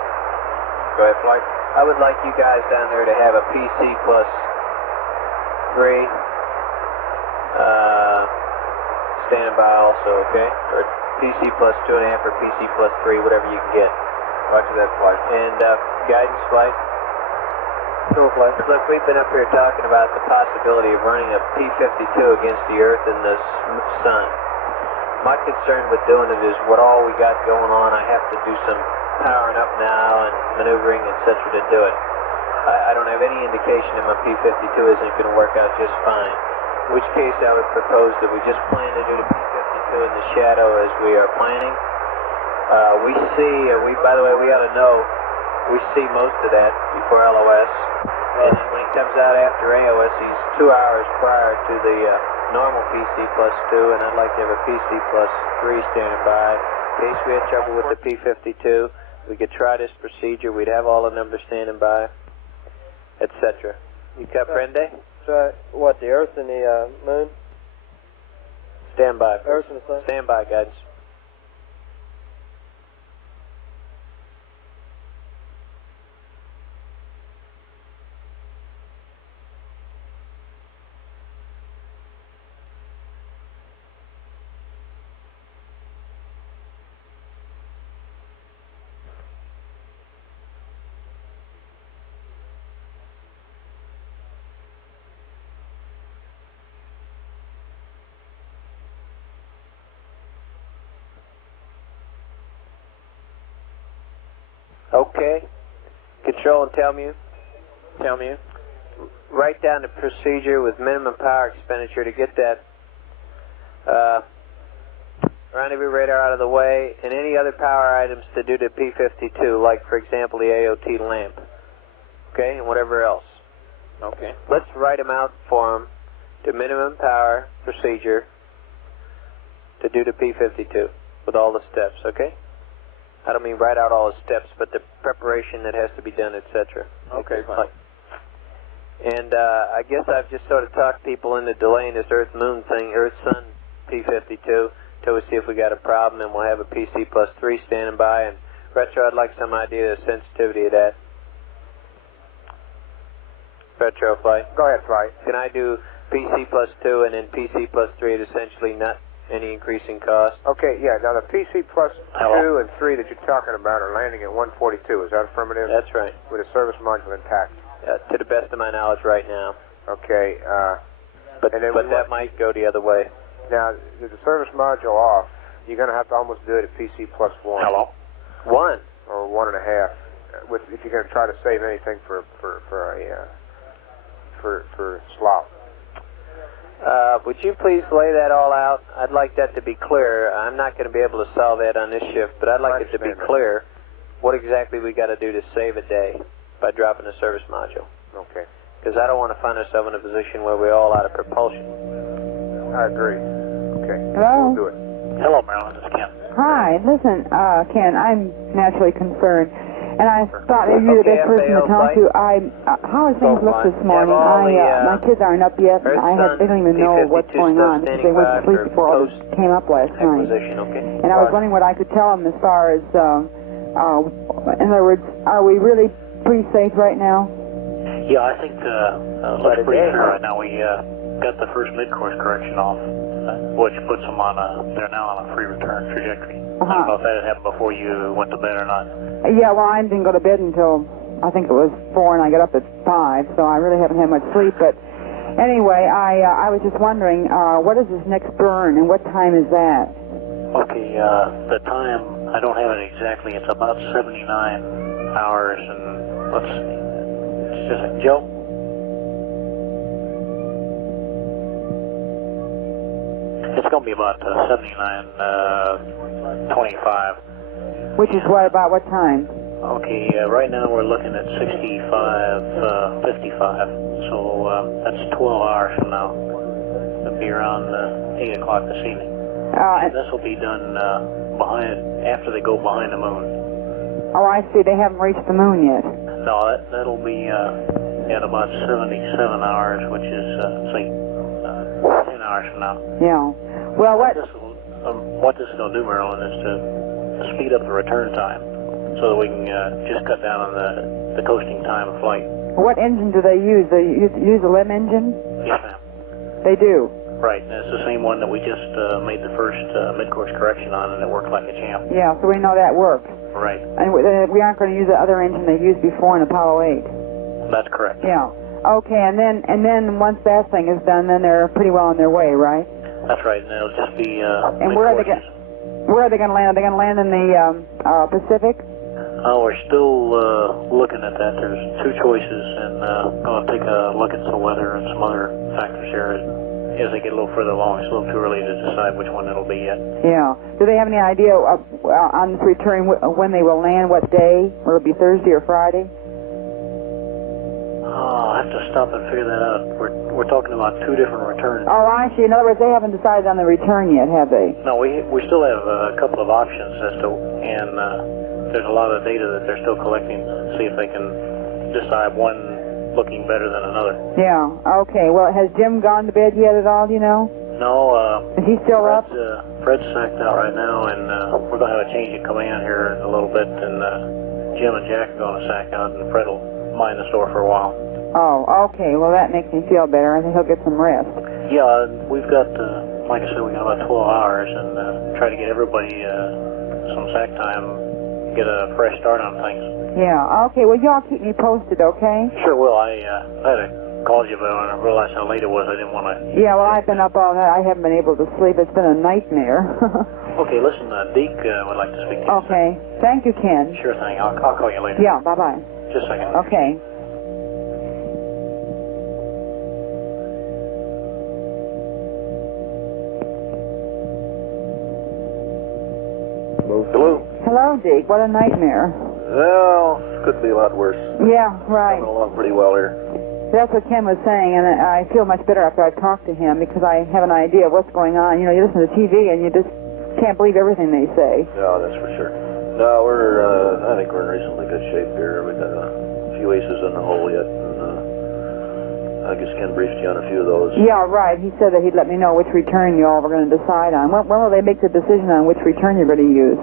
Go ahead, flight. I would like you guys down there to have a PC plus 3, standing by also, okay? Or PC plus 2.5 or PC plus 3, whatever you can get. Roger that, flight. And guidance flight. Cool flight. Look, we've been up here talking about the possibility of running a P-52 against the Earth and the Sun. My concern with doing it is what all we got going on. I have to do some powering up now and maneuvering, etc. to do it. I don't have any indication that my P-52 isn't going to work out just fine. In which case I would propose that we just plan to do the P-52 in the shadow as we are planning. We see, by the way, we ought to know, we see most of that before LOS. And then when he comes out after AOS, he's 2 hours prior to the normal PC plus 2, and I'd like to have a PC plus 3 standing by. In case we had trouble with the P-52, we could try this procedure. We'd have all the numbers standing by, etc. You comprende? So, what, the Earth and the Moon? Stand by. Earth and the Sun? Stand by, guidance. Okay. Control and tell me. Write down the procedure with minimum power expenditure to get that rendezvous radar out of the way, and any other power items to do to P-52, like, for example, the AOT lamp. Okay, and whatever else. Okay. Let's write them out for them to minimum power procedure to do to P-52 with all the steps, okay? I don't mean write out all the steps, but the preparation that has to be done, etc. Okay, fine. And I guess I've just sort of talked people into delaying this Earth-Moon thing, Earth-Sun P-52, till we see if we got a problem, and we'll have a PC plus 3 standing by. And Retro, I'd like some idea of the sensitivity of that. Retro flight. Go ahead, flight. Can I do PC plus 2 and then PC plus 3 at essentially not any increase in cost? Okay, yeah. Now the PC plus 2 and 3 that you're talking about are landing at 142. Is that affirmative? That's right. With a service module intact. To the best of my knowledge right now. Okay. But that might go the other way. Now, with the service module off, you're going to have to almost do it at PC plus 1. Hello? 1. Or 1.5. If you're going to try to save anything for slop. Would you please lay that all out? I'd like that to be clear. I'm not going to be able to solve that on this shift, but I'd like it to be clear what exactly we got to do to save a day by dropping the service module. Okay. Because I don't want to find ourselves in a position where we're all out of propulsion. I agree. Okay. Hello? We'll do it. Hello, Marilyn. This is Ken. Hi. Listen, Ken, I'm naturally concerned. And I thought maybe you're the best person to talk to. How are things look this morning? My kids aren't up yet. They don't even know what's going on because they went to sleep before all this came up last night. And I was wondering what I could tell them as far as, in other words, are we really pretty safe right now? Yeah, I think looks pretty fair right now. We got the first mid-course correction off, which puts them on they're now on a free return trajectory. I don't know if that had happened before you went to bed or not. Yeah, well, I didn't go to bed until, I think it was 4, and I got up at 5, so I really haven't had much sleep. But anyway, I was just wondering, what is this next burn, and what time is that? Okay, the time, I don't have it exactly. It's about 79 hours, and let's see. Just a Joe? It's going to be about 79:25. Which is about what time? Okay, right now we're looking at 65:55. So that's 12 hours from now. It'll be around 8 o'clock this evening. And this will be done after they go behind the moon. Oh, I see. They haven't reached the moon yet. No, that'll be at about 77 hours, which is, say, 10 hours from now. Yeah. Well, what this is going to do, Marilyn, is to speed up the return time so that we can just cut down on the coasting time of flight. What engine do they use? They use a LEM engine? Yes, ma'am. They do? Right, and it's the same one that we just made the first mid-course correction on, and it worked like a champ. Yeah, so we know that works. Right. And we aren't going to use the other engine they used before in Apollo 8. That's correct. Yeah. Okay, and then once that thing is done, then they're pretty well on their way, right? That's right, and it'll just be and where are they going to land? Are they going to land in the Pacific? We're still looking at that. There's two choices, and going to take a look at some weather and some other factors here as they get a little further along. It's a little too early to decide which one it'll be yet. Yeah. Do they have any idea on this return when they will land, what day? Will it be Thursday or Friday? I'll have to stop and figure that out. We're talking about two different returns. Oh, I see. In other words, they haven't decided on the return yet, have they? No, we still have a couple of options as to, and there's a lot of data that they're still collecting to see if they can decide one looking better than another. Yeah. Okay. Well, has Jim gone to bed yet at all? Do you know? No. Is he still up? Fred's sacked out right now, and we're going to have a change of command here in a little bit, and Jim and Jack are going to sack out, and Fred will mind the store for a while. Oh, okay. Well, that makes me feel better. I think he'll get some rest. Yeah, we've got, like I said, we got about 12 hours, and try to get everybody some sack time, get a fresh start on things. Yeah. Okay. Well, y'all keep me posted, okay? Sure will. I had to call you, but when I realized how late it was, I didn't want to. Yeah. Well, I've been up all night. I haven't been able to sleep. It's been a nightmare. Okay. Listen, Deke would like to speak to you. Okay. Thank you, Ken. Sure thing. I'll call you later. Yeah. Bye-bye. Just a second. Okay. Hello. Hello, Deke. What a nightmare. Well, could be a lot worse. Yeah, right. Coming along pretty well here. That's what Ken was saying, and I feel much better after I talked to him because I have an idea of what's going on. You know, you listen to TV and you just can't believe everything they say. No, that's for sure. No, I think we're in reasonably good shape here. We've got a few aces in the hole yet, and I guess Ken briefed you on a few of those. Yeah, right. He said that he'd let me know which return you all were going to decide on. When will they make the decision on which return you're going to use?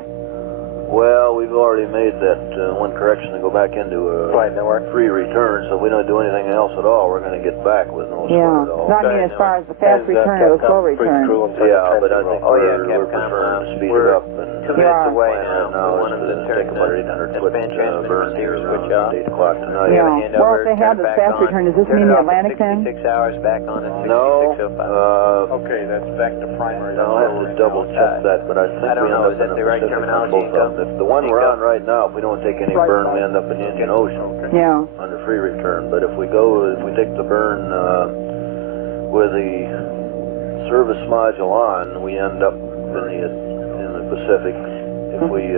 Well, we've already made that one correction to go back into a free return, so if we don't do anything else at all, we're going to get back with no sweat at all. No, I mean as far as the fast return or the slow return. Yeah, but I think we're preferring to speed it up. And 2 minutes away now. One of them take about 800 foot burn here around 8 o'clock tonight. Yeah. Well, if they have the fast return, does this mean the Atlantic then? 6 hours back on at 6605. No. Okay, that's back to primary. I'll have to double check that, but I think I don't know, is that the right terminology? If the one we're on right now, if we don't take any burn, we end up in the Indian Ocean. Yeah. Under free return. But if we take the burn with the service module on, we end up in the Pacific. If we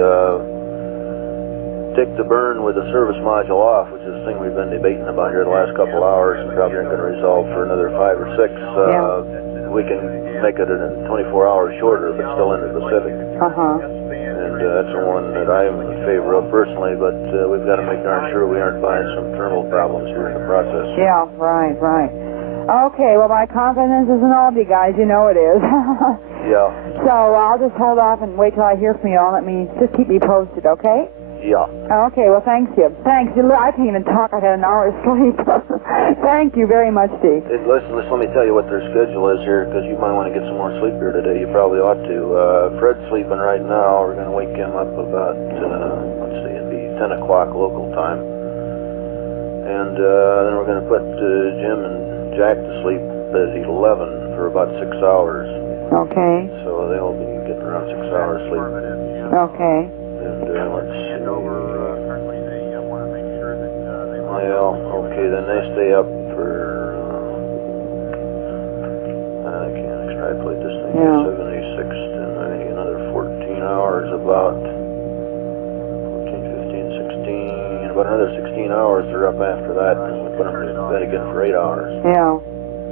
take the burn with the service module off, which is the thing we've been debating about here the last couple hours, and probably aren't going to resolve for another 5 or 6, we can make it in 24 hours shorter, but still in the Pacific. And that's the one that I'm in favor of personally, but we've got to make darn sure we aren't buying some thermal problems here in the process. Yeah, right. Okay, well, my confidence is in all of you guys. You know it is. Yeah. So I'll just hold off and wait till I hear from you all. Just keep me posted, okay? Yeah. Okay, well, thanks, you. Thanks. I can't even talk. I've had an hour's sleep. Thank you very much, Steve. Listen, let me tell you what their schedule is here, because you might want to get some more sleep here today. You probably ought to. Fred's sleeping right now. We're going to wake him up about, it'd be 10 o'clock local time. And then we're going to put Jim and Jack to sleep at 11 for about 6 hours. Okay. So they'll be getting around 6 hours sleep. Okay. And let's see. Well, okay, then they stay up for, I can't extrapolate this thing, 76, and I think another 14 hours, about 14, 15, 16, about another 16 hours they're up after that, and we'll put them to bed again for 8 hours. Yeah.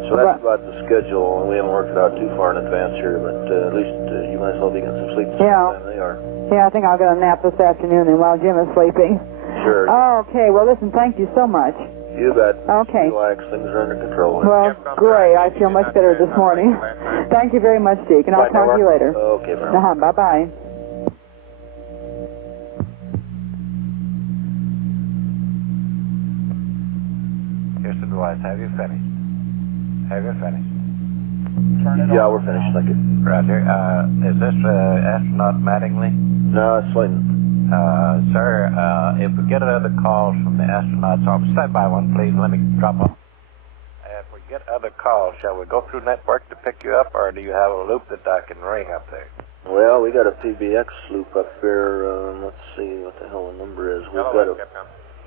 So that's about the schedule, and we haven't worked it out too far in advance here, but at least you might as well be getting some sleep the same time they are. Yeah, I think I'll get a nap this afternoon then while Jim is sleeping. Sure. Okay, well, listen, thank you so much. You bet. Okay. Relax, things are under control. Well, great. I feel much better this morning. Thank you very much, Deke, and I'll talk to you later. Okay, bye. Bye-bye. Houston Device, have you finished? Have you finished? Yeah, we're finished, thank you. Roger. Is this astronaut Mattingly? No, it's Slayton. Sir, if we get other calls from the astronauts office, stand by one, please. Let me drop off. If we get other calls, shall we go through network to pick you up, or do you have a loop that I can ring up there? Well, we got a PBX loop up there. Let's see what the hell the number is.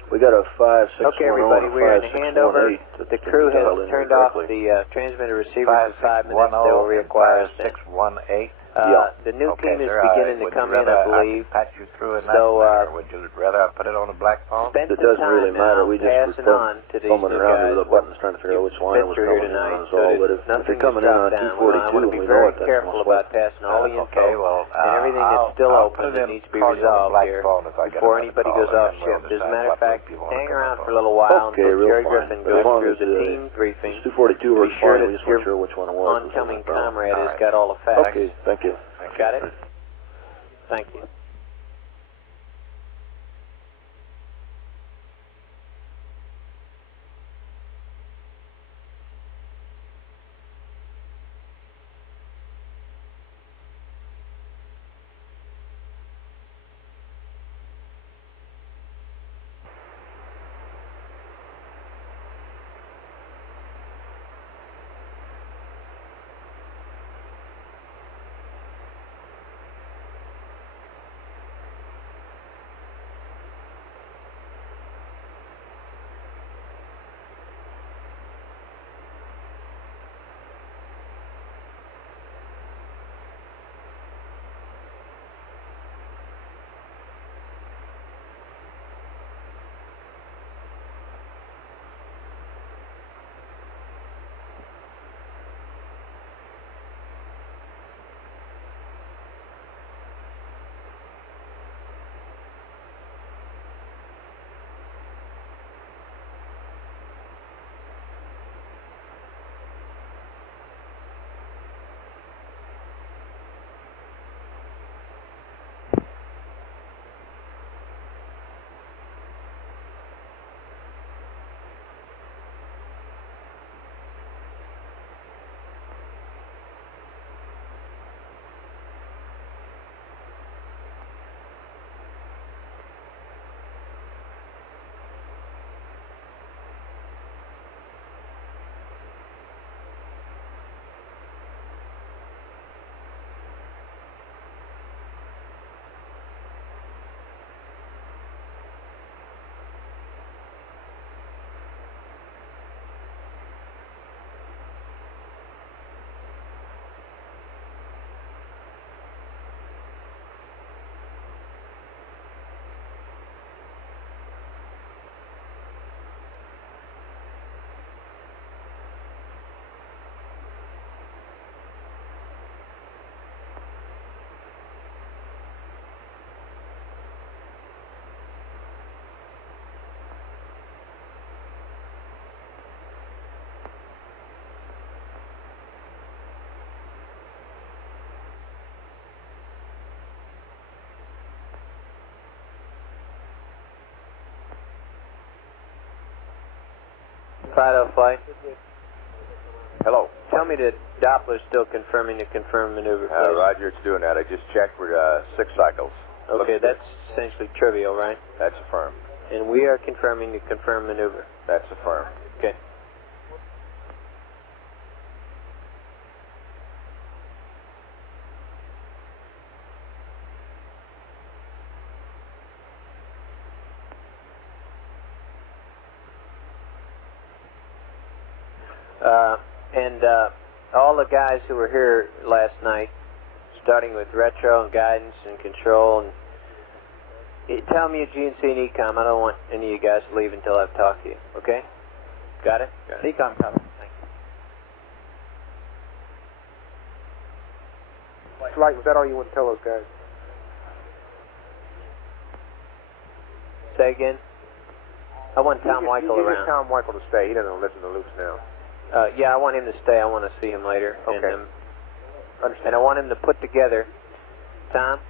We got a 5610 Okay, everybody, we are in the handover. 5618. The crew has turned off the transmitter receiver for 5 minutes. They will reacquire 618. The new team is sir, beginning to come in, I believe. Patch you through in So, that, or would you rather I put it on a black phone? Spend It some doesn't really time matter. now We just passing on to these fumbling new around guys. with the buttons trying to figure out which line was Venture here coming in tonight, on us so all. that But if nothing they're coming in is on dropped down. 242, I want to be we know very what that's careful going about passing all the info Okay, well, and everything that's still open that needs to be resolved here before anybody goes off shift. As a matter of fact, hang around for a little while Okay, until real Jerry fine. Griffin But as goes long through as the team briefing. 242 Be works sure fine. that We just weren't your sure which one it was. oncoming comrade has got all the facts. Okay, thank you. Got it? Thank you. Fido flight. Hello. Tell me the Doppler's still confirming the confirmed maneuver, please. Roger, it's doing that. I just checked. We're 6 cycles. Okay, that's essentially trivial, right? That's affirmed. And we are confirming the confirmed maneuver. That's affirmed. Okay. All the guys who were here last night, starting with retro and guidance and control, and tell me a GNC and ECOM. I don't want any of you guys to leave until I've talked to you. Okay? Got it? Got it. ECOM coming. Thank you. Flight, was that all you want to tell those guys? Say again? I want Tom Weichel around. Get Tom Weichel to stay. He doesn't listen to loops now. Yeah, I want him to stay. I want to see him later. Okay. And I want him to put together, Tom,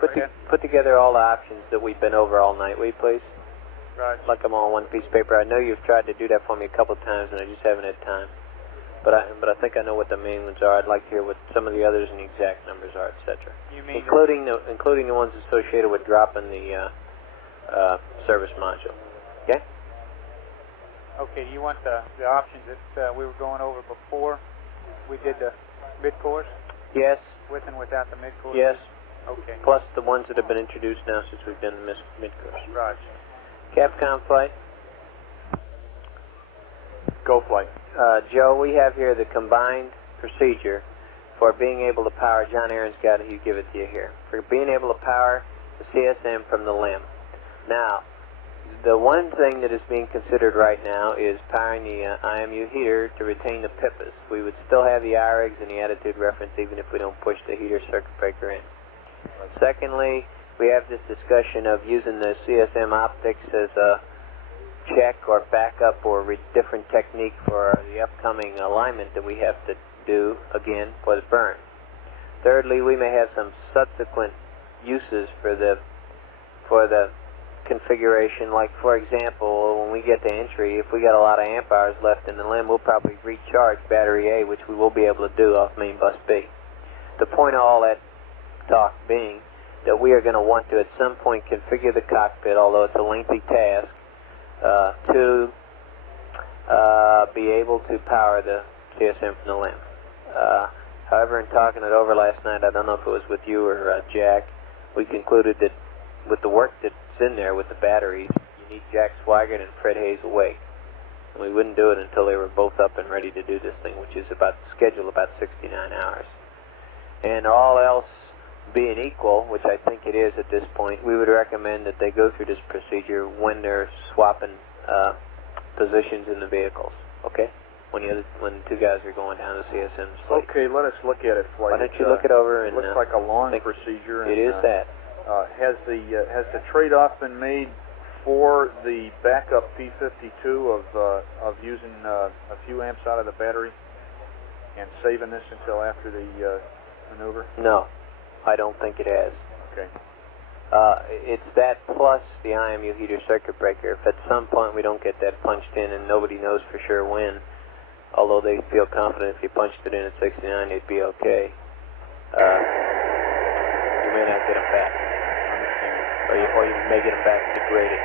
put together all the options that we've been over all night, will you please? Right. Like them all on one piece of paper. I know you've tried to do that for me a couple of times, and I just haven't had time. But I think I know what the main ones are. I'd like to hear what some of the others and the exact numbers are, etc. You mean including the ones associated with dropping the service module. Okay. Okay. You want the options that we were going over before we did the mid-course? Yes. With and without the mid-course? Yes. Okay. Plus the ones that have been introduced now since we've done the mid-course. Roger. Capcom flight. Go flight. Joe, we have here the combined procedure for being able to power. John Aaron's got it. He'll give it to you here. For being able to power the CSM from the LEM. Now, the one thing that is being considered right now is powering the IMU heater to retain the PIPAs. We would still have the IREGs and the attitude reference even if we don't push the heater circuit breaker in. Secondly, we have this discussion of using the CSM optics as a check or backup or different technique for the upcoming alignment that we have to do again for the burn. Thirdly, we may have some subsequent uses for the configuration, like for example, when we get to entry, if we got a lot of amp hours left in the LEM, we'll probably recharge battery A, which we will be able to do off main bus B. The point of all that talk being that we are going to want to at some point configure the cockpit, although it's a lengthy task, to be able to power the CSM from the LEM. However, in talking it over last night, I don't know if it was with you or Jack, we concluded that with the work that's in there with the batteries, you need Jack Swigert and Fred Hayes awake. And we wouldn't do it until they were both up and ready to do this thing, which is scheduled about 69 hours. And all else being equal, which I think it is at this point, we would recommend that they go through this procedure when they're swapping positions in the vehicles. Okay? When the two guys are going down to CSM slate. Okay, let us look at it, Flight. Why don't you look it over and looks like a long procedure. It is that. Has the trade-off been made for the backup P52 of using a few amps out of the battery and saving this until after the maneuver? No, I don't think it has. Okay. It's that plus the IMU heater circuit breaker. If at some point we don't get that punched in, and nobody knows for sure when, although they feel confident if you punched it in at 69, it'd be okay. You may not get them back. Or you may get them back degraded.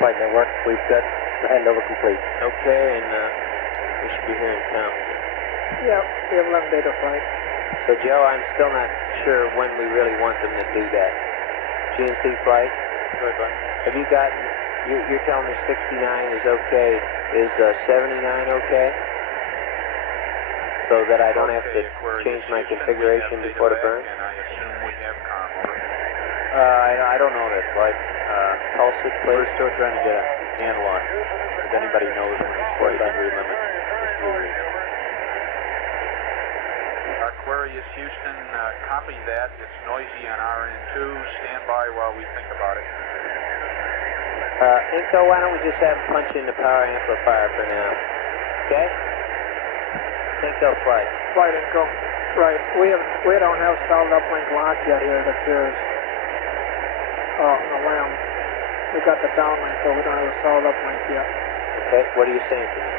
Flight network, we've got the handover complete. Okay, and we should be here in town. Yeah, we have 11 data flight. So Joe, I'm still not sure when we really want them to do that. GNC flight? Good, bud. Have you gotten, you're telling me 69 is okay. Is 79 okay? So that I don't have to change my configuration before the burn? And I assume we have comm, over. I don't know that flight. Pulse it, please. We're still trying to get a handle on it. If anybody knows when it's 40-degree limit. Aquarius Houston, copy that. It's noisy on RN2. Stand by while we think about it. Inco, why don't we just have them punch in the power amplifier for now? Okay? Inco flight. Flight Inco. Right. We don't have solid uplink lock yet here, it appears. On the LEM. We got the downlink, but we don't have a solid uplink yet. Okay, what are you saying to me?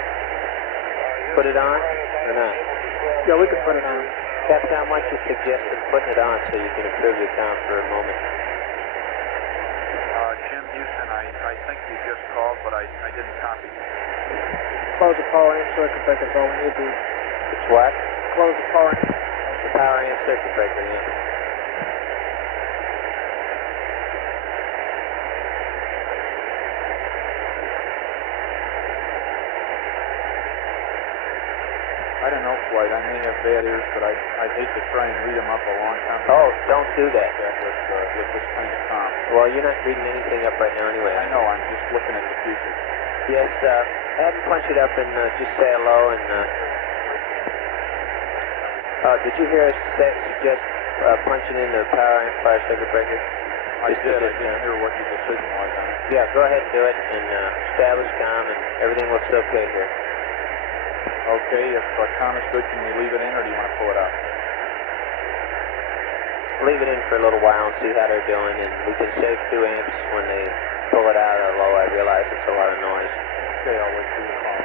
Put it on or not? Yeah, we can put it on. Captain, why don't you suggest putting it on so you can improve your count for a moment? Jim Houston, I think you just called, but I didn't copy. Close the power amp circuit breaker, that's all we need to do. It's what? Close the power amp. The power amp circuit breaker, yeah. I don't know, Flight. I may have bad ears, but I'd hate to try and read them up a long time. Oh, don't do that. With this kind of comm. Well, you're not reading anything up right now anyway. I know. I'm just looking at the future. Yes, have him punch it up and just say hello and... did you hear us suggest punching in the power amplifier circuit breaker? I did. I didn't hear what your decision was on it. Yeah, go ahead and do it and establish comm and everything looks okay here. Okay, if comm is good, can we leave it in or do you want to pull it out? Leave it in for a little while and see how they're doing, and we can save 2 amps when they pull it out, although I realize it's a lot of noise. Okay, I'll wait for your call.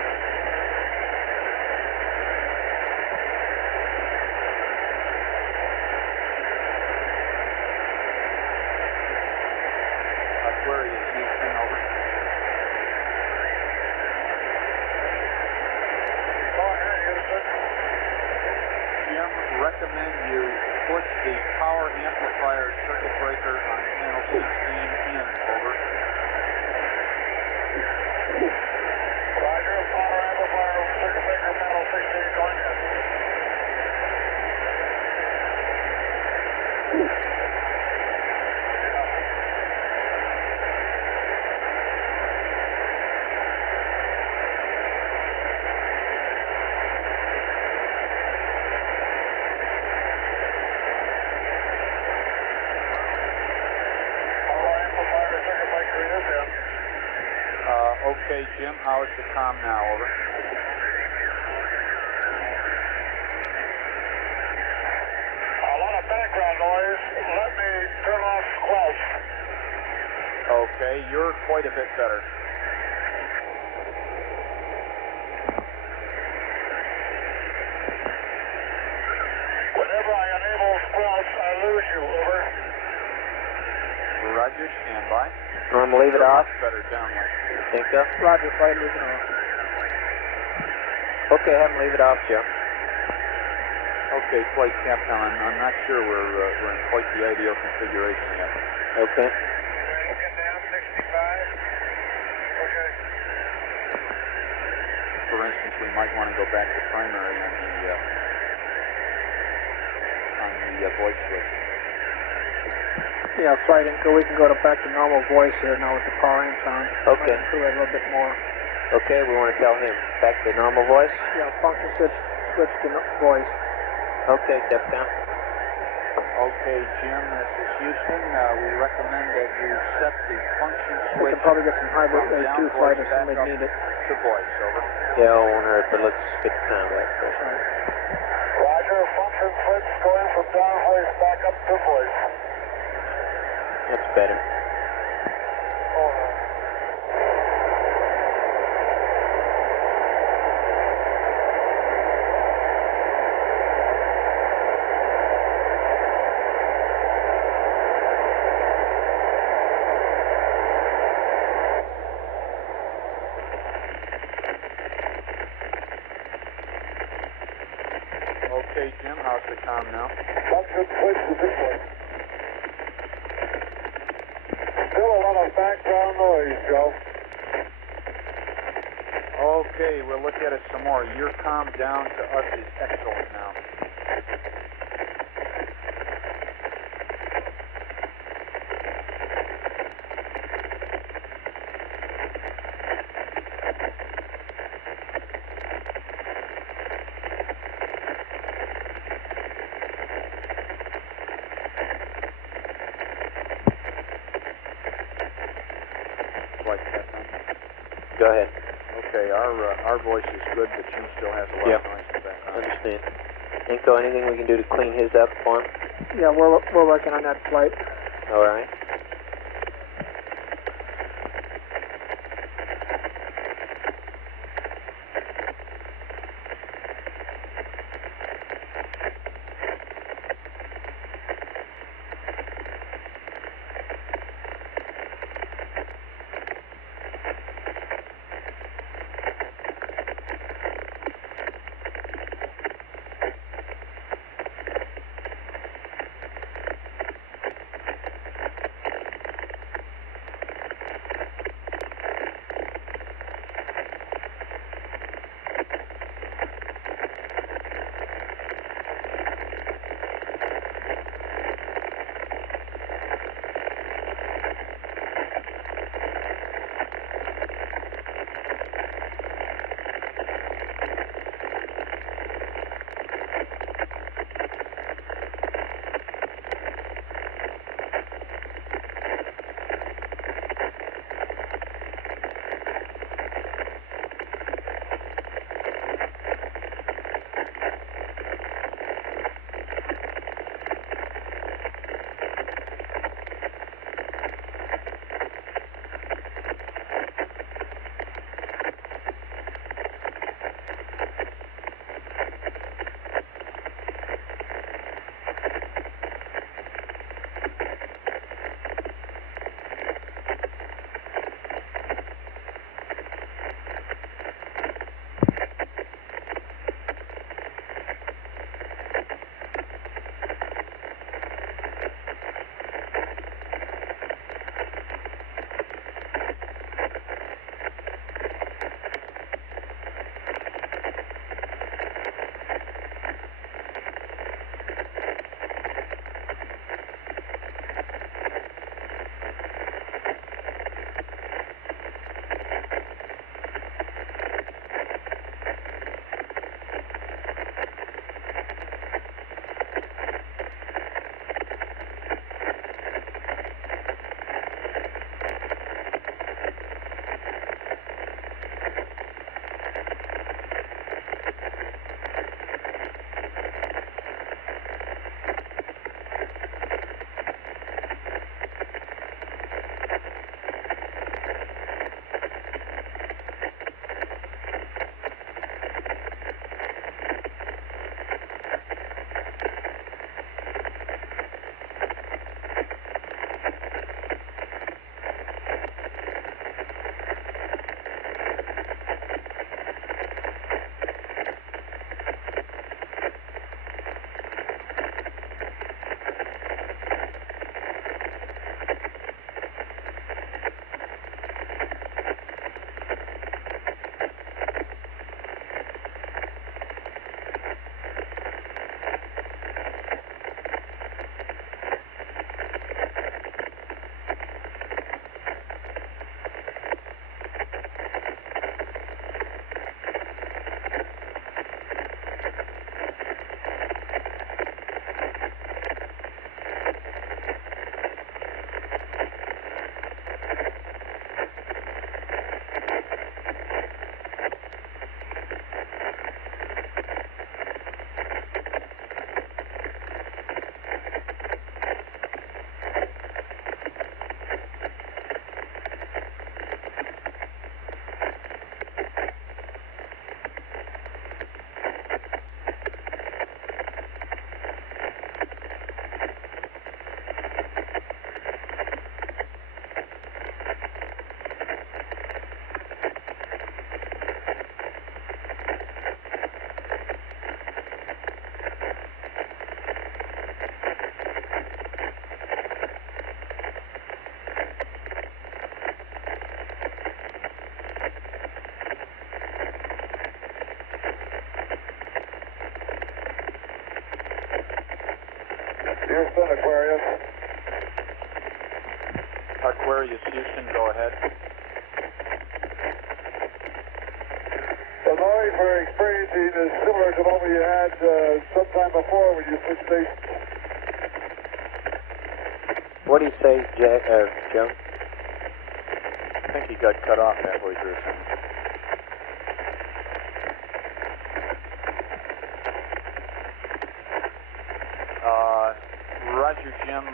Where are you, Houston? Over. Jim, recommend you put the power amplifier circuit breaker on channel 16 in. Over. Roger, power amplifier circuit breaker panel 16 going in. Okay, Jim, how is the comm now? Over. A lot of background noise. Let me turn off squelch. Okay, you're quite a bit better. Whenever I enable squelch, I lose you. Over. Roger, stand by. Norm, leave it off. Better downwind. Think so? Roger, flight, leave it off. Okay, have him leave it off, Joe. Okay, flight captain, I'm not sure we're in quite the ideal configuration yet. Okay. Get down 65. Okay. For instance, we might want to go back to primary on the voice switch. Yeah, flight anchor, we can go back to normal voice here now with the power amps on. Okay. Do it a little bit more. Okay, we want to tell him back to normal voice? Yeah, function switch to voice. Okay, Capcom. Okay, Jim, this is Houston. We recommend that you set the function We switch can probably get some hybrid from A2 down flight voice if back somebody up need it. to voice. Over. Yeah, it won't hurt, but let's get the sound back first. Roger, function switch going from down voice back up to voice. That's better. Okay, Jim, how's the comm now? Function switch to this one. Still a lot of background noise, Joe. Okay, we'll look at it some more. Your comm down to us is excellent now. Go ahead. Okay, our voice is good, but Jim still has a lot of noise in the background. Understand. Inco, anything we can do to clean his up for him? Yeah, we're working on that flight. All right. in, Aquarius. Aquarius Houston, go ahead. The noise we're experiencing is similar to what we had sometime before when you switched stations. What do you say, Joe? I think he got cut off halfway through. Roger, Jim.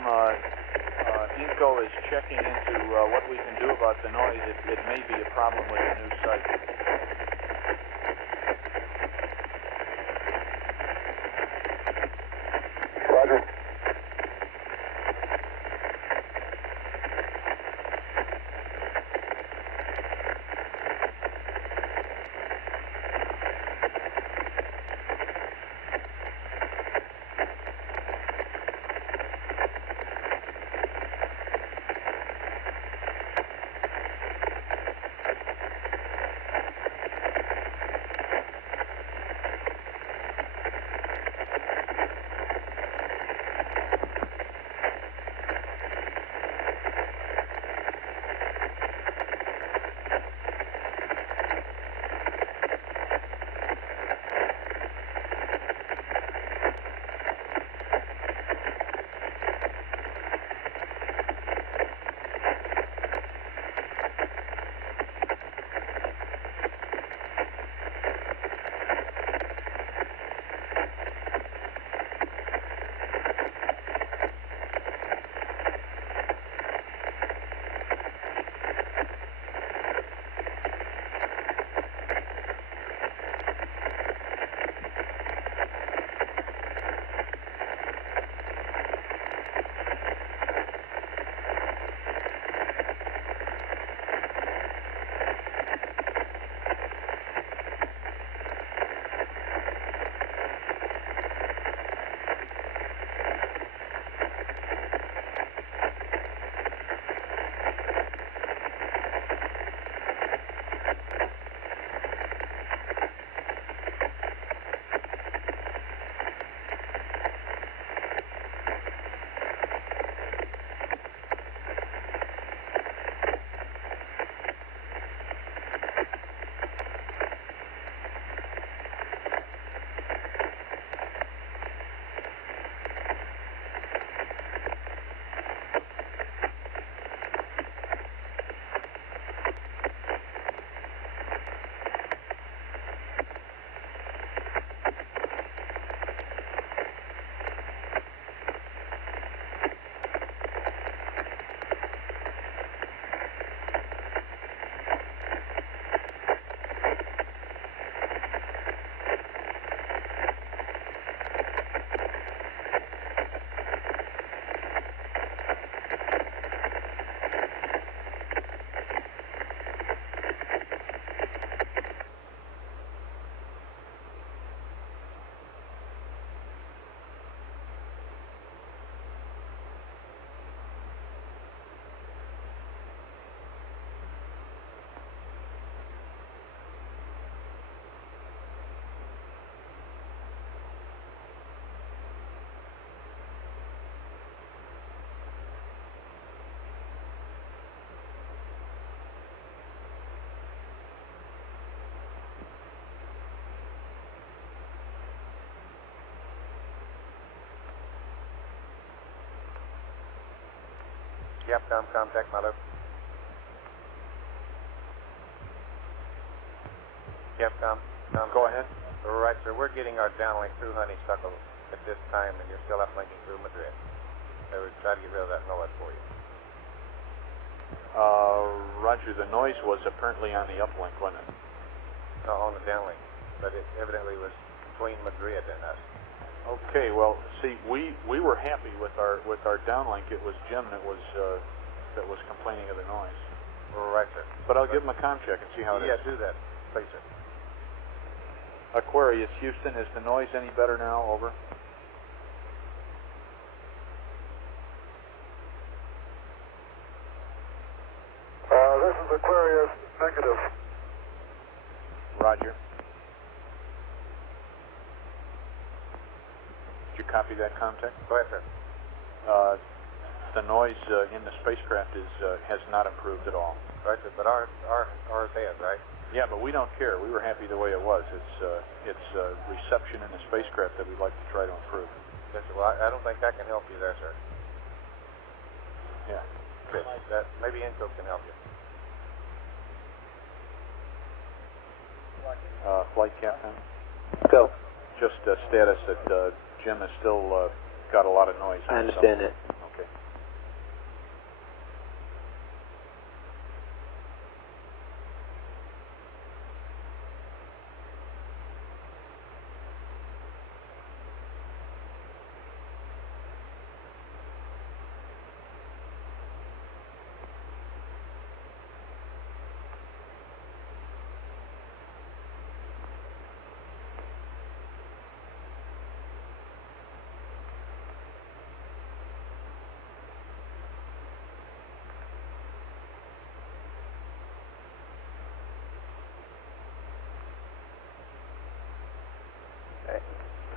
Inco is checking into what we can do about the noise. It may be a problem with the new site. Roger. Yep, contact, Mother. Yep, Go ahead. All right, sir. We're getting our downlink through Honeysuckle at this time, and you're still uplinking through Madrid. I would try to get rid of that noise for you. Roger, the noise was apparently on the uplink, wasn't it? No, on the downlink. But it evidently was between Madrid and us. Okay, well, see, we were happy with our downlink. It was Jim that was complaining of the noise. All right, sir. But I'll give him a com check and see how it is. Yeah, do that, please, sir. Aquarius Houston, is the noise any better now? Over. This is Aquarius, negative. Roger. Did you copy that contact? Go ahead, sir. the noise in the spacecraft has not improved at all. Right, but ours has, right? Yeah, but we don't care. We were happy the way it was. It's reception in the spacecraft that we'd like to try to improve. Yes, sir. Well, I don't think I can help you there, sir. Yeah. Okay. That maybe Inco can help you. Flight captain. Go. Just status that Jim has still got a lot of noise. I understand it. Okay.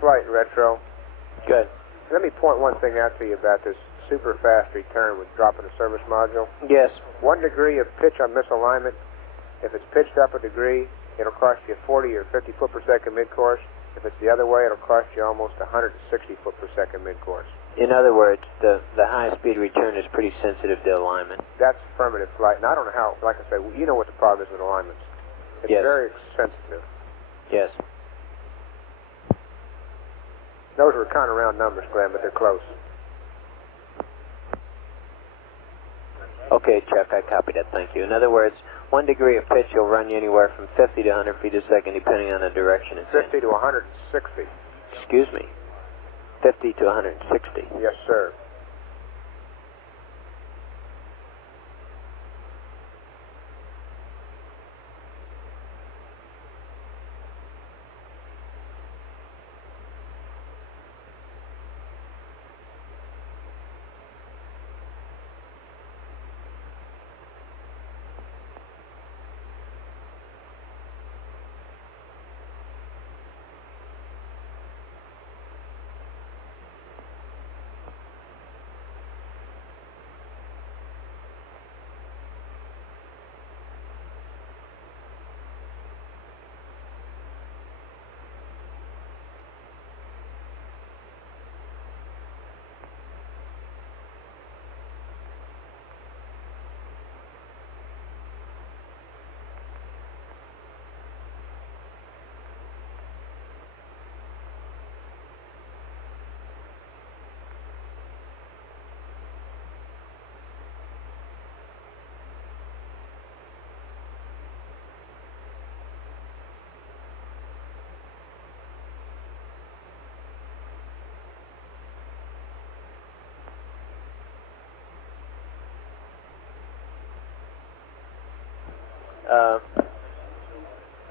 Flight retro. Good. Let me point one thing out to you about this super fast return with dropping the service module. Yes. 1 degree of pitch on misalignment. If it's pitched up a degree, it'll cost you 40 or 50 foot per second mid-course. If it's the other way, it'll cost you almost 160 foot per second mid-course. In other words, the high-speed return is pretty sensitive to alignment. That's affirmative flight, and I don't know how, like I say, you know what the problem is with alignments. It's Yes. very sensitive. Yes. Those were kind of round numbers, Glenn, but they're close. Okay, Chuck, I copied that. Thank you. In other words, 1 degree of pitch will run you anywhere from 50 to 100 feet a second, depending on the direction it's 50 to 160. in. Excuse me. 50 to 160. Yes, sir.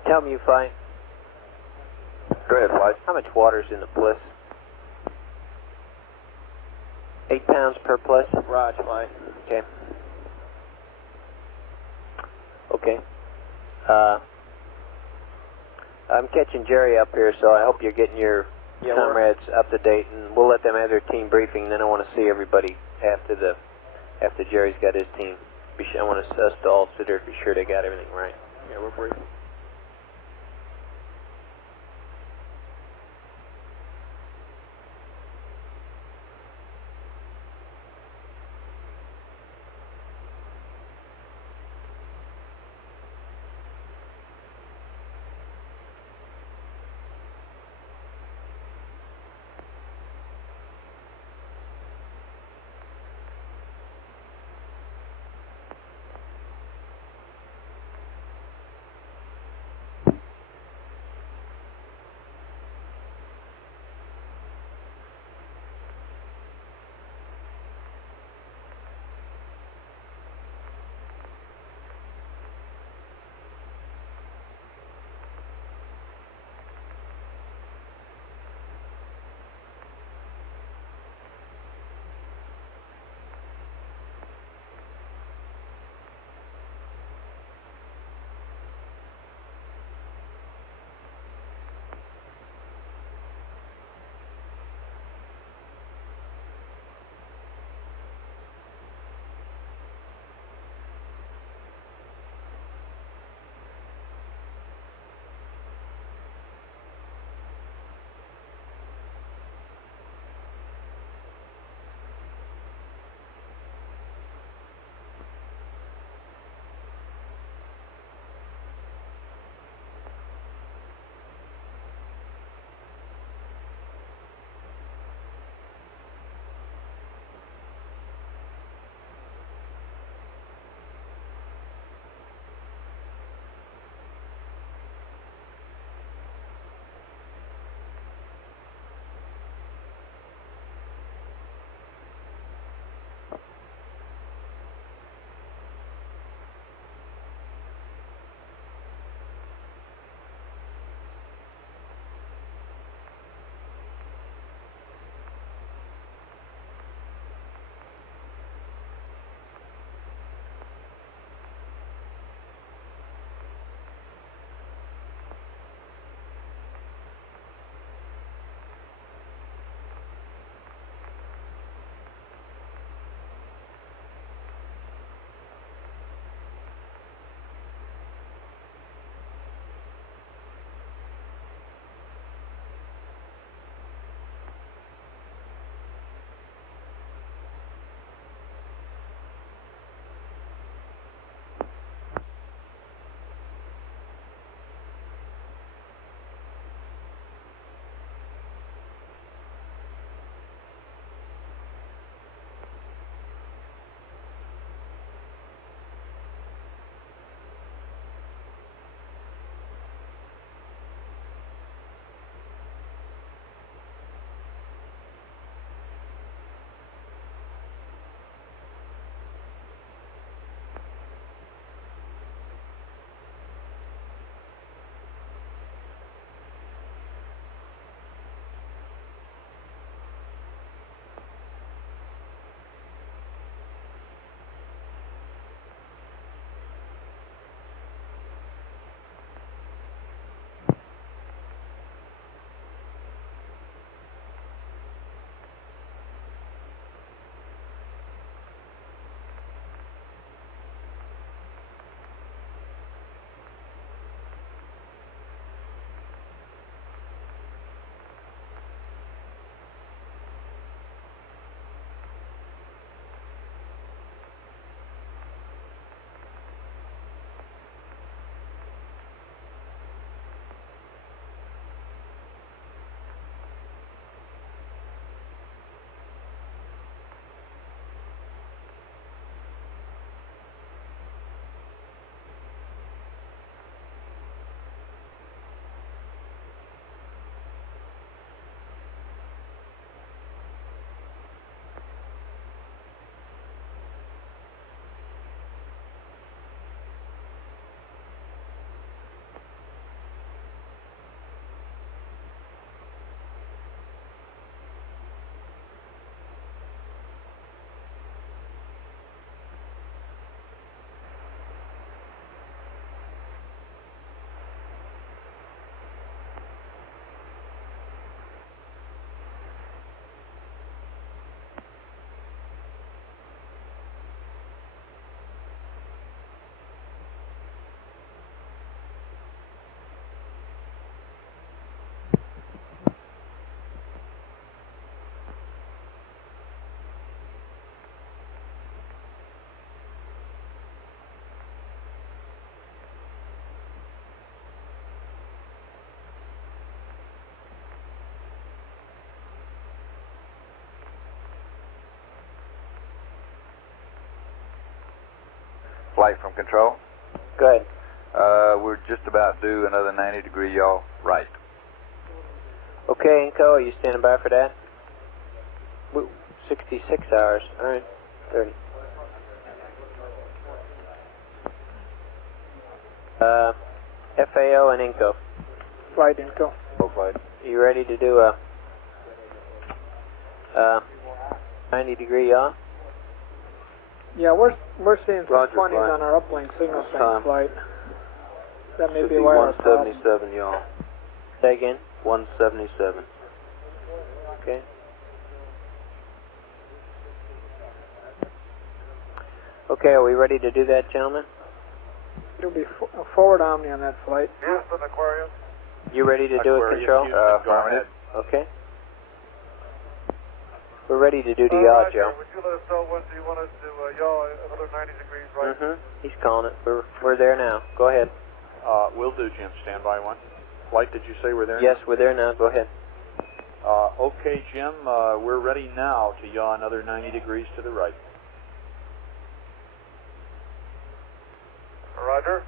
Tell me, you fly. Go ahead, Flight. How much water's in the bliss? 8 pounds per bliss? Roger, Flight. Okay. Okay. I'm catching Jerry up here, so I hope you're getting your comrades up to date, and we'll let them have their team briefing. Then I want to see everybody after Jerry's got his team. I want us to all sit there to be sure they got everything right. Yeah, we're briefing. flight from control. Go ahead. We're just about due another 90 degree yaw right. Okay, Inco, are you standing by for that? 66 hours. All right, 30. FAO and Inco. Flight Inco. Full flight. You ready to do a 90 degree yaw? Yeah, we're seeing some Roger, 20s flight. on our uplink signal strength Time. flight. That may Should be be why our problem. 177, y'all. Say again? 177. Okay. Okay, are we ready to do that, gentlemen? It'll be forward Omni on that flight. Houston, Aquarius. You ready to do it, Aquarius, Control? Houston, go ahead. Okay. We're ready to do the yaw, Roger. Joe. Would you let us know when do you want us to yaw another 90 degrees right? Mm-hmm. He's calling it. We're there now. Go ahead. Will do, Jim. Stand by one. Flight, did you say we're there? Yes, we're there now. Go ahead. Okay, Jim. We're ready now to yaw another 90 degrees to the right. Roger.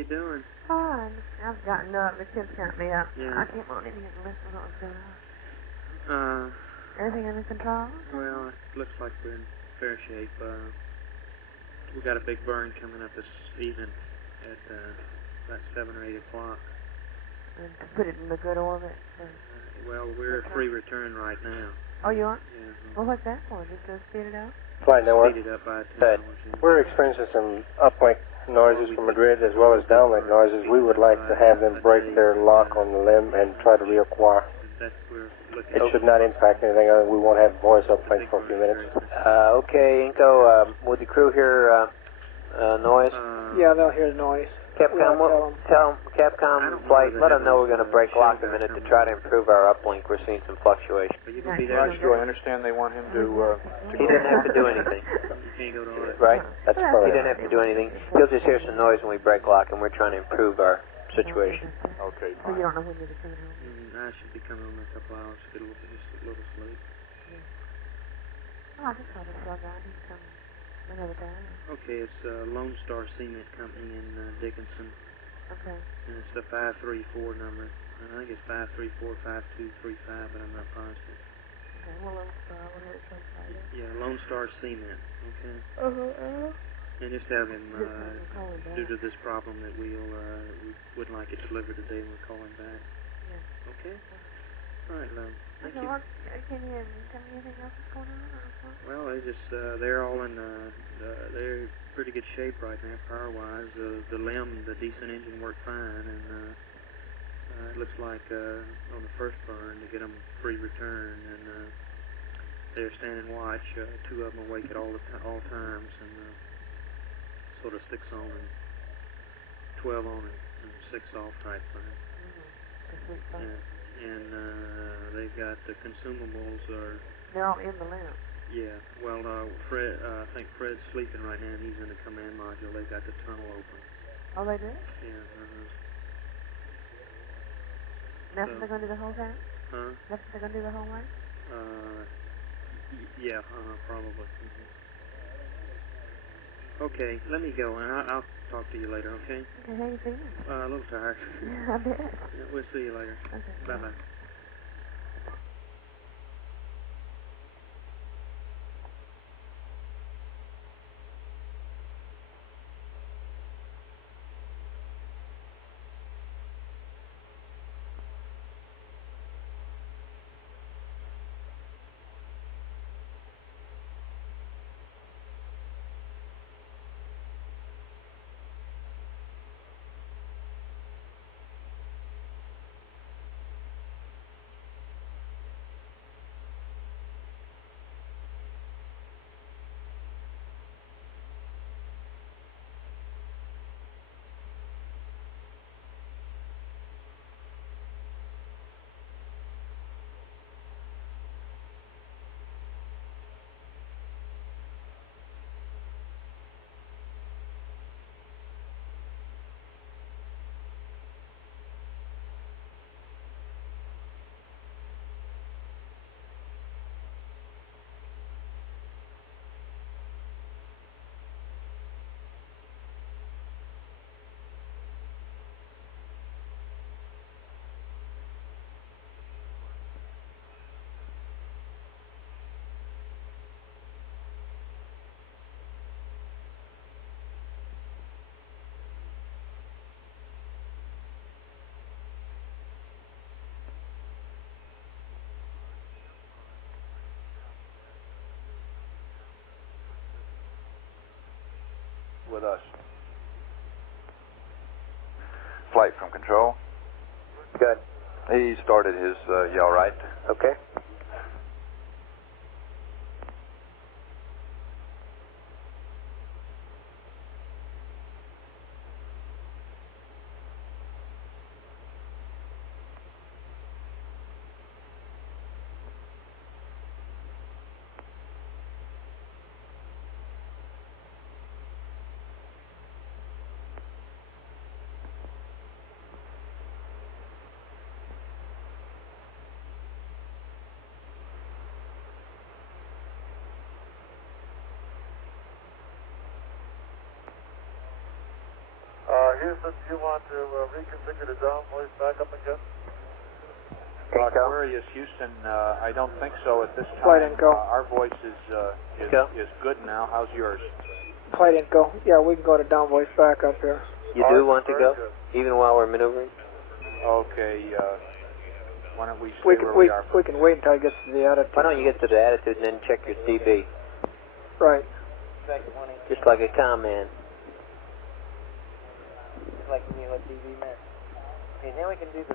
you doing? Fine. I've gotten up. The kids got me up. Yeah. I came on in here to listen to what was going on. Everything under control? Well, it looks like we're in fair shape. We got a big burn coming up this evening at about 7 or 8 o'clock. And to put it in the good orbit? Well, we're free return right now. Oh, you are? Yeah. Well, what's that for? Just to speed it up? Flight network. Speed it up by 10 hours. Yeah. We're experiencing some uplink noises from Madrid as well as downlink noises. We would like to have them break their lock on the limb and try to reacquire. It should not impact anything other than we won't have voice uplink for a few minutes. Okay, Inco, would the crew hear noise? Yeah, they'll hear the noise. Capcom, tell them, Capcom flight, let them know we're going to break lock a minute to try to improve our uplink. We're seeing some fluctuation. Roger, I understand they want him to He didn't have to do anything. Right? That's He didn't have to do anything. He'll just hear some noise when we break lock, and we're trying to improve our situation. Okay. So you don't know when you're coming home? I should be coming home in a couple hours. Just a little sleep. Oh, I just thought I saw a guy. He's coming another time. Okay, it's Lone Star Cement Company in Dickinson. Okay. And it's the 534 number. I think it's 534-5235, but I'm not positive. Okay, well, Lone Star, we'll hear it from Friday. Yeah, Lone Star Cement. Okay. And just have him, due to this problem that we would like it delivered today, and we'll call him back. Yeah. Okay? All right, love. Thank you. Can you tell me anything else that's going on? Or well, they just, they're all in, they're in pretty good shape right now, power-wise. The limb, the decent engine worked fine, and it looks like on the first burn to get them free return, and they're standing watch. Two of them awake at all times, and sort of 6 on and 12 on and 6 off type thing. And they've got the consumables are... They're all in the lamp. Yeah, well, Fred, I think Fred's sleeping right now, and he's in the command module. They've got the tunnel open. Oh, they do? Yeah, That's what they're going to do the whole time? Huh? That's what they're going to do the whole way? Yeah, probably. Okay, let me go, and I'll talk to you later, okay? Okay, how you feeling? A little tired. Yeah, I bet. Yeah, we'll see you later. Okay. Bye-bye. with us. Flight from control. Good. He started his yaw right. Okay. Houston, do you want to reconfigure the down voice back up again? Aquarius, Houston, I don't think so at this time. Flight Inco. Our voice is good now. How's yours? Flight Inco. Yeah, we can go to down voice back up here. You do want to go, even while we're maneuvering? Okay, why don't we stay where we are? We can wait until it gets to the attitude. Why don't you get to the attitude and then check your DB? Right. Just like a command. Like you know what DB meant. Okay, now we can do the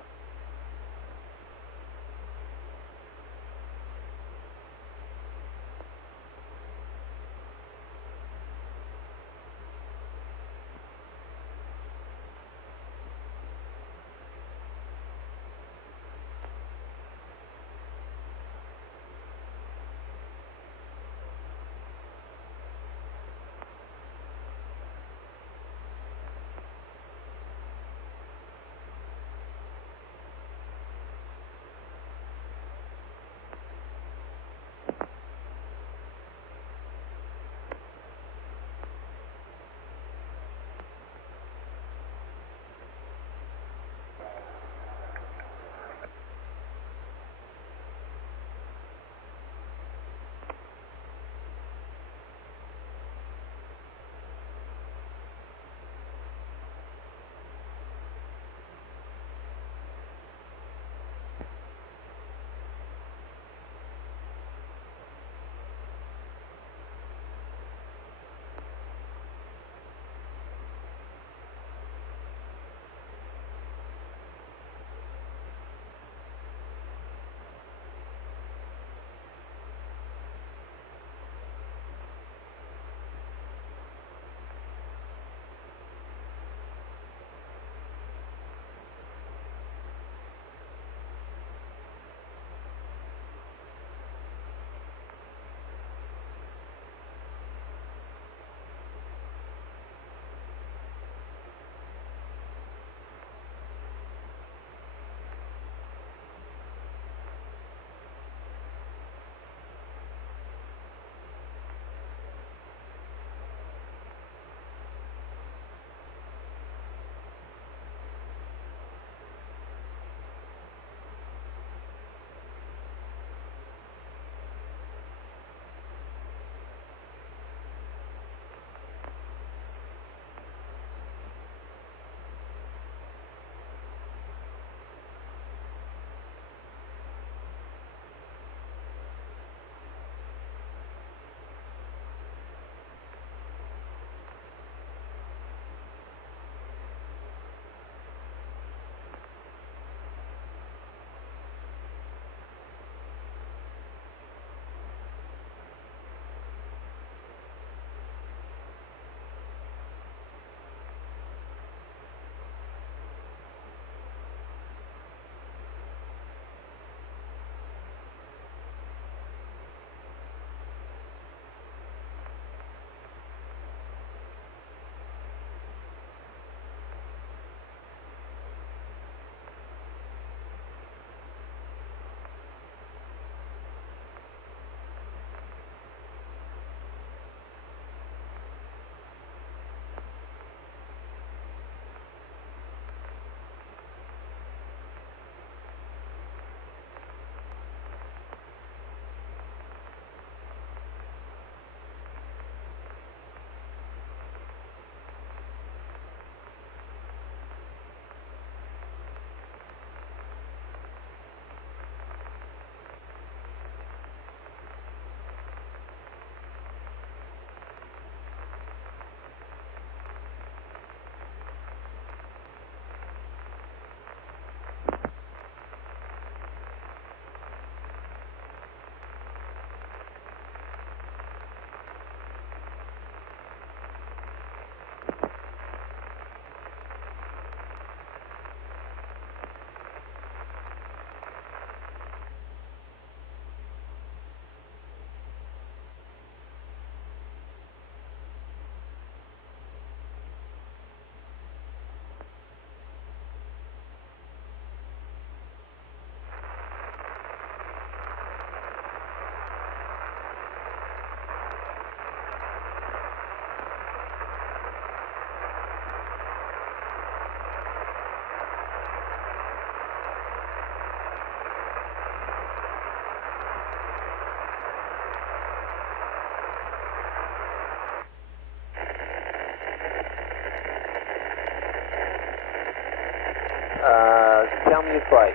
tell me your flight.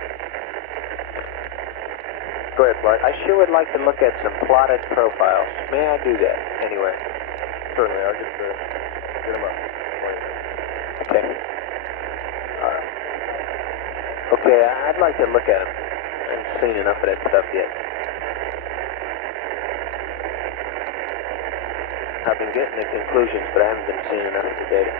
Go ahead, Flight. I sure would like to look at some plotted profiles. May I do that anyway? Certainly, I'll just get them up. Okay. Okay, I'd like to look at them. I haven't seen enough of that stuff yet. I've been getting the conclusions, but I haven't been seeing enough of the data.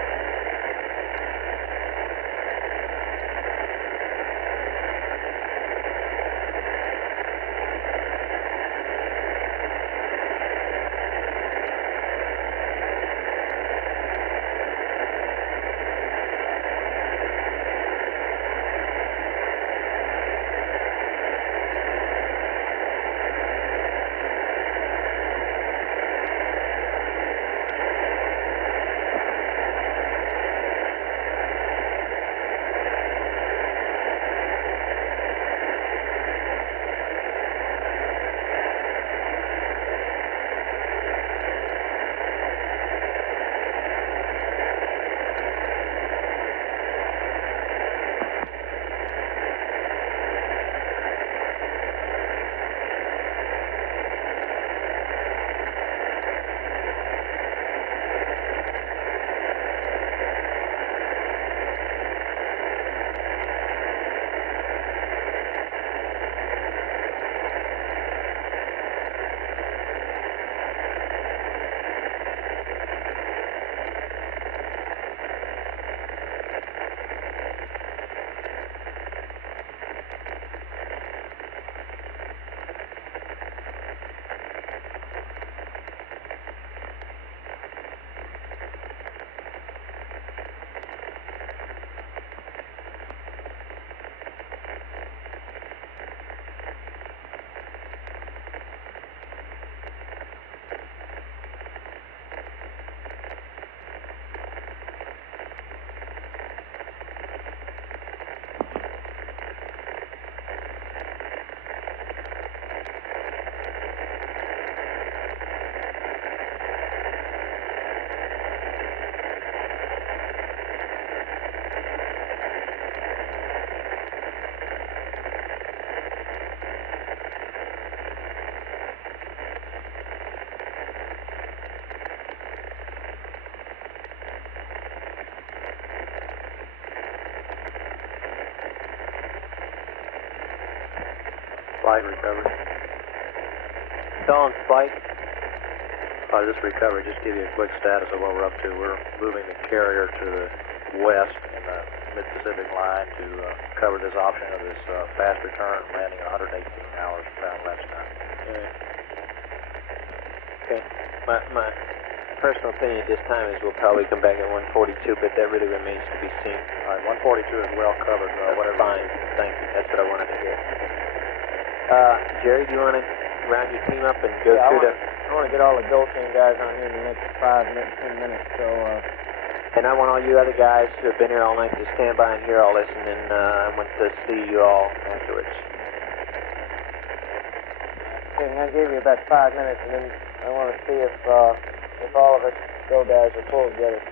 Flight recovery. Dawn flight. Just recovery. Just give you a quick status of what we're up to. We're moving the carrier to the west in the mid-Pacific line to cover this option of this fast return, landing 118 hours pound last time. Okay. My personal opinion at this time is we'll probably come back at 142, but that really remains to be seen. All right, 142 is well covered. Whatever. Fine. Thank you. That's what I wanted to hear. Jerry, do you want to round your team up and go through I want to get all the Go Team guys on here in the next 5 minutes, 10 minutes. So. And I want all you other guys who have been here all night to stand by and hear all this, and then I want to see you all afterwards. Okay, I gave you about 5 minutes, and then I want to see if all of us Go guys are pulled together.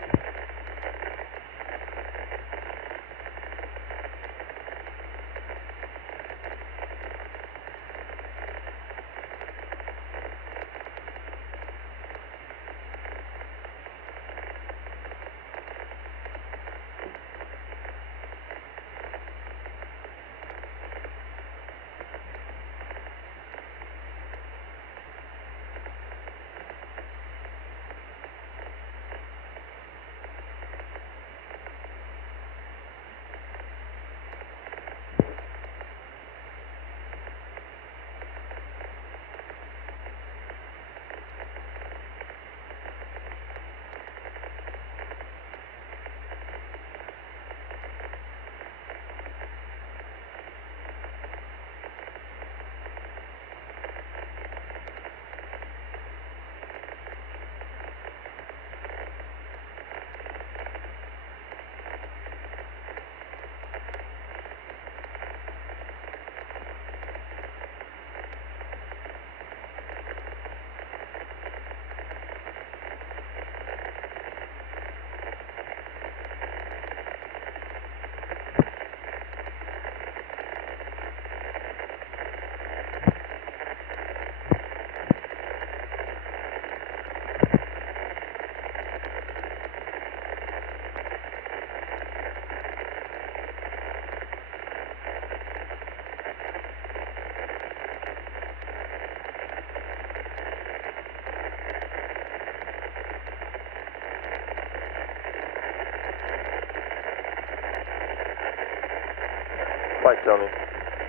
Mike, Tony.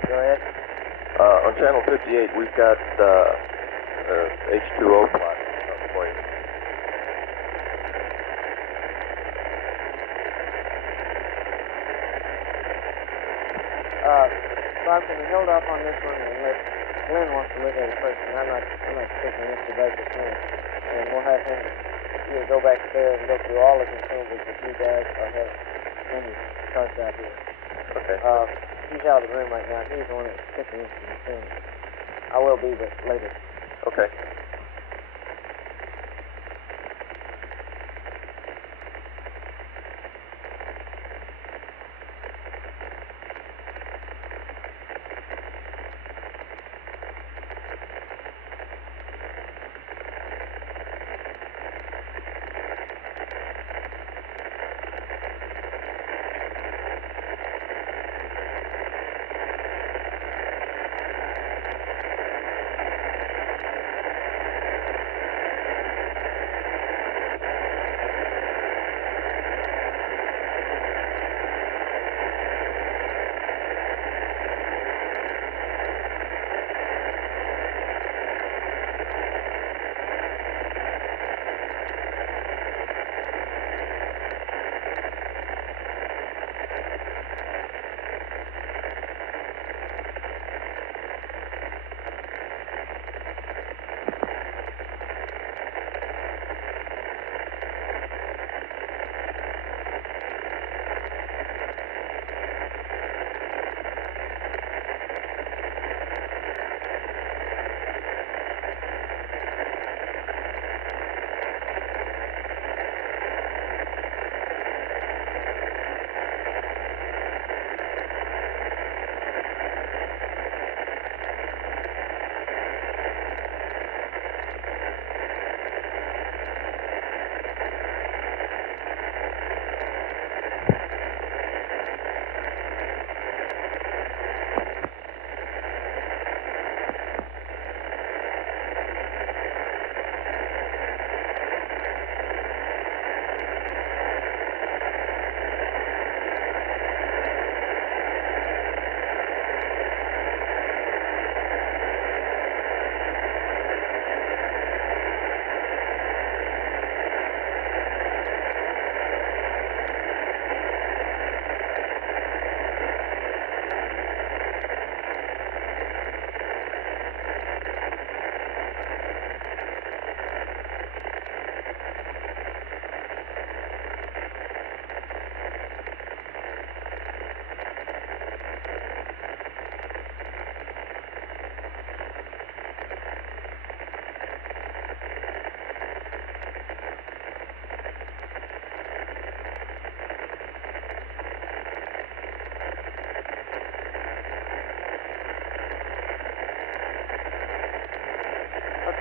Go ahead. On channel 58, we've got H2O plot for you. Bob, can you hold off on this one and let Glenn wants to look at it first, and I'm not taking this to back this minute. And we'll have him either go back there and go through all the consumables with you guys, or have any charts out here. Okay. He's out of the room right now. He's the one that's picking this thing. I will be, but later. Okay.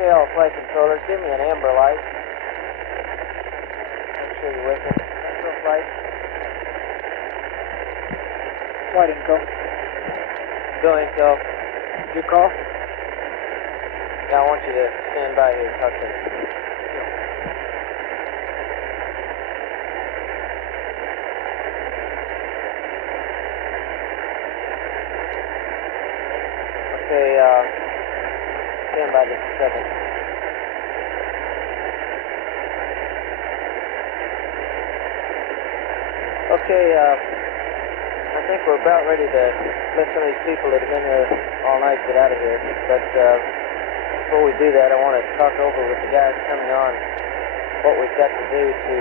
Okay, all flight controllers, give me an amber light. Make sure you're with me. Amber flight. Flight info. Go info. Did you call? Yeah, I want you to stand by here, talk to me. Okay, stand by just a second. Okay, I think we're about ready to let some of these people that have been here all night get out of here. But before we do that, I want to talk over with the guys coming on what we've got to do to,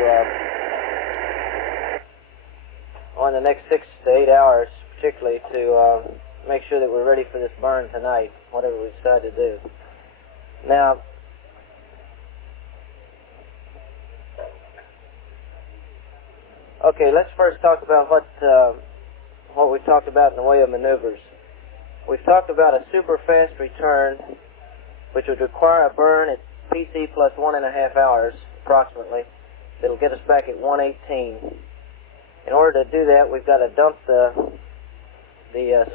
on the next 6 to 8 hours, particularly to make sure that we're ready for this burn tonight, whatever we decide to do. Now, okay, let's first talk about what we've talked about in the way of maneuvers. We've talked about a super fast return, which would require a burn at PC plus 1.5 hours, approximately. It'll get us back at 118. In order to do that, we've got to dump the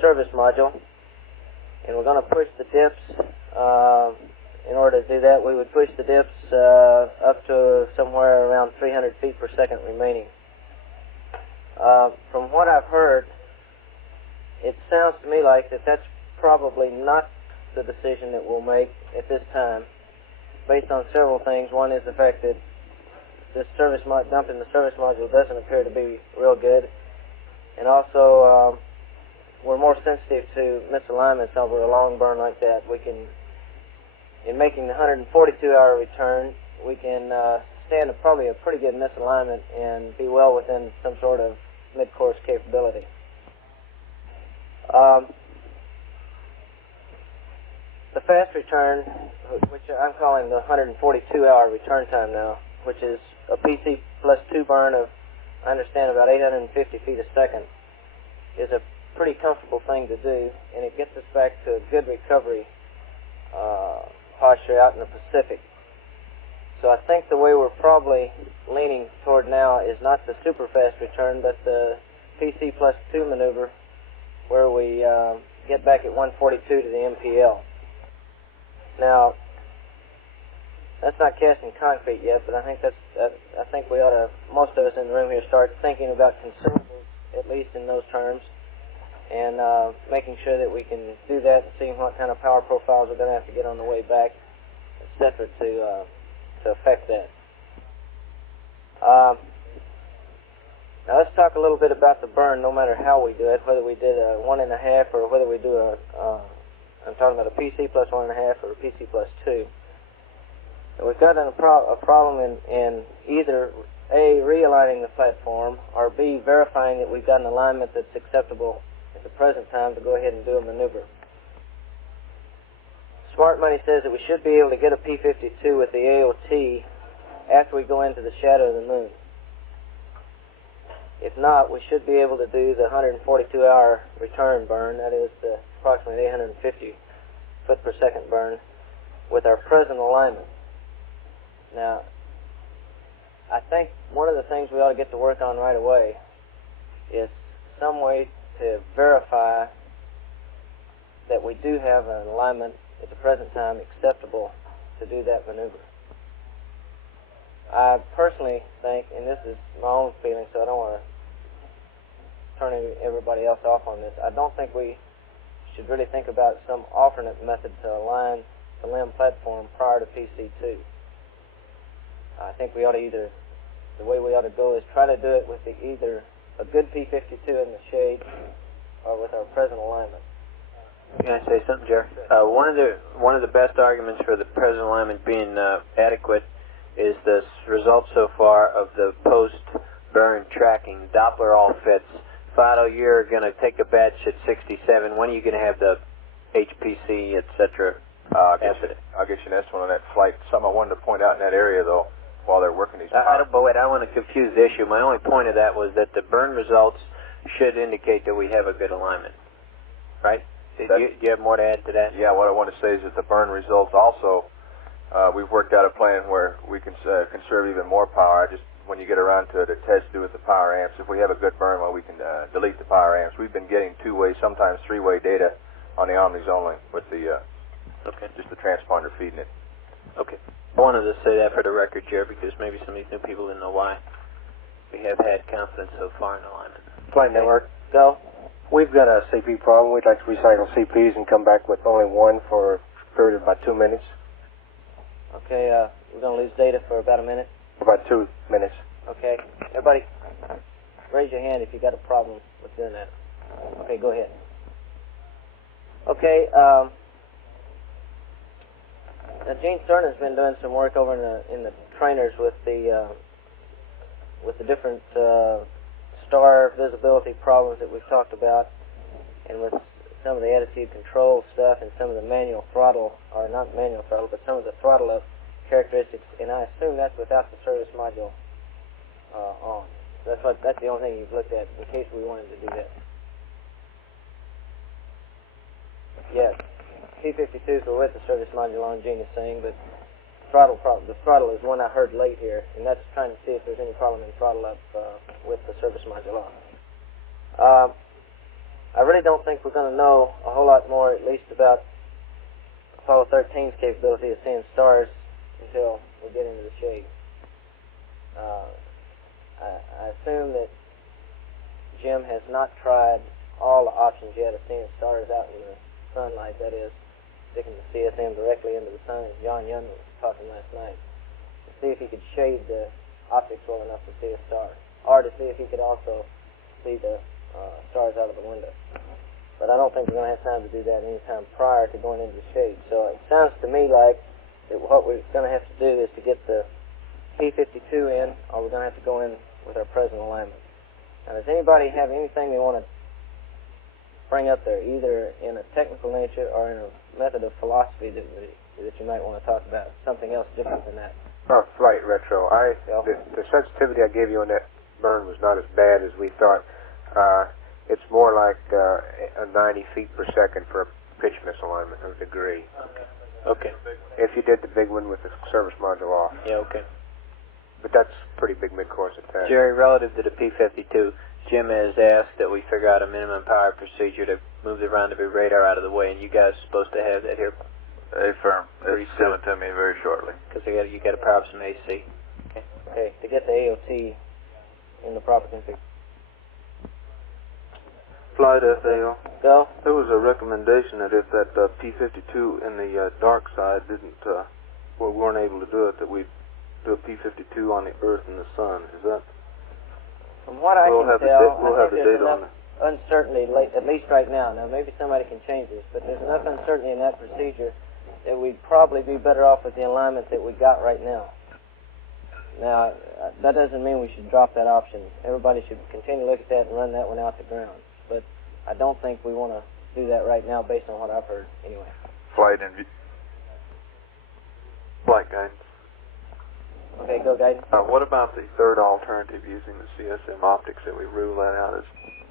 service module, and we're going to push the dips. In order to do that, we would push the dips up to somewhere around 300 feet per second remaining. From what I've heard, it sounds to me like that's probably not the decision that we'll make at this time, based on several things. One is the fact that this dumping the service module doesn't appear to be real good, and also we're more sensitive to misalignments over a long burn like that. We can, in making the 142-hour return, we can stand probably a pretty good misalignment and be well within some sort of mid-course capability. The fast return, which I'm calling the 142-hour return time now, which is a PC plus 2 burn of, I understand, about 850 feet a second, is a pretty comfortable thing to do, and it gets us back to a good recovery posture out in the Pacific. So I think the way we're probably leaning toward now is not the super fast return, but the PC plus 2 maneuver, where we get back at 142 to the MPL. Now, that's not cast in concrete yet, but I think I think we ought to, most of us in the room here, start thinking about consumables, at least in those terms, and making sure that we can do that and seeing what kind of power profiles we're going to have to get on the way back, etc., to affect that. Now let's talk a little bit about the burn, no matter how we do it, whether we did a 1.5 or whether we do I'm talking about a PC plus 1.5 or a PC plus 2. And we've got a problem in either A, realigning the platform, or B, verifying that we've got an alignment that's acceptable at the present time to go ahead and do a maneuver. Smart money says that we should be able to get a P-52 with the AOT after we go into the shadow of the moon. If not, we should be able to do the 142-hour return burn, that is the approximately 850 foot per second burn, with our present alignment. Now, I think one of the things we ought to get to work on right away is some way to verify that we do have an alignment at the present time acceptable to do that maneuver. I personally think, and this is my own feeling, so I don't want to turn everybody else off on this, I don't think we should really think about some alternate method to align the LEM platform prior to PC2. I think we ought to the way we ought to go is try to do it with either a good P-52 in the shade or with our present alignment. Can I say something, Jerry? One of the best arguments for the present alignment being adequate is the results so far of the post-burn tracking. Doppler all fits. Fido, you're going to take a batch at 67. When are you going to have the HPC, etc.? I'll get you an estimate on that flight. Something I wanted to point out in that area, though, while they're working these I don't want to confuse the issue. My only point of that was that the burn results should indicate that we have a good alignment. Right? Do you have more to add to that? Yeah, what I want to say is that the burn results also, we've worked out a plan where we can conserve even more power. When you get around to it, it has to do with the power amps. If we have a good burn, well, we can delete the power amps. We've been getting two-way, sometimes three-way data on the Omnis only with the just the transponder feeding it. Okay. I wanted to say that for the record, Jerry, because maybe some of these new people didn't know why we have had confidence so far in alignment. Flight Network. Go. We've got a CP problem. We'd like to recycle CPs and come back with only one for a period of about 2 minutes. Okay, we're going to lose data for about a minute. About 2 minutes. Okay. Everybody, raise your hand if you got a problem with doing that. Okay, go ahead. Okay, now Gene Stern has been doing some work over in the trainers with the different star visibility problems that we've talked about, and with some of the attitude control stuff and some of the manual throttle, or not manual throttle, but some of the throttle up characteristics, and I assume that's without the service module on. That's the only thing you've looked at in case we wanted to do that. Yes, P-52s were with the service module on, Gene is saying, but the throttle is one I heard late here, and that's trying to see if there's any problem in throttle up with the service module on. I really don't think we're going to know a whole lot more, at least about Apollo 13's capability of seeing stars until we get into the shade. I assume that Jim has not tried all the options yet of seeing stars out in the sunlight, that is, sticking the CSM directly into the sun, as John Young was talking last night, to see if he could shade the optics well enough to see a star, or to see if he could also see the stars out of the window. But I don't think we're going to have time to do that any time prior to going into the shade. So it sounds to me like that what we're going to have to do is to get the P52 in, or we're going to have to go in with our present alignment. Now, does anybody have anything they want to bring up there, either in a technical nature or in a method of philosophy that you might want to talk about? Something else different than that. Flight retro. The sensitivity I gave you on that burn was not as bad as we thought. It's more like 90 feet per second for a pitch misalignment of a degree. Okay. If you did the big one with the service module off. Yeah, okay. But that's pretty big mid-course attack. Jerry, relative to the P-52, Jim has asked that we figure out a minimum power procedure to move the rendezvous radar out of the way, and you guys are supposed to have that here. Affirm. It's coming to me very shortly. Because you got to power up some AC. Okay. Okay, to get the AOT in the proper configuration. Flight FAO. Go. There was a recommendation that if that P-52 in the dark side didn't, we weren't able to do it, that we do a P-52 on the Earth and the Sun. Is that? From what I can tell, we'll have the data on it. Uncertainty, at least right now. Now, maybe somebody can change this, but there's enough uncertainty in that procedure that we'd probably be better off with the alignment that we got right now. Now, that doesn't mean we should drop that option. Everybody should continue to look at that and run that one out to ground. But I don't think we want to do that right now based on what I've heard, anyway. Flight guidance. Okay, go guidance. What about the third alternative using the CSM optics? That we rule that out as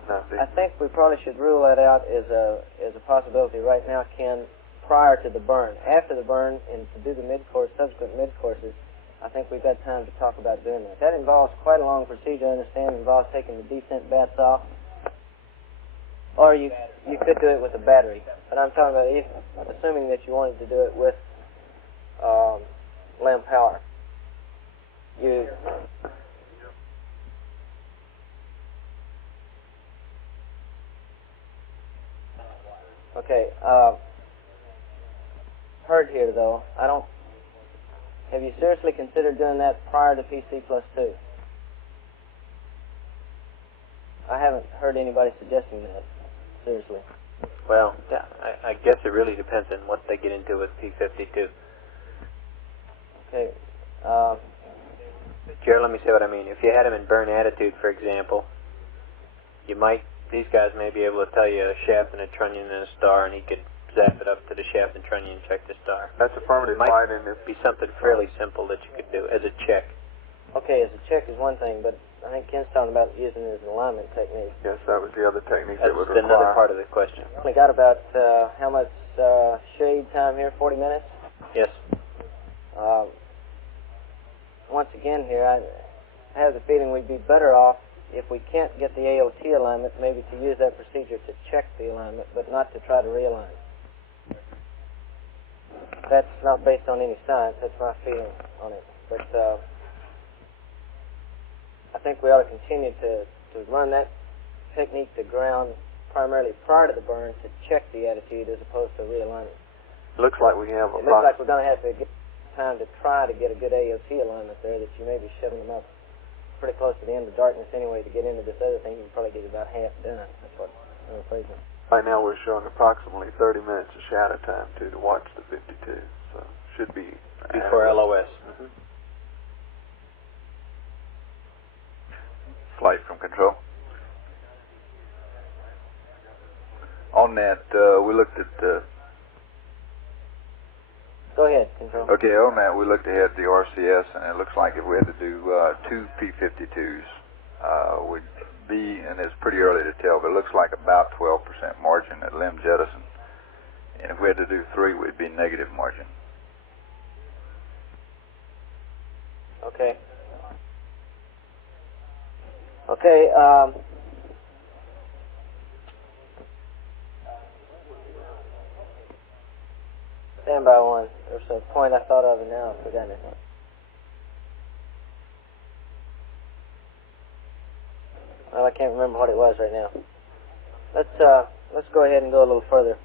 not being? I think we probably should rule that out as a possibility right now, Ken, prior to the burn. After the burn and to do the mid-course, subsequent mid-courses, I think we've got time to talk about doing that. That involves quite a long procedure, I understand. It involves taking the descent bats off. Or you could do it with a battery. But I'm talking about assuming that you wanted to do it with LEM power. Okay, heard here though, have you seriously considered doing that prior to PC+2? I haven't heard anybody suggesting that, seriously. Well, I guess it really depends on what they get into with P-52. Okay, Jared, let me say what I mean. If you had him in burn attitude, for example, these guys may be able to tell you a shaft and a trunnion and a star, and he could zap it up to the shaft and trunnion and check the star. That's affirmative flight, and it might be something fairly simple that you could do as a check. Okay, as a check is one thing, but I think Ken's talking about using it as an alignment technique. Yes, that was the other technique that would require. That's another part of the question. We got about how much shade time here? 40 minutes? Yes. Once again here, I have the feeling we'd be better off if we can't get the AOT alignment, maybe to use that procedure to check the alignment, but not to try to realign. That's not based on any science, that's my feeling on it. But I think we ought to continue to run that technique to ground primarily prior to the burn to check the attitude as opposed to realigning. Looks like we have It looks like we're going to have to get time to try to get a good AOT alignment there, that you may be shoving them up pretty close to the end of darkness anyway. To get into this other thing, you can probably get about half done. That's what I'm afraid of. Right now we're showing approximately 30 minutes of shadow time to watch the 52, so should be before LOS. Flight from control. On that, we looked at Go ahead, control. Okay, on that we looked ahead at the RCS, and it looks like if we had to do 2 P-52s, we'd be, and it's pretty early to tell, but it looks like about 12% margin at limb jettison. And if we had to do 3, we'd be negative margin. Okay. Okay, stand by one. There's a point I thought of and now I've forgotten it. Well, I can't remember what it was right now. let's go ahead and go a little further.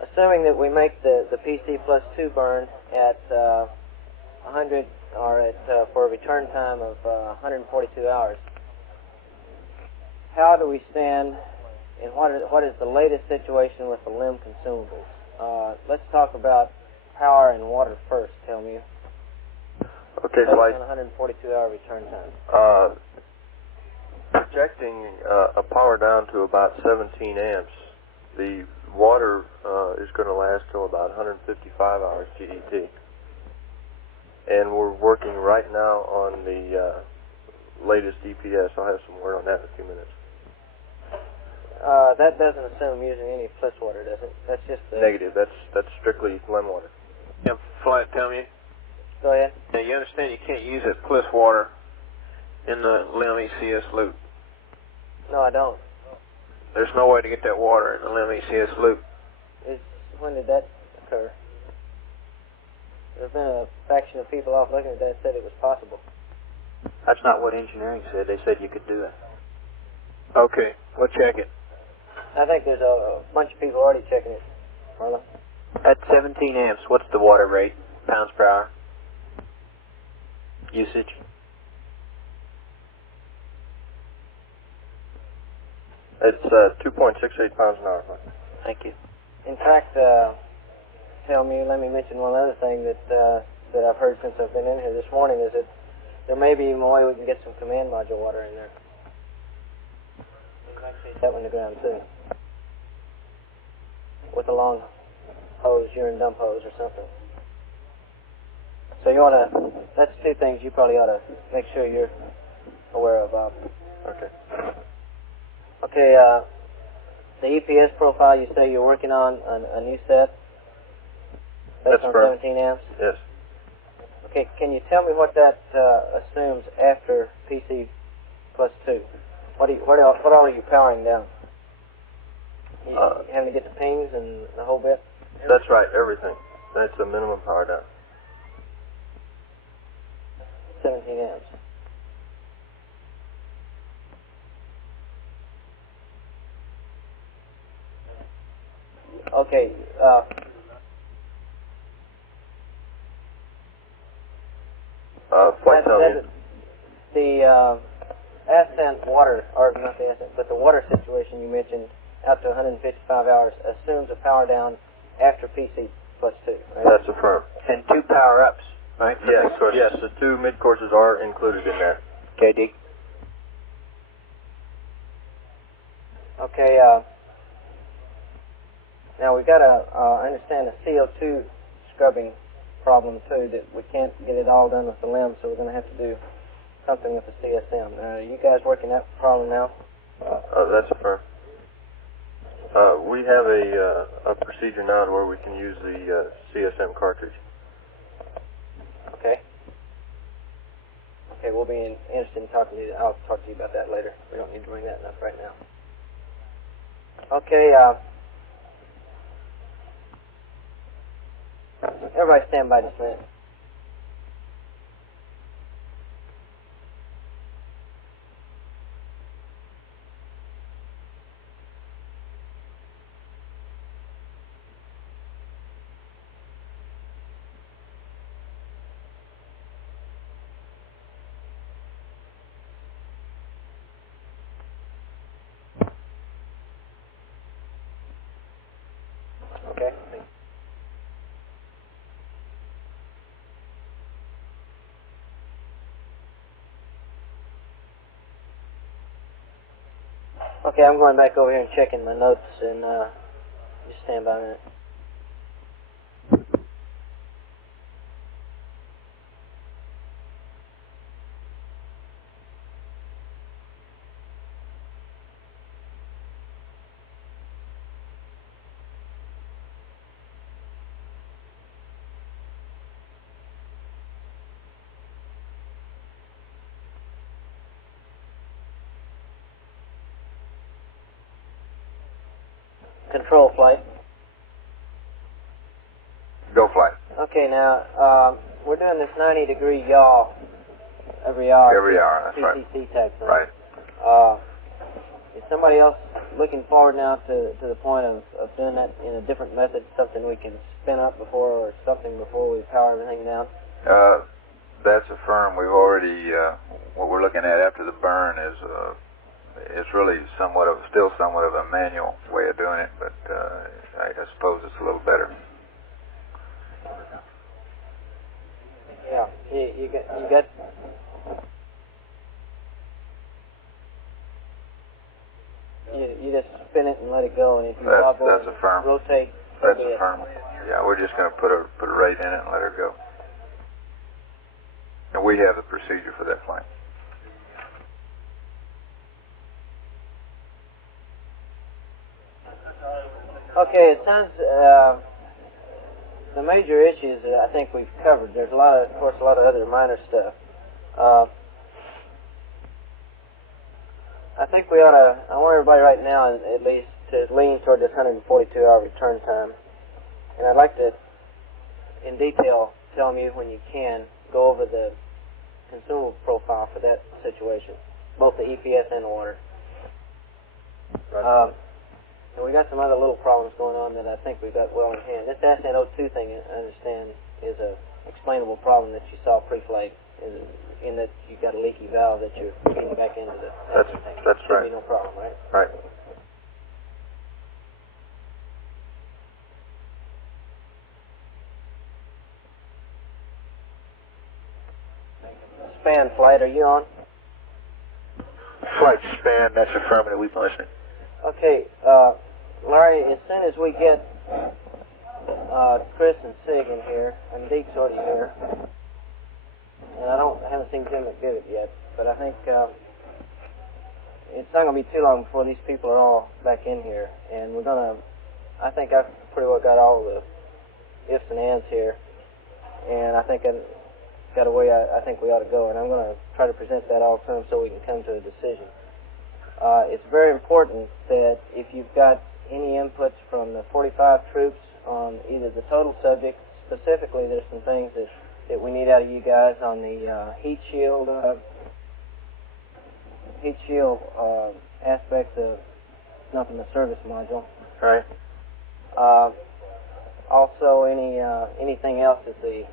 Assuming that we make the PC plus 2 burn at 100 or at for a return time of 142 hours, how do we stand, and what is the latest situation with the LEM consumables? Let's talk about power and water first. Tell me. Okay, so on 142-hour return time. Projecting a power down to about 17 amps. The water is going to last till about 155 hours GET. And we're working right now on the latest EPS. I'll have some word on that in a few minutes. That doesn't assume using any plus water, does it? That's just negative. That's strictly LEM water. Yeah, Flat, tell me. Go ahead. Now, you understand you can't use that plus water in the LEM ECS loop. No, I don't. There's no way to get that water in the LEM ECS loop. When did that occur? There's been a faction of people off looking at that said it was possible. That's not what engineering said. They said you could do it. Okay, we'll check it. I think there's a bunch of people already checking it, Marla. At 17 amps, what's the water rate, pounds per hour? Usage? It's 2.68 pounds an hour. Thank you. In fact, let me mention one other thing that I've heard since I've been in here this morning is that there may be even a way we can get some command module water in there. We might chase that one to ground too. With a long hose, urine dump hose or something. So you ought to, that's two things you probably ought to make sure you're aware of, Bob. Okay. Okay, the EPS profile you say you're working on a new set based on 17 amps? Yes. Okay, can you tell me what that assumes after PC plus 2? What all are you powering down? You having to get the pings and the whole bit? That's right, everything. That's the minimum power down. 17 amps. Okay, the ascent water, or not the ascent, but the water situation you mentioned out to 155 hours assumes a power down after PC plus 2, right? That's affirmed. And 2 power-ups, right? Yes, the 2 mid-courses are included in there. Okay, Deke. Okay, now we've got I understand a CO2 scrubbing problem too, that we can't get it all done with the LEM, so we're going to have to do something with the CSM. Are you guys working that problem now? That's affirmed. We have a procedure now where we can use the CSM cartridge. Okay. Okay, we'll be interested in talking to you. I'll talk to you about that later. We don't need to bring that up right now. Okay, everybody stand by just a minute. Okay. Okay, I'm going back over here and checking my notes, and just stand by a minute. Control flight. Go flight. Okay, now we're doing this 90-degree yaw every hour. Every hour, that's right. PCC type thing. Right. Is somebody else looking forward now to the point of doing that in a different method, something we can spin up before or something before we power everything down? That's a firm. We've already, what we're looking at after the burn is really still somewhat of a manual way of doing it, but I suppose it's a little better. Yeah, you just spin it and let it go, and if you that's a firm. Rotate. That's a firm. Yeah, we're just going to put a rate in it and let her go. And we have the procedure for that plane. Okay, it sounds the major issues that I think we've covered. There's of course, a lot of other minor stuff. I think we ought to, I want everybody right now at least to lean toward this 142-hour return time. And I'd like to, in detail, tell you when you can, go over the consumable profile for that situation, both the EPS and the water. And we got some other little problems going on that I think we've got well in hand. This SNO2 thing, I understand, is a explainable problem that you saw pre-flight, in that you got a leaky valve that you're feeding back into the tank. That's right. Should be no problem, right? Right. Span flight, are you on? Flight Span, that's affirmative. We've been listening. Okay, Larry, as soon as we get Chris and Sig in here, and Deke's already here, and I haven't seen Jim McDivitt yet, but I think it's not going to be too long before these people are all back in here, and I think I've pretty well got all the ifs and ands here, and I think I've got a way I think we ought to go, and I'm going to try to present that all to them so we can come to a decision. It's very important that if you've got any inputs from the 45 troops on either the total subject, specifically there's some things that we need out of you guys on the heat shield aspects of dumping the service module. Right. Also, anything else that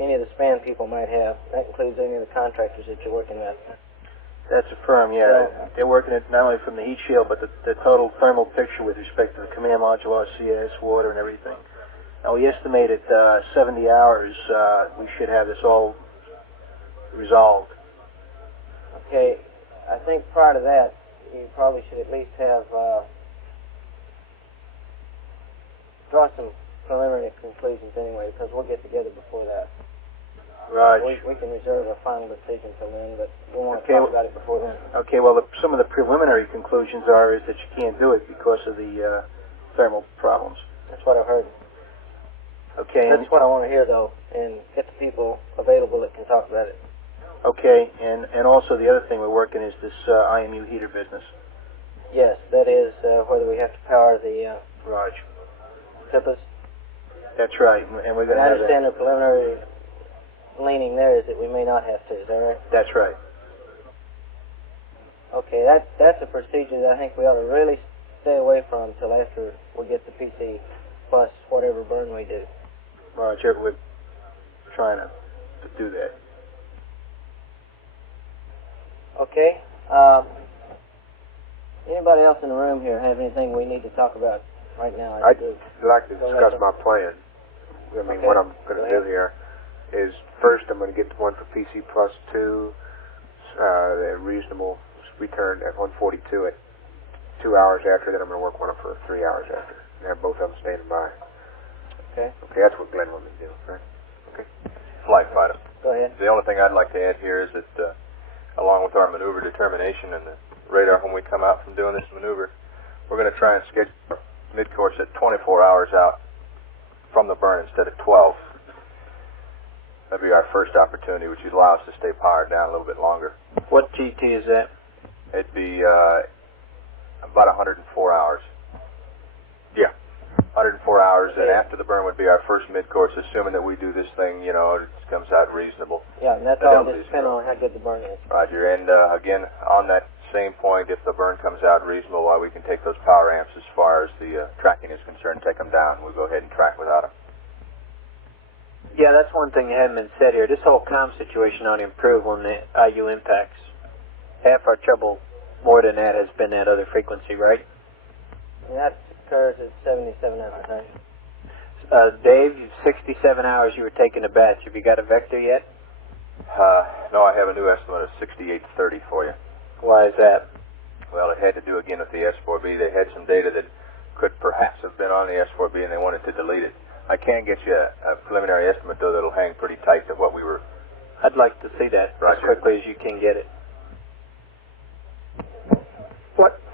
any of the span people might have. That includes any of the contractors that you're working with. That's a firm, yeah. They're working it not only from the heat shield, but the total thermal picture with respect to the command module, RCS, water, and everything. Now, we estimate at 70 hours we should have this all resolved. Okay. I think prior to that, you probably should at least have draw some preliminary conclusions anyway, because we'll get together before that. Right. We can reserve a final decision till then, but we want to talk about it before then. Okay, well, some of the preliminary conclusions is that you can't do it because of the thermal problems. That's what I've heard. Okay. That's what I want to hear, though, and get the people available that can talk about it. Okay, and also the other thing we're working is this IMU heater business. Yes, that is whether we have to power the Raj. TIPAs. That's right, and we're going to I have understand the preliminary leaning there is that we may not have to, is that right? That's right. Okay, that's a procedure that I think we ought to really stay away from until after we get the PC plus whatever burn we do. Roger, we're trying to do that. Okay. Anybody else in the room here have anything we need to talk about right now? I'd like to discuss my plan. I mean, what I'm going to do here is first I'm going to get the one for PC plus 2, the reasonable return at 142 at 2 hours after. Then I'm going to work one up for 3 hours after, and have both of them standing by. Okay. Okay, that's what Glenn wanted to do, right? Okay. Flight fighter. Go ahead. The only thing I'd like to add here is that, along with our maneuver determination and the radar when we come out from doing this maneuver, we're going to try and schedule our mid-course at 24 hours out from the burn instead of 12. That'd be our first opportunity, which would allow us to stay powered down a little bit longer. What GT is that? It'd be about 104 hours. Yeah. 104 hours, and after the burn would be our first mid-course, assuming that we do this thing, you know, it comes out reasonable. Yeah, and that's all just depending on how good the burn is. Roger, and again, on that same point, if the burn comes out reasonable, why we can take those power amps as far as the tracking is concerned, take them down. We'll go ahead and track without them. Yeah, that's one thing that hadn't been said here. This whole comm situation ought to improve when the IU impacts. Half our trouble, more than that, has been that other frequency, right? And that occurs at 77 out of time. Dave, 67 hours you were taking a batch. Have you got a vector yet? No, I have a new estimate of 6830 for you. Why is that? Well, it had to do again with the S4B. They had some data that could perhaps have been on the S4B, and they wanted to delete it. I can get you a preliminary estimate, though, that'll hang pretty tight to what we were... I'd like to see that as quickly as you can get it.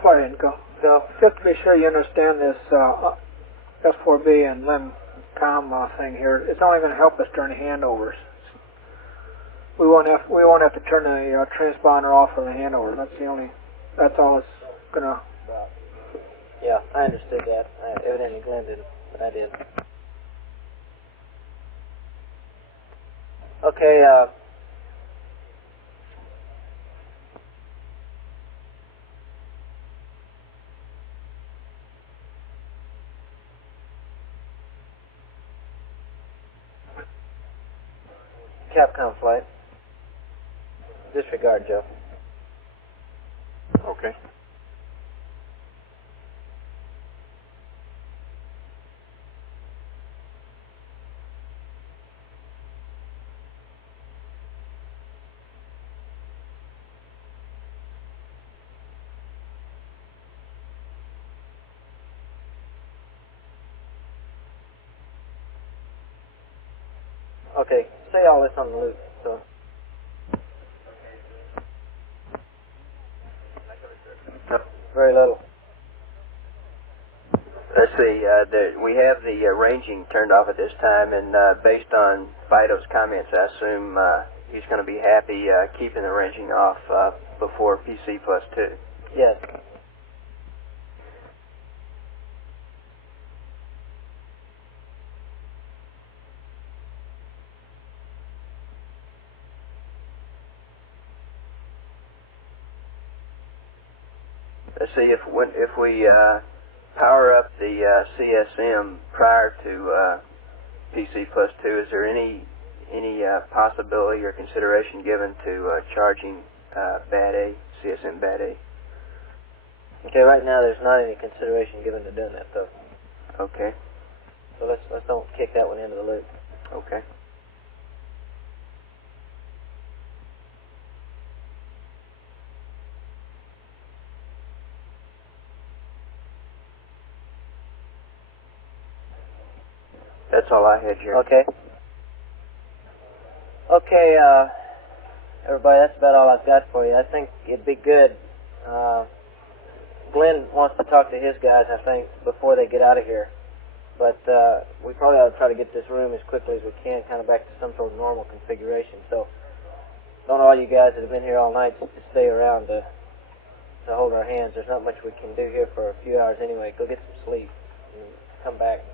Fire and go. So, just to be sure you understand this S4B and LIM comm thing here, it's only going to help us during the handovers. We won't have to turn the transponder off for the handover. That's all it's going to... Yeah, I understood that. Evidently Glenn didn't, but I did. Okay, Capcom flight. Disregard, Joe. Okay. Okay, say all this on the loop, so. Very little. Let's see, we have the ranging turned off at this time, and based on Fido's comments, I assume he's going to be happy keeping the ranging off before PC plus 2. Yes. Let's see, if we power up the CSM prior to PC plus 2, is there any possibility or consideration given to charging bad A, CSM bad A? Okay, right now there's not any consideration given to doing that, though. Okay. So let's don't kick that one into the loop. Okay. That's all I had here. Okay. Okay, everybody, that's about all I've got for you. I think it'd be good. Glenn wants to talk to his guys, I think, before they get out of here. But we probably ought to try to get this room as quickly as we can, kind of back to some sort of normal configuration. So, don't all you guys that have been here all night to stay around to hold our hands. There's not much we can do here for a few hours anyway. Go get some sleep and come back.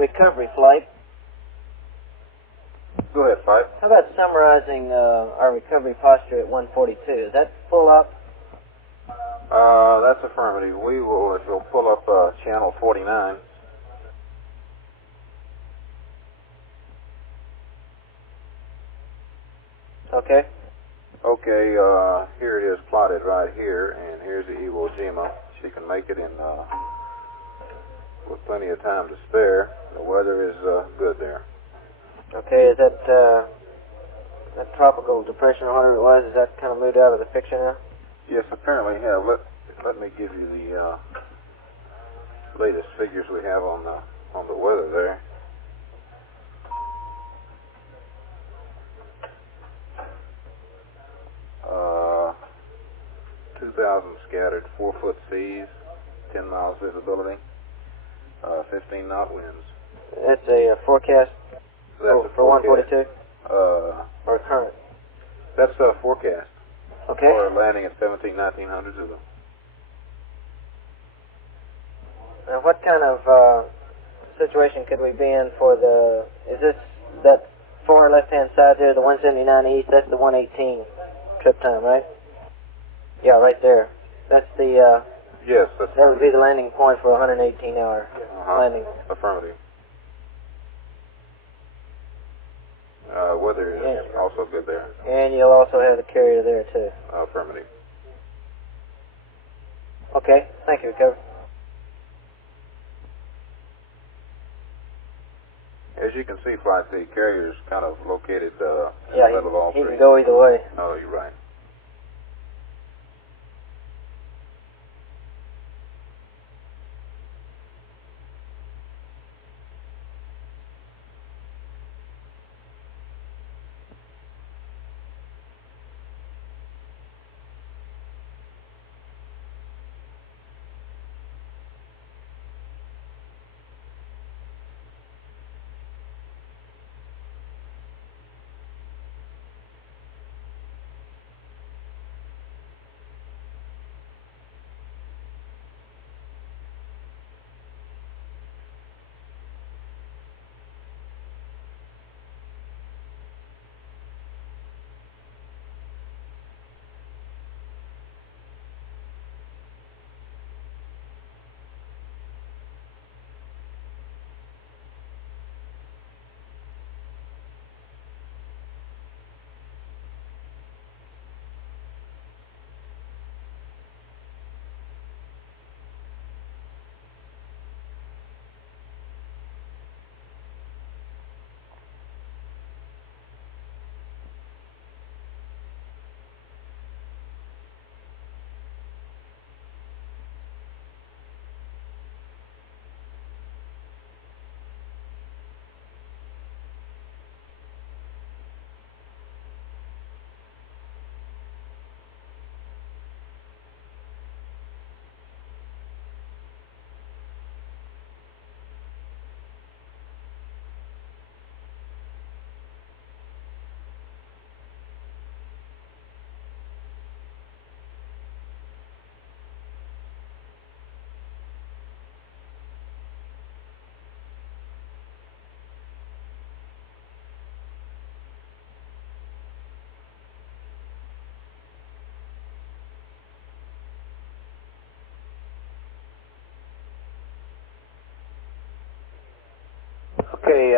recovery flight. Go ahead, Fife. How about summarizing our recovery posture at 142? Is that full up? That's affirmative. We'll pull up channel 49. Okay. Okay, here it is plotted right here, and here's the Iwo Jima. She can make it in with plenty of time to spare. The weather is good there. Okay, is that tropical depression or whatever it was, is that kind of moved out of the picture now? Yes, apparently, yeah. Let me give you the latest figures we have on the weather there. Uh, 2,000 scattered, 4-foot seas, 10 miles visibility, 15 knot winds. That's a forecast That's for 142? Or current? That's a forecast. Okay. For landing at 1900 Zulu. Now, what kind of situation could we be in for the? Is this that far left-hand side there, the 179 east? That's the 118 trip time, right? Yeah, right there. That's the. Yes, that's. That would be the landing point for a 118-hour landing. Affirmative. Weather is also good there. And you'll also have the carrier there too. Affirmative. Okay, thank you, Cover. As you can see, Flight, the carrier is kind of located in the middle of all he three. Can go either way. Oh, you're right. Okay,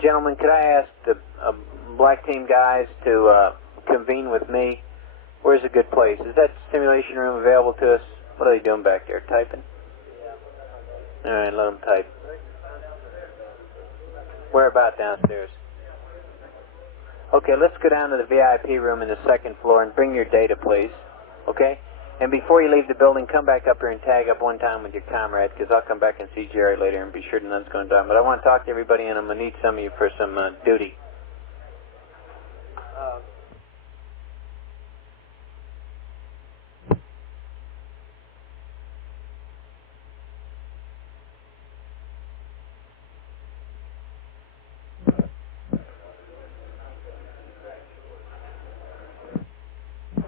gentlemen, could I ask the black team guys to convene with me? Where's a good place? Is that simulation room available to us? What are they doing back there? Typing? All right, let them type. Where about downstairs? Okay, let's go down to the VIP room in the second floor and bring your data, please. Okay? And before you leave the building, come back up here and tag up one time with your comrade, because I'll come back and see Jerry later and be sure none's going down. But I want to talk to everybody, and I'm going to need some of you for some duty.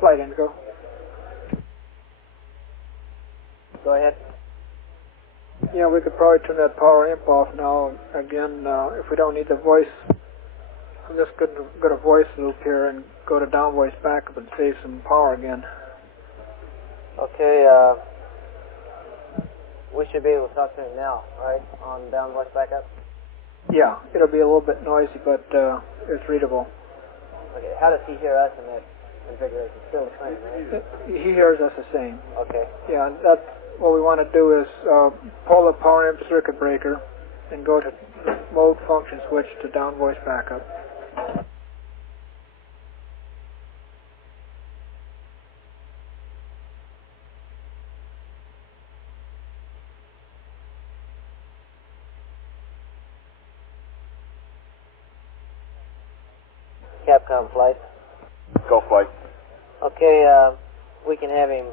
Flight Indigo. Go ahead. Yeah, Yeah, we could probably turn that power amp off now. Again, if we don't need the voice, I'm just going to go to voice loop here and go to down voice backup and save some power again. Okay, we should be able to talk to him now, right, on down voice backup? Yeah, it'll be a little bit noisy, but it's readable. Okay, how does he hear us in that configuration? Still the same, right? He hears us the same. Okay. Yeah, that's what we want to do is pull the power amp circuit breaker and go to the mode function switch to down voice backup. Capcom flight. Go flight. Okay, we can have him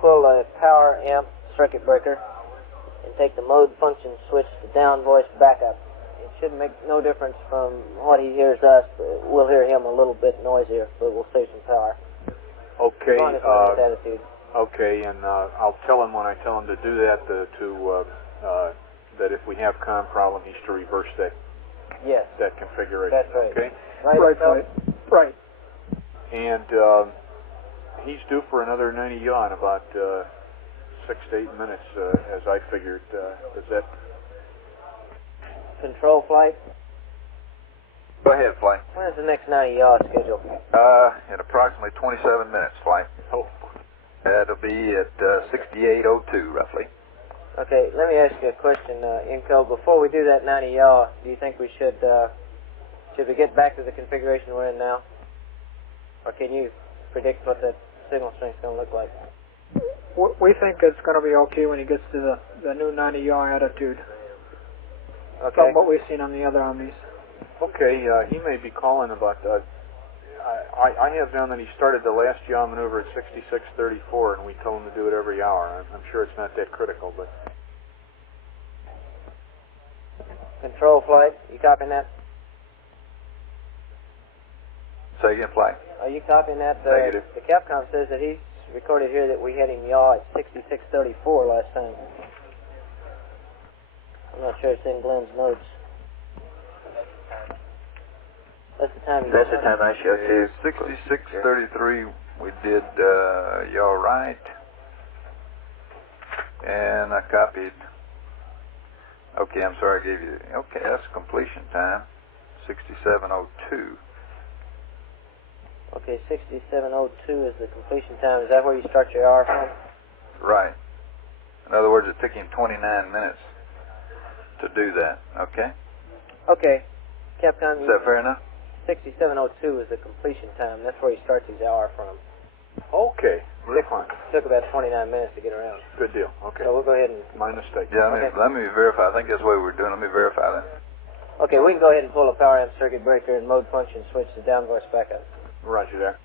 pull a power amp circuit breaker and take the mode function switch to down voice backup. It should make no difference from what he hears us. But we'll hear him a little bit noisier, but we'll save some power. Okay. As long as we're in this attitude. Okay, and I'll tell him when I tell him to do that that if we have com problem, he's to reverse that. Yes. That configuration. That's right. Okay. Right. And he's due for another 90 yaw in about 6 to 8 minutes, as I figured. Is that control flight? Go ahead, flight. When is the next 90 yaw scheduled? In approximately 27 minutes, flight. Oh. That'll be at 6802, roughly. Okay, let me ask you a question, Inco. Before we do that 90 yaw, do you think we should we get back to the configuration we're in now? Or can you predict what that signal strength is going to look like? We think it's going to be okay when he gets to the new 90 yaw attitude. Okay. From what we've seen on the other Omnis. okay? He may be calling about. I have down that he started the last yaw maneuver at 6634, and we told him to do it every hour. I'm sure it's not that critical, but. Control flight, you copying that? Say again, flight. Are you copying that? Negative. The Capcom says that he's recorded here that we had him yaw at 6634 last time. I'm not sure it's in Glenn's notes. That's the time. That's the time I show too. 6633. We did yaw right, and I copied. Okay, I'm sorry I gave you. Okay, that's completion time. 6702. Okay, 6702 is the completion time. Is that where you start your hour from? Right. In other words, it took him 29 minutes to do that. Okay? Okay. Capcom. Is that fair enough? 6702 is the completion time. That's where he starts his hour from. Okay. We're fine. Took about 29 minutes to get around. Good deal. Okay. So we'll go ahead and. My mistake. Yeah, Okay. let me verify. I think that's what we're doing. Let me verify that. Okay, we can go ahead and pull a power amp circuit breaker and mode function switch to down voice backup. Roger there.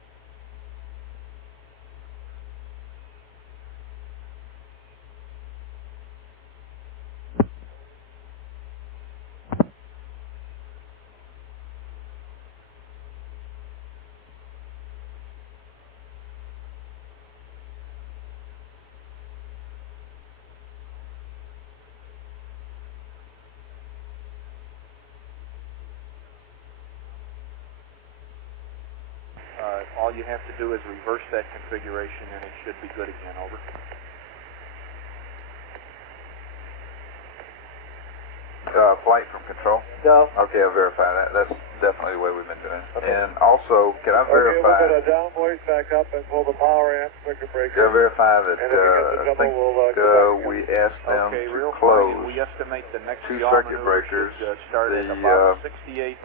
All you have to do is reverse that configuration and it should be good again. Over. Flight from control. Go. Okay, I'll verify that. That's definitely the way we've been doing it. Okay. And also, can I verify? Okay, we're going to down voice back up and pull the power amp circuit breaker. Can I verify that? And if we get the I trouble, think we'll go back we asked them Okay, to real close quick. We estimate the next two yaw circuit maneuver breakers, should start at the about 6802.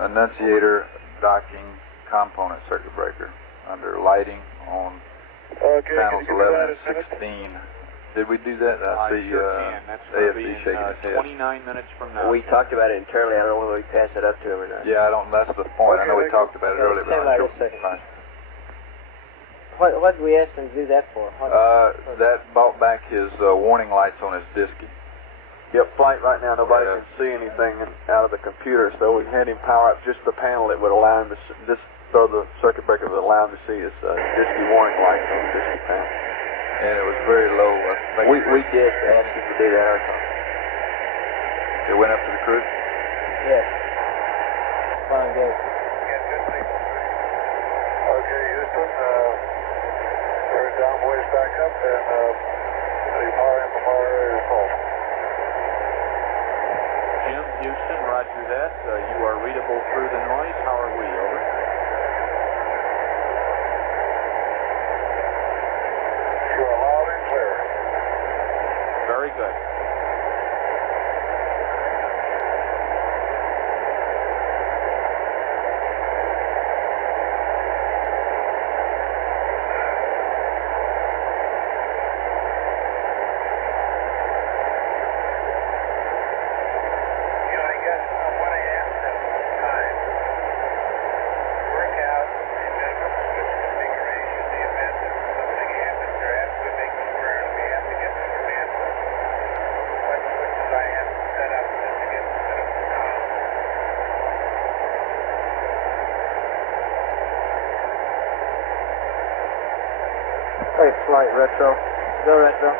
annunciator docking component circuit breaker under lighting on Okay, panels can you do 11 that and 16. Did we do that? I see sure can. That's going to be AFC in shaking his head. 29 minutes from now. We talked about it internally. I don't know whether we passed it up to him or not. Yeah, I don't. That's the point. I know we Okay, talked about it earlier, but stand I'm by sure. just a second. Fine. What did we ask him to do that for? That brought back his warning lights on his disky. Yep, flight right now, nobody can see anything out of the computer, so we had him power up just the panel that would allow him to, throw the circuit breaker that would allow him to see his disky warning lights on the disky panel. And it was very low. We did ask him to do that. It went up to the cruise? Yes. Fine, good. Okay, Houston, turn down boys back up, and the power amplifier is home. Jim, Houston, roger that. You are readable through the noise. How are we? Over. You are loud and clear. Very good. Hey, flight retro. Go retro.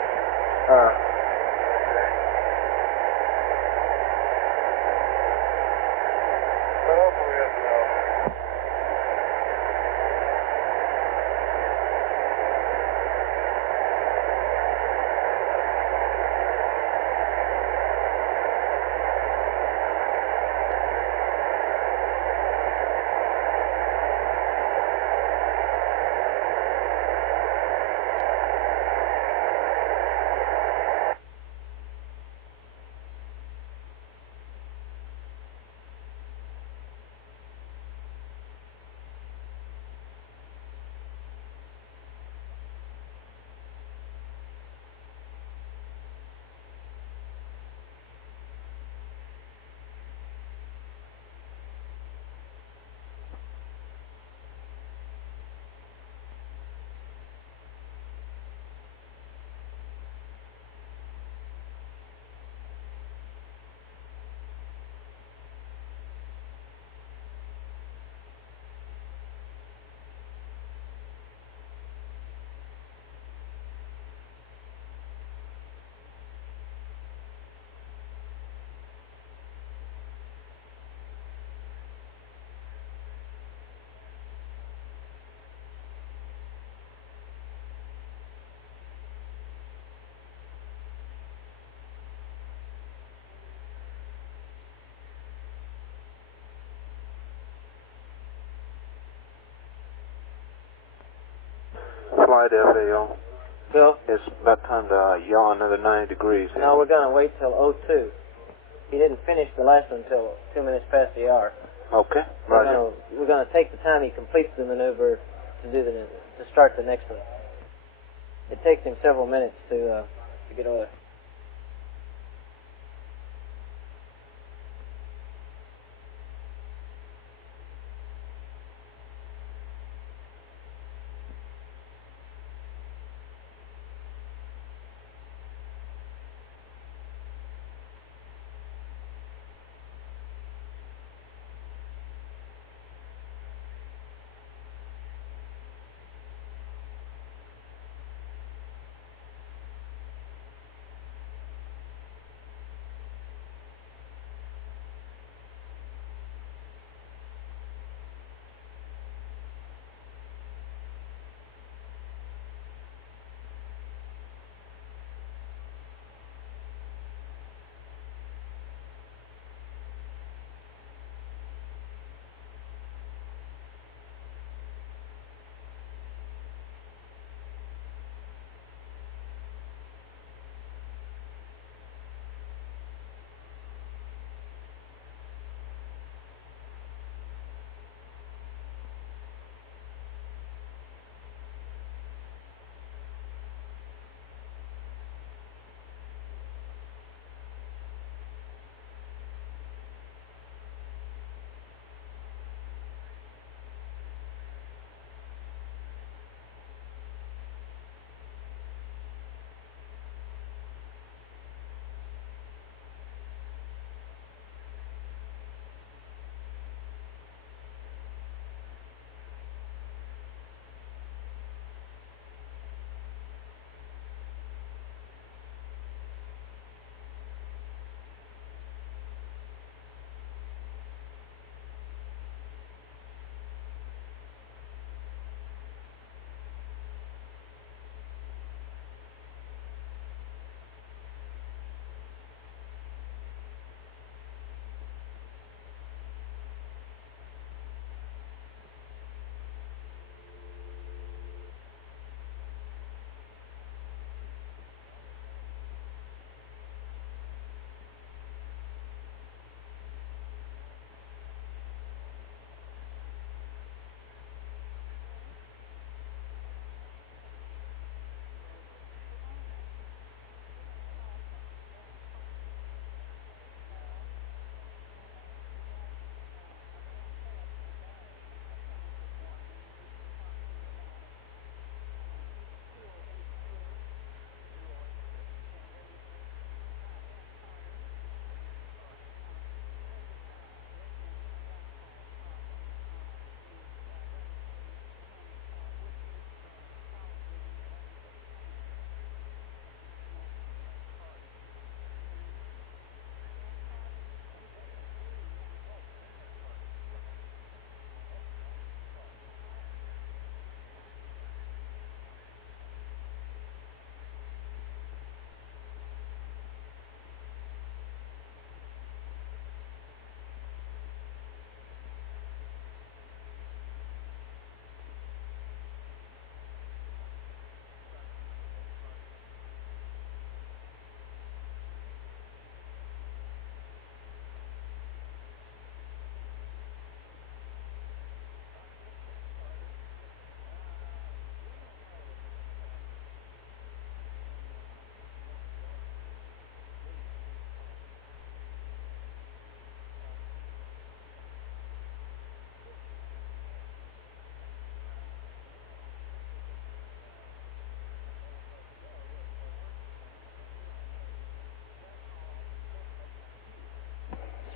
Flight FAO. Bill? It's about time to yaw another 90 degrees. No, we're going to wait till 02. He didn't finish the last one until 2 minutes past the hour. Okay, roger. We're going to take the time he completes the maneuver to start the next one. It takes him several minutes to get over.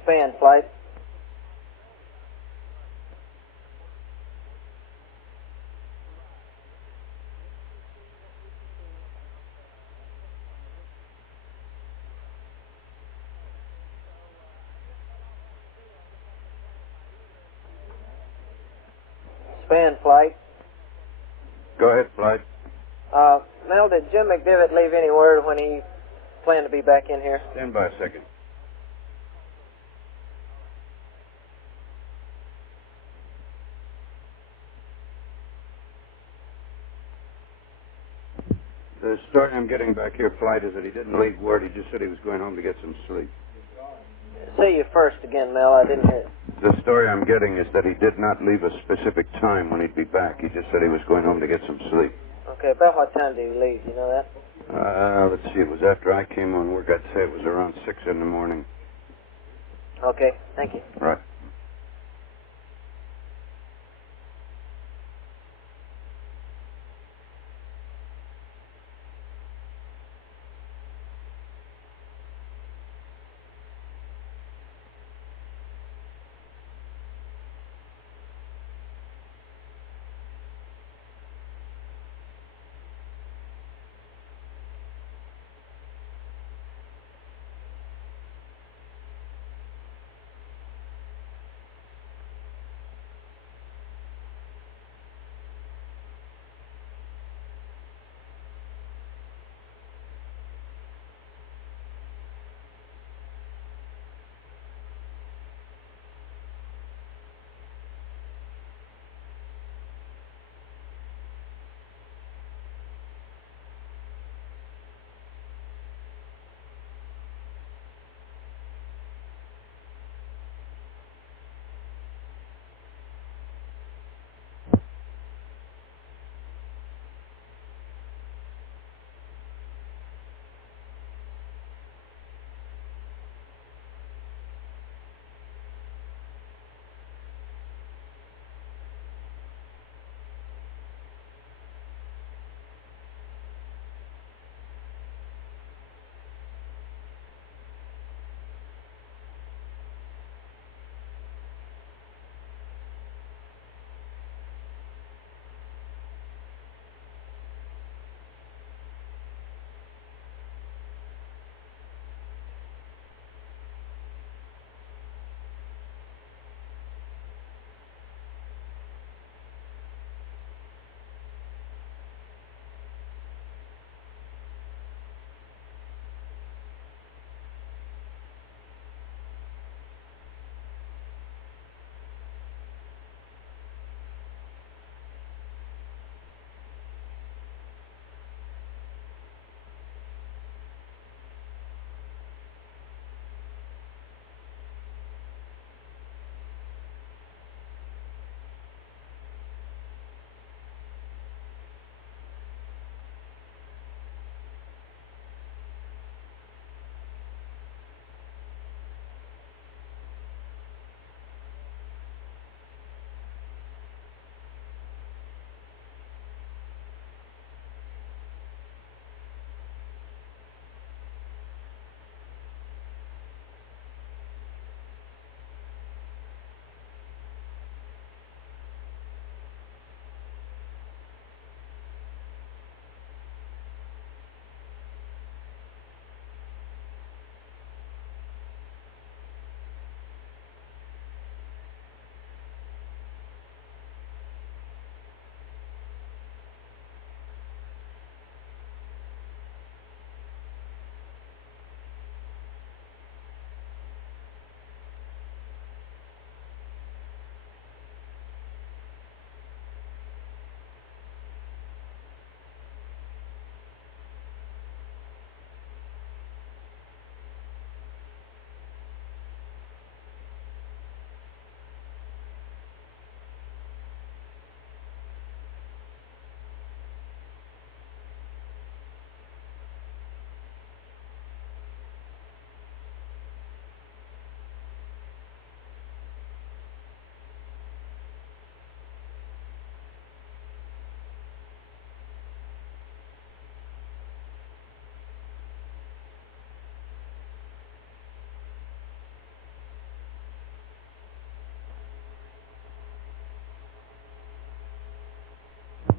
span flight. Span flight. Go ahead, flight. Mel, did Jim McDivitt leave any word when he planned to be back in here? Stand by a second. The story I'm getting back here, flight, is that he didn't leave word. He just said he was going home to get some sleep. Say you first again, Mel. I didn't hear it. The story I'm getting is that he did not leave a specific time when he'd be back. He just said he was going home to get some sleep. Okay, about what time did he leave? You know that? Let's see. It was after I came on work. I'd say it was around 6 in the morning. Okay, thank you. Right.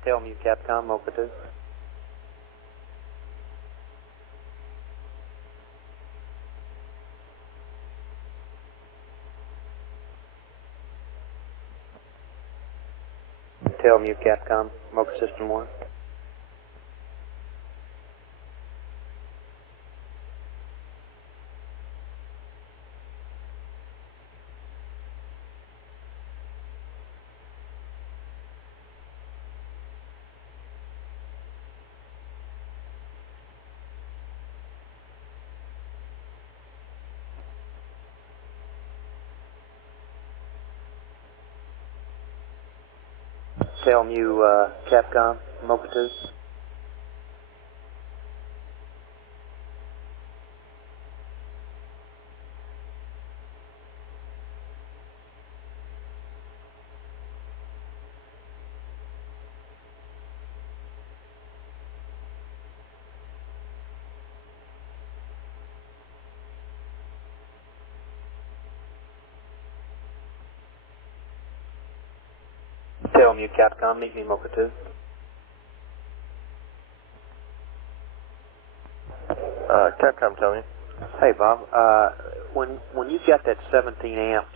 Tell me, Capcom, MOCR 2. Tell me, Capcom, MOCR System 1. Tell mu Capcom, MOCR 2. Tell me, Capcom, meet me, MOCR 2. Capcom, tell me. Hey, Bob. When you got that 17 amps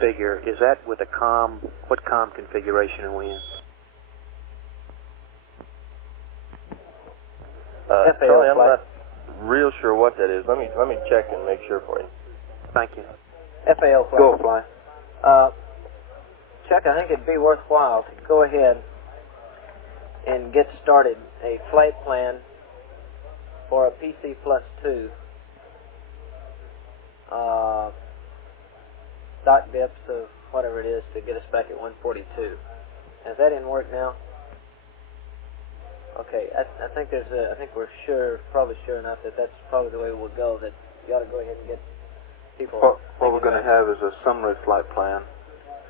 figure, is that with a COM? What COM configuration are we in? Charlie, I'm not real sure what that is. Let me check and make sure for you. Thank you. FAL flight. Go, fly. Chuck, I think it'd be worthwhile to go ahead and get started a flight plan for a PC plus 2 dot dips of whatever it is to get us back at 142. Is that in work now? Okay, I think we're probably sure enough that that's probably the way we'll go, that you ought to go ahead and get people. What we're going to have is a summary flight plan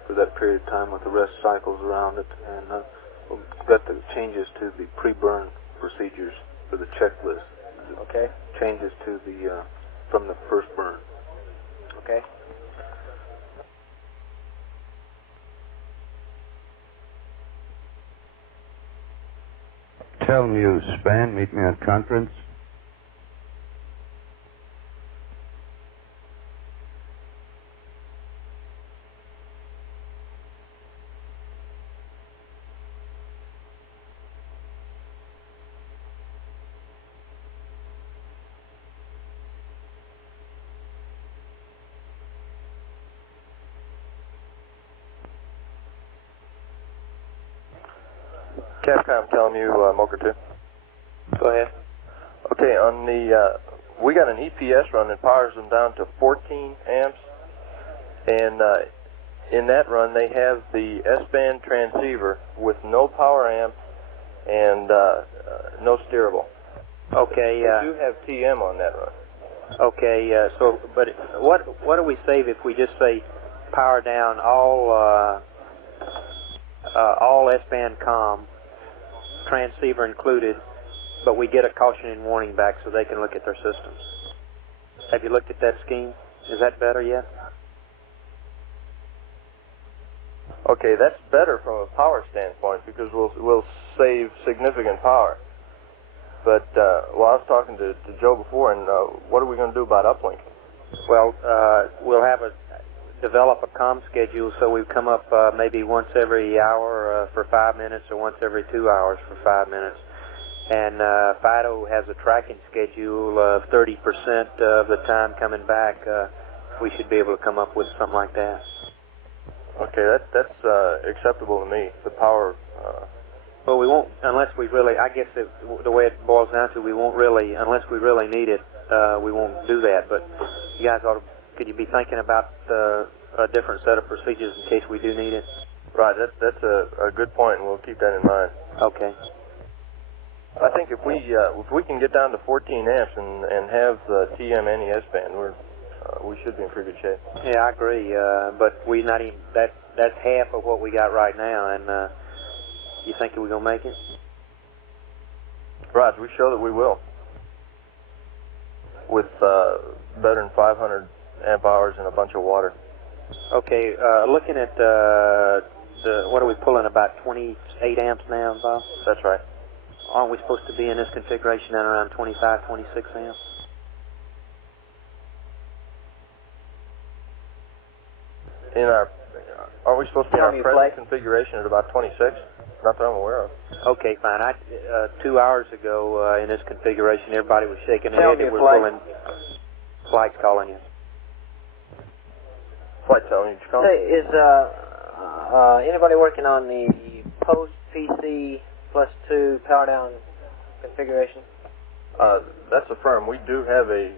for that period of time with the rest cycles around it, and we'll get the changes to the pre-burn procedures for the checklist. Okay. Changes to the from the first burn. Okay. Tell mu span, meet me at conference. Capcom, telling you MOCR 2. Go ahead. Okay, on the we got an EPS run that powers them down to 14 amps, and in that run they have the S-band transceiver with no power amp and no steerable. Okay. They do have TM on that run. Okay. So, but what do we save if we just say power down all S-band comm, transceiver included, but we get a caution and warning back so they can look at their systems? Have you looked at that scheme? Is that better yet? Okay, that's better from a power standpoint because we'll save significant power. But well, I was talking to Joe before, and what are we going to do about uplinking? Well, we'll develop a comm schedule so we come up maybe once every hour for 5 minutes or once every 2 hours for 5 minutes. And FIDO has a tracking schedule of 30% of the time coming back. We should be able to come up with something like that. Okay, that's acceptable to me. The power. Well, we won't unless we really. I guess the way it boils down to, we won't really unless we really need it. We won't do that. But you guys ought to. Could you be thinking about a different set of procedures in case we do need it? Right. That's a good point, and we'll keep that in mind. Okay. I think if we can get down to 14 amps and have the TM and the S-band, we should be in pretty good shape. Yeah, I agree. But we not even that's half of what we got right now, and you think we're gonna make it? Right. We show that we will. With better than 500 amp hours and a bunch of water. Okay. Looking at what are we pulling, about 28 amps now, Bob? That's right. Aren't we supposed to be in this configuration at around 25, 26 amps? Aren't we supposed to be in our present configuration at about 26? Not that I'm aware of. Okay, fine. 2 hours ago in this configuration, everybody was shaking their head that we're pulling. Flight's calling you. Flight telling you to call. Hey, is anybody working on the post PC plus 2 power down configuration? That's affirmed. We do have a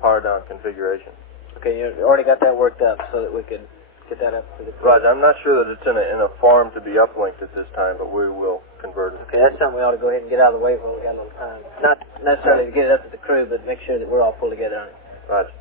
power down configuration. Okay, you already got that worked up so that we could get that up to the... Roger, I'm not sure that it's in a farm to be uplinked at this time, but we will convert it. Okay, that's something we ought to go ahead and get out of the way when we got a little time. Not necessarily to get it up to the crew, but make sure that we're all pulled together on it. Roger.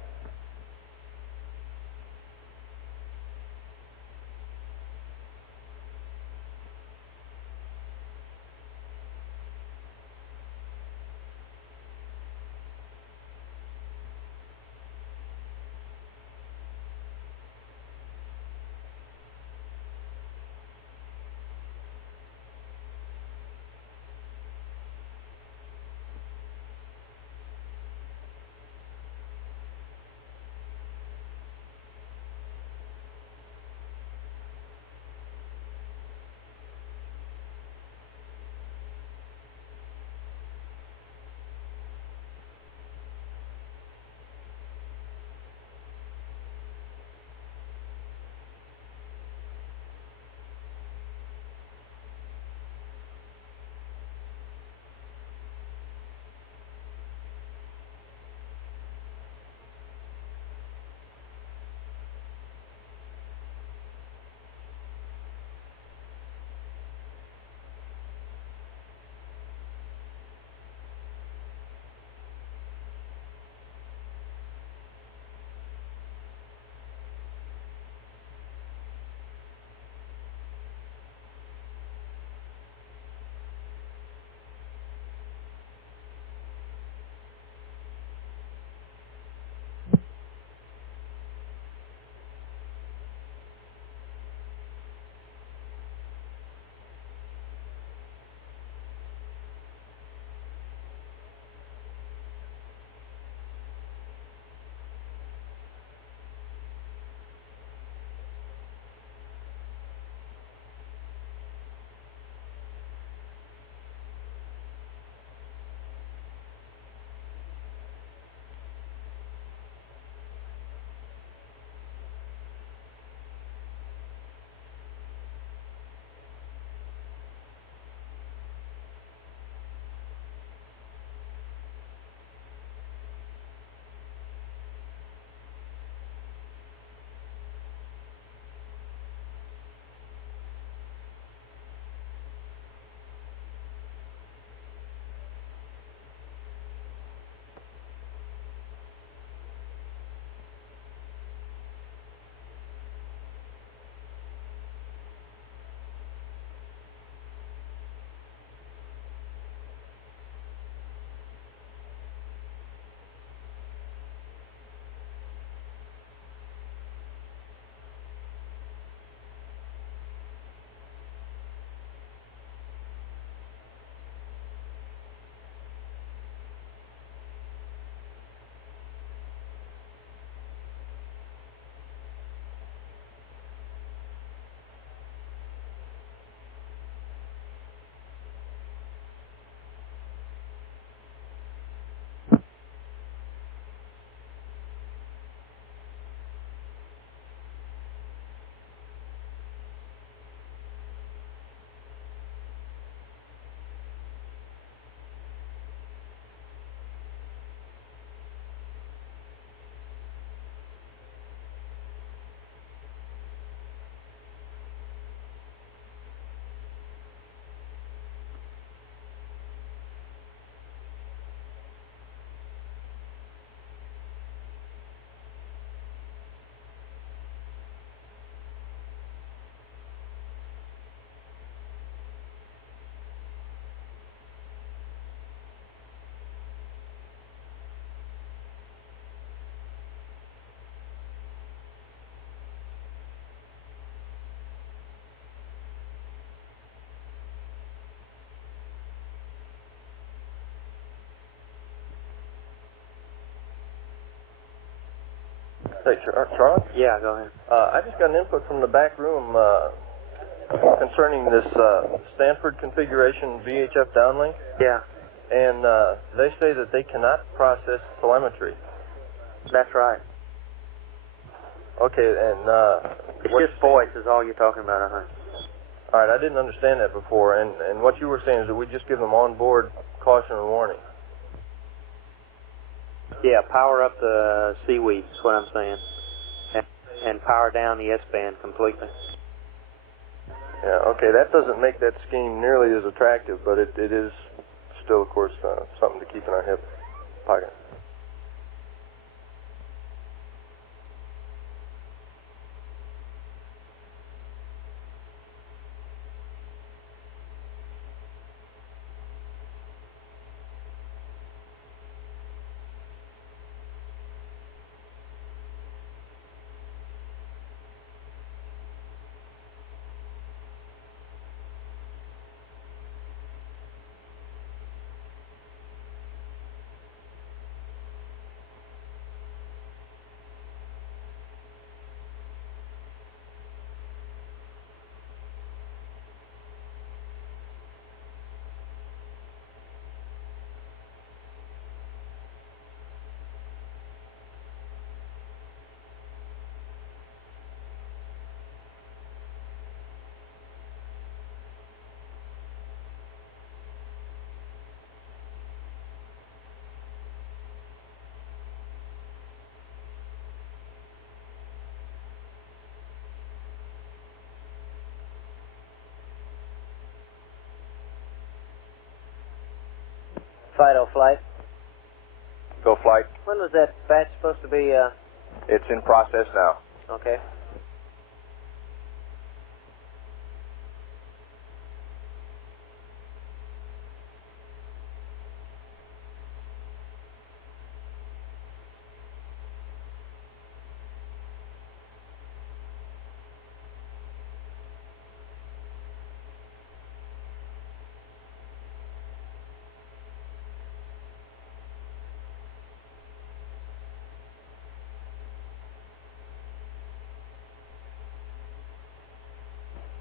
Hey, Charlie? Yeah, go ahead. I just got an input from the back room concerning this Stanford configuration VHF downlink. Yeah. And they say that they cannot process telemetry. That's right. Okay, and it's just voice is all you're talking about, All right, I didn't understand that before, and what you were saying is that we just give them on-board caution and warning. Yeah, power up the seaweed is what I'm saying, and power down the S-band completely. Yeah, okay, that doesn't make that scheme nearly as attractive, but it is still, of course, something to keep in our hip pocket. Fido flight. Go flight. When was that batch supposed to be? It's in process now. Okay.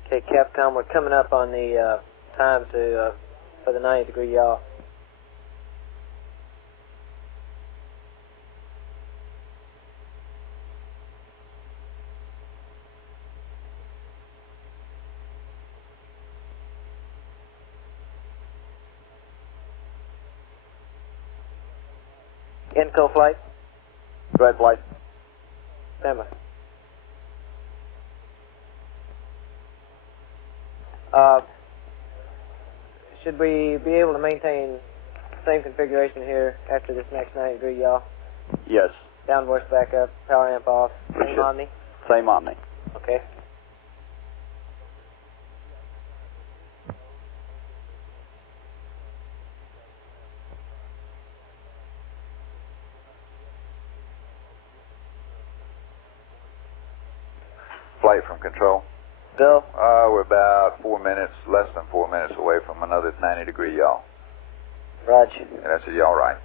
Okay, Capcom, we're coming up on the time to for the 90-degree yaw. Inco flight. Go ahead, flight. Stand by. Should we be able to maintain the same configuration here after this next 90-degree yaw? Yes. Downforce back up, power amp off, same Omni? Same Omni. Okay. Flight from control. Go. We're about 4 minutes, less than 4 minutes away from another 90-degree yaw. Roger. And that's a yaw right.